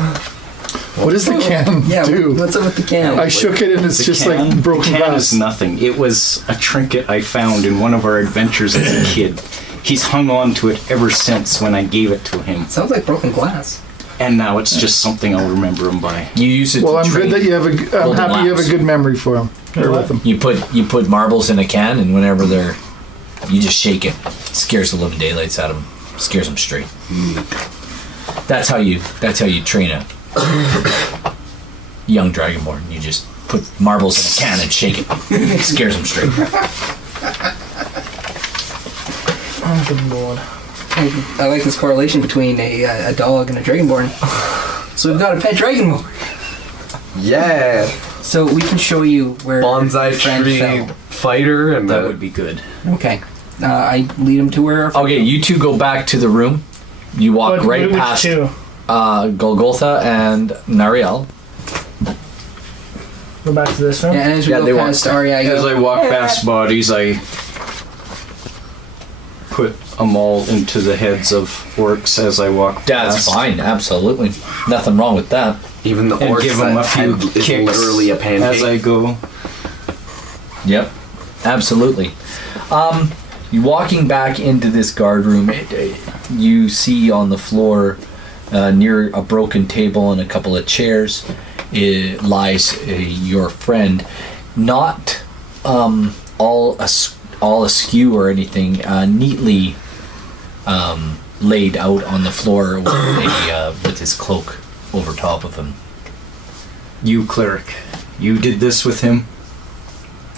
What does the can Yeah, do? what's up with the can? I shook it and it's The just can, like broken the can glass. is nothing. It was a trinket I found in one of our adventures as a kid. He's hung on to it ever since when I gave it to him. Sounds like broken glass. And now it's just something I'll remember him by. You use it. Well, to I'm trade good that you have a. I'm golden happy you have laps. a good memory for him or with him. You put marbles in a can, and whenever you just shake it. Scares the living daylights out of them. Scares them straight. That's how you train a young dragonborn. You just put marbles in a can and shake it. It scares them straight. Oh, good lord. I like this correlation between a dog and a dragonborn. So we've got a pet dragonborn. Yeah, So we can show you where bonsai Frank tree fell. fighter and That the would be good. Okay. I lead him to where... Okay, you two go back to the room. You walk right Which past two? Golgotha and Nariel. Go back to this room. And as we Yeah, they go walk past back. Arya, I As go... I walk past bodies, I put a maul into the heads of orcs as I walk That's past. fine, absolutely. Nothing wrong with that. even the And orcs give them a that few head is kicks literally a as pancake. I go. Yep, absolutely. You walking back into this guard room, you see on the floor near a broken table and a couple of chairs lies your friend, not all askew or anything, neatly laid out on the floor with his cloak over top of him. You, cleric, you did this with him?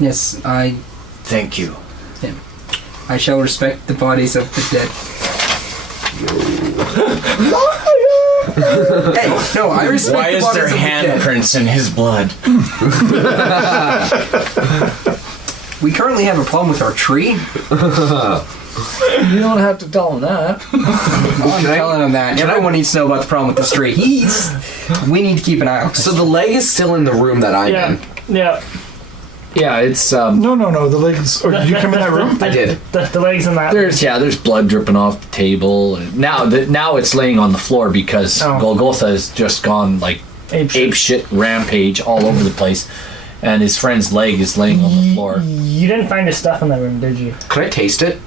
Yes, I Thank you. shall respect the bodies of the dead. Hey, no, I respect Why the is bodies there of the dead. handprints in his blood? We currently have a problem with our tree. You don't have to tell him that. I'm telling him that. Everyone needs to know about the problem with this tree. We need to keep an eye on this. So the leg is still in the room that I'm Yeah. in. Yeah. Yeah, it's No. The legs. Or did you come in that room? I did. The legs in that. there's blood dripping off the table. And now it's laying on the floor because Golgotha has just gone like ape shit rampage all over the place, and his friend's leg is laying on the floor. You didn't find his stuff in that room, did you? Could I taste it?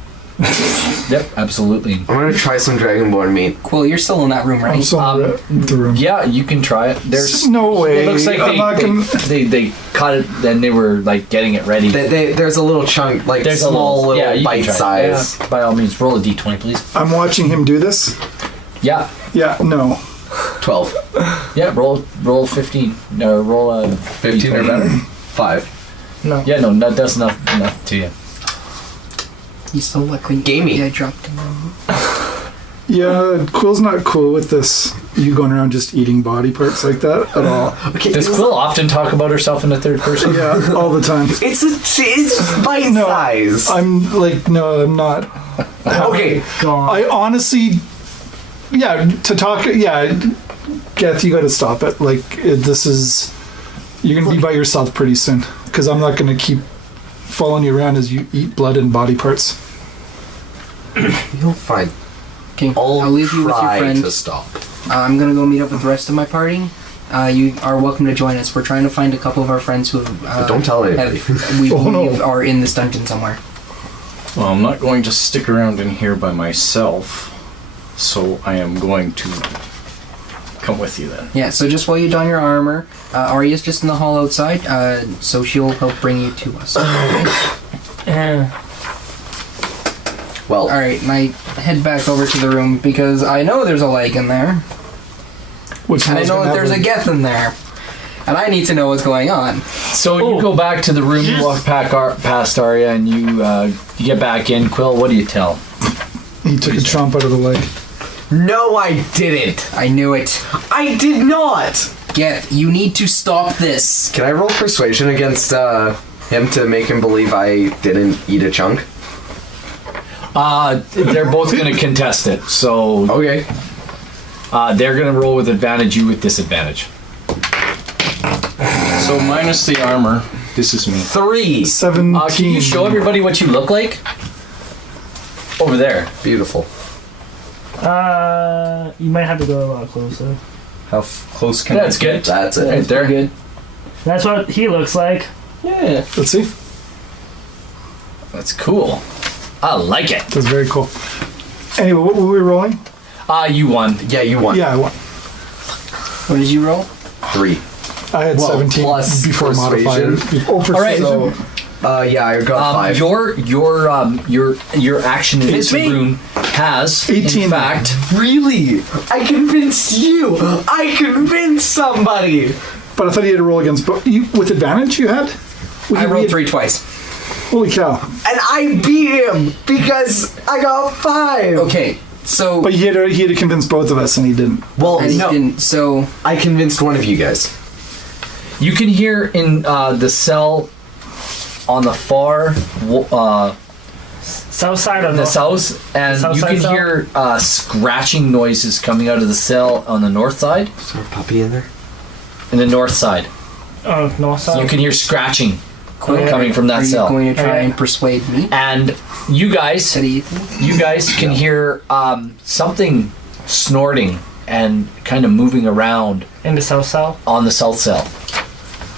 Yep, absolutely. I'm gonna try some Dragonborn meat. Quill, you're still in that room, right? I'm still in the room. Yeah, you can try it. There's No way. It looks like I'm not gonna. they cut it, then they were like getting it ready. There's a little chunk, like There's small you little can bite try it. size. Yeah, by all means, roll a d20, please. I'm watching him do this. Yeah, Yeah. No. 12. yeah. Roll 15. No, roll a 15 or better? 5. No. Yeah, no, that's enough to you. You still look like Gamey. I dropped him. Yeah. Quill's not cool with this. You going around just eating body parts like that at all? Okay, Does Quill often talk about herself in the third person? Yeah, all the time. it's bite No, size. I'm like, no, I'm not. Okay. God. I honestly, yeah, to talk, yeah, Geth, you got to stop it. Like, this is, you're gonna be by yourself pretty soon because I'm not gonna keep following you around as you eat blood and body parts. You'll find. Okay, I'll leave you with your Try friend. to stop. I'm gonna go meet up with the rest of my party. You are welcome to join us. We're trying to find a couple of our friends who But don't tell anybody. we Oh, no. believe are in this dungeon somewhere. Well, I'm not going to stick around in here by myself, so I am going to come with you then. Yeah, so just while you don your armor, Arya's just in the hall outside, so she'll help bring you to us. Yeah. Well, Alright, and I head back over to the room because I know there's a leg in there, Which and I one's know gonna that there's a happen? Geth in there, and I need to know what's going on. So you go back to the room, you walk past Arya, and you get back in. Quill, what do you tell? He took a chomp out of the leg. no, I didn't. I knew it. I did not. Geth, you need to stop this. Can I roll persuasion against him to make him believe I didn't eat a chunk? They're both going to contest it, so Okay. they're going to roll with advantage, you with disadvantage. So minus the armor, this is me. 3. 17. Can you show everybody what you look like? Over there. Beautiful. You might have to go a lot closer. How close can That's I get? good. That's it. Right there. Good. That's what he looks like. Yeah. Let's see. That's cool. I like it. That's very cool. Anyway, what were we rolling? You won. Yeah, you won. Yeah, I won. What did you roll? 3. I had Well, 17 plus before persuasion. modifier. Oh, persuasion. All right. So, yeah, I got 5. Your action in this 18. room has 18. in fact Really? I convinced you. I convinced somebody. But I thought you had to roll against you with advantage. You had. I rolled 3 twice. Holy cow! And I beat him because I got 5. Okay, so But he had to convince both of us, and he didn't. Well, and he no, didn't. So I convinced one of you guys. you can hear in the cell on the far South side of the south, and South you side can cell? hear scratching noises coming out of the cell on the north side. Is there a puppy in there? In the north side, Oh, north side. you can hear scratching Quill, coming from are that you cell. going to try Alright. and persuade me? And you guys Said he- can hear something snorting and kind of moving around in the south cell. on the south cell.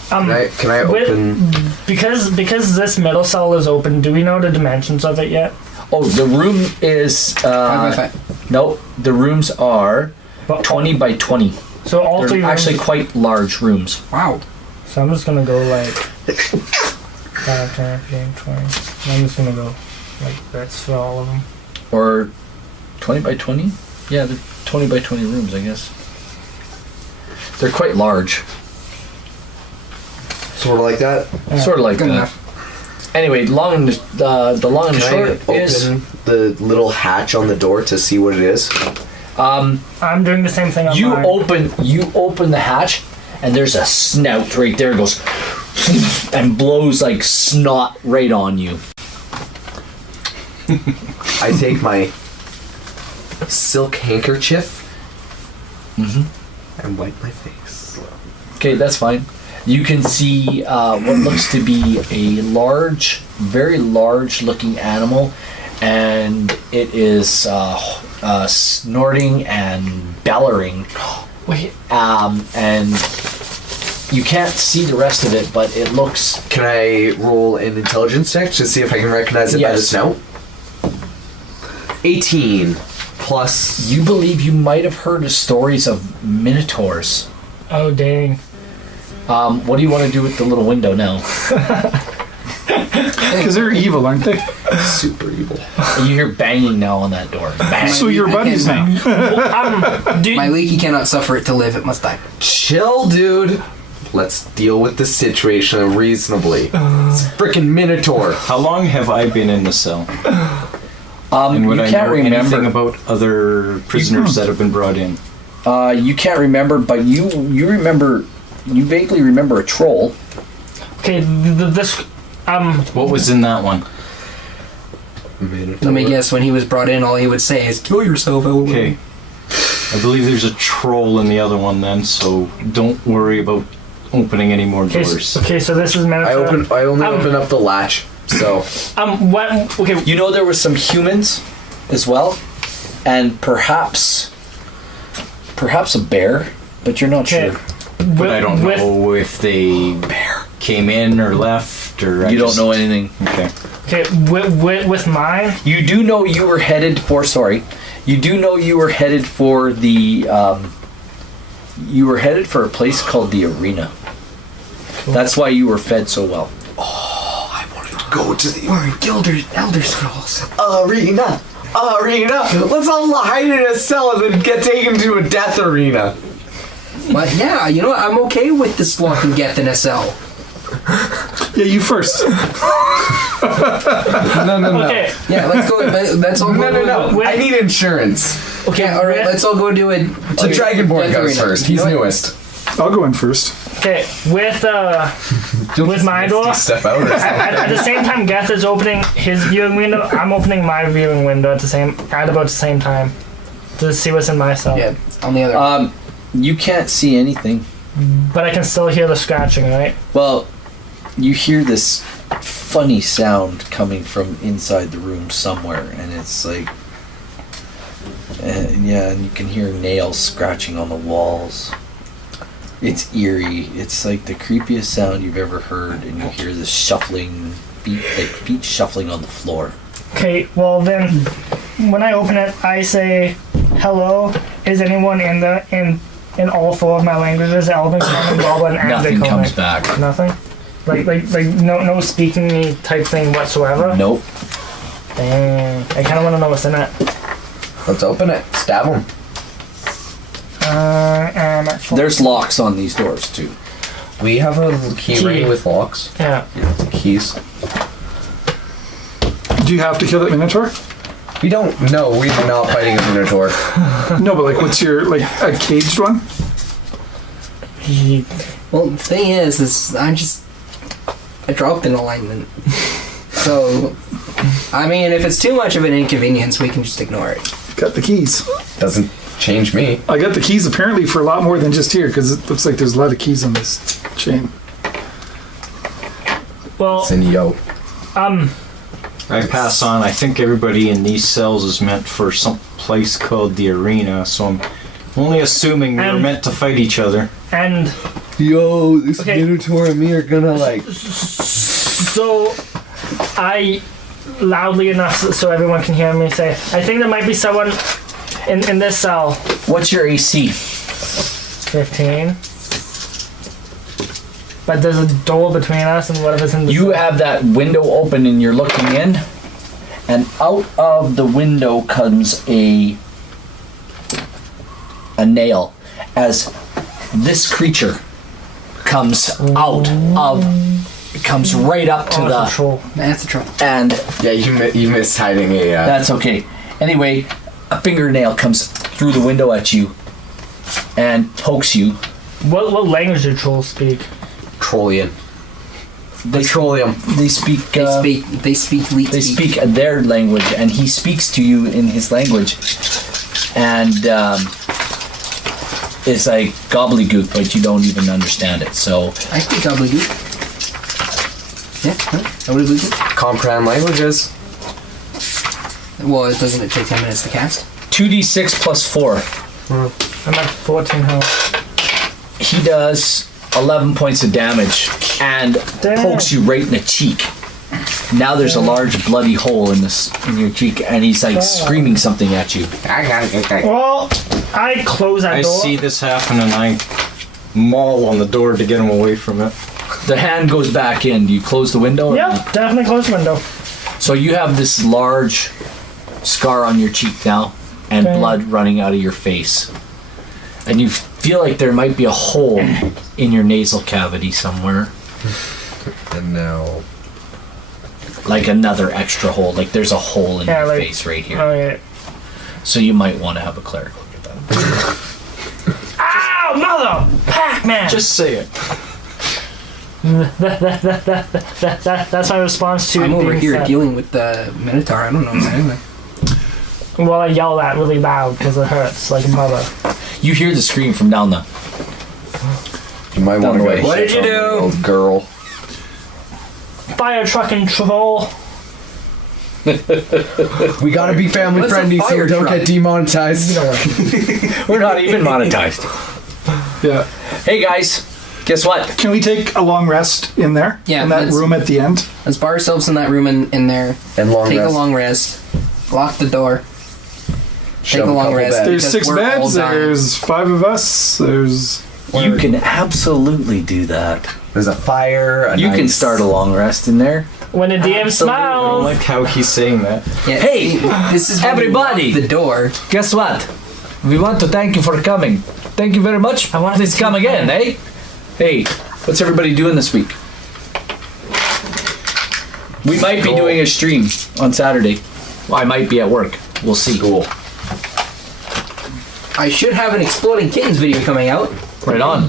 Can I With- open? Because this middle cell is open. Do we know the dimensions of it yet? Oh, the room is 5 by 5. nope. The rooms are But- 20 by 20. So all They're three rooms. actually quite large rooms. Wow. So I'm just gonna go like 5, 10, 15, 20. And I'm just gonna go like this for all of them. Or 20 by 20? Yeah, they're 20 by 20 rooms, I guess. They're quite large. Sort of like that. Yeah. Sort of like Good that. enough. Anyway, the long and the Can I short is open the little hatch on the door to see what it is? I'm doing the same thing on you mine. open the hatch, and there's a snout right there. It goes and blows like snot right on you. I take my silk handkerchief and wipe my face. Okay, that's fine. You can see what looks to be a large, very large looking animal, and it is snorting and bellowing. Wait. And you can't see the rest of it, but it looks... Can I roll an intelligence check to see if I can recognize it by the Yes. snout? 18 plus... You believe you might have heard of stories of minotaurs. Oh, dang. What do you want to do with the little window now? Because they're evil, aren't they? Super evil. You hear banging now on that door. Bang. So you're buddies now. My leaky cannot suffer it to live, it must die. Chill, dude. Let's deal with the situation reasonably. It's a frickin' Minotaur. How long have I been in the cell? And You would I can't know anything remember. about other prisoners that have been brought in? You can't remember, but you remember. You vaguely remember a troll. Okay, this. What was in that one? Let me guess, when he was brought in, all he would say is, kill yourself, Elwin. Okay. I believe there's a troll in the other one then, so don't worry about opening any more doors. Okay, so this is Minotaur. I only open up the latch, so... What? Okay. You know there were some humans as well, and perhaps a bear, but you're not Okay. sure. But I don't know if they came in or left, or... You don't know anything. Okay. Okay, with mine. You do know you were headed for. Sorry, you do know you were headed for the. You were headed for a place called the Arena. Cool. That's why you were fed so well. I wanted to go to the Elder Scrolls. arena. Let's all hide in a cell and then get taken to a death arena. But yeah, you know what? I'm okay with this lock and Geth in a cell. Yeah, you first. No. Okay. Yeah, let's go. Let's all go. No. Wait. I need insurance. Okay, all right. Let's all go do it. The Dragonborn goes first. He's newest. I'll go in first. Okay, with my door. Step out or something. At the same time, Geth is opening his viewing window. I'm opening my viewing window at about the same time to see what's in my cell. Yeah, on the other. You can't see anything. But I can still hear the scratching, right? Well, you hear this funny sound coming from inside the room somewhere, and it's like, and you can hear nails scratching on the walls. It's eerie. It's like the creepiest sound you've ever heard, and you hear this shuffling feet shuffling on the floor. Okay, well then, when I open it, I say, "Hello, is anyone in all four of my languages, Elven, Common, Goblin, and Nothing Draconic?" comes back. Nothing? Like no speaking me type thing whatsoever? Nope. Dang. I kind of want to know what's in it. Let's open it. Stab him. There's locks on these doors too. We have a key ring with locks. Yeah. Keys. Do you have to kill that Minotaur? We don't. No, we're not fighting a Minotaur. No, but like, what's your a caged one? Well, the thing is I dropped an alignment. So, I mean, if it's too much of an inconvenience, we can just ignore it. Got the keys. Doesn't change me. I got the keys apparently for a lot more than just here, because it looks like there's a lot of keys on this chain. Well, It's in yo. I pass on. I think everybody in these cells is meant for some place called the Arena, so I'm only assuming we were meant to fight each other. and Yo, this Okay. Minotaur and me are gonna like. so I loudly enough so everyone can hear me say, I think there might be someone in this cell. What's your AC? 15. But there's a door between us and whatever's in the You have that window open and you're looking in, and out of the window comes a nail as this creature comes comes right up to the troll. That's a trouble. and Yeah, you missed hiding a. that's okay. Anyway, a fingernail comes through the window at you and pokes you. What language do trolls speak? Trollian. They Petroleum. They speak. They speak leet They speak. speak their language, and he speaks to you in his language. And it's like gobbledygook, but you don't even understand it. So I speak gobbledygook. Yeah, gobbledygook. Comprehend languages. Well, doesn't it take 10 minutes to cast? 2d6 plus 4. I'm at 14 health. He does 11 points of damage and Damn. pokes you right in the cheek. Now there's a large bloody hole in your cheek, and he's like screaming something at you. Well, I close that I door. see this happen and I maul on the door to get him away from it. The hand goes back in. Do you close the window? Yep, definitely close the window. So you have this large scar on your cheek now, and Okay. blood running out of your face. And you feel like there might be a hole in your nasal cavity somewhere. And now. Like another extra hole. Like there's a hole in Yeah, your like- face right here. Okay. So you might want to have a cleric look at that. Ow, mother! Pac-Man! Just say it. That's my response to I'm over being here sad. dealing with the Minotaur. I don't know what anyway. Well, I yell that really loud because it hurts, like mother. You hear the scream from down the... You might Down want to the way. go What did you check on do? the little girl. Fire truck and troll. We gotta be family What's a friendly so fire we don't truck? get demonetized. We're not even monetized. Yeah. Hey guys, guess what? Can we take a long rest in there? Yeah, In that let's- room at the end? Let's bar ourselves in that room in there. And long Take rest. a long rest. Lock the door. Shove Take a long couple rest. beds. There's Because 6 we're all beds, dying. there's 5 of us, there's... You can absolutely do that. There's a fire. You can start a long rest in there. When the DM I don't smiles. like how he's saying that. Yeah, Hey, see, this is when we everybody! lock the door. Guess what? We want to thank you for coming. Thank you very much. I wanted Please to come see again, that. eh? Hey, what's everybody doing this week? We might be doing a stream on Saturday. Well, I might be at work. We'll see. Cool. I should have an Exploding Kittens video coming out. Right on.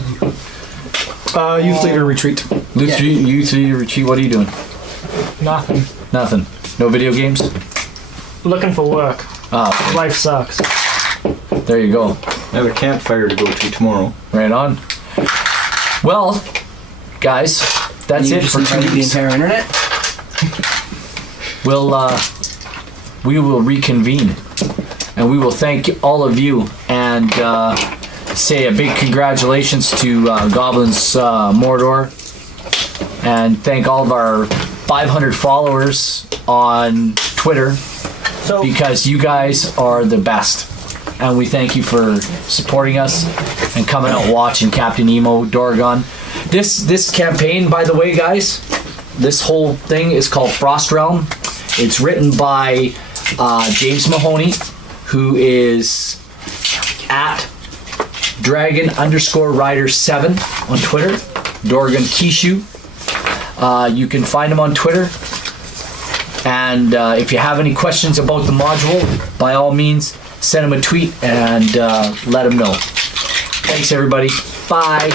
Youth leader retreat. Luke, you three, Richie, what are you doing? Nothing. Nothing. No video games? Looking for work. Ah, Life sucks. there you go. I have a campfire to go to tomorrow. Right on. Well, guys, that's You it just for 2 invited the weeks. entire internet. We will reconvene, and we will thank all of you and say a big congratulations to Goblins Mordor, and thank all of our 500 followers on Twitter, So, because you guys are the best, and we thank you for supporting us and coming out watching Captain Emo Dorgon. This campaign, by the way, guys, this whole thing is called Frost Realm. It's written by James Mahoney, who is at Dragon_Rider7 on Twitter. Dorgan Kishu. You can find him on Twitter. And if you have any questions about the module, by all means, send him a tweet and let him know. Thanks, everybody. Bye.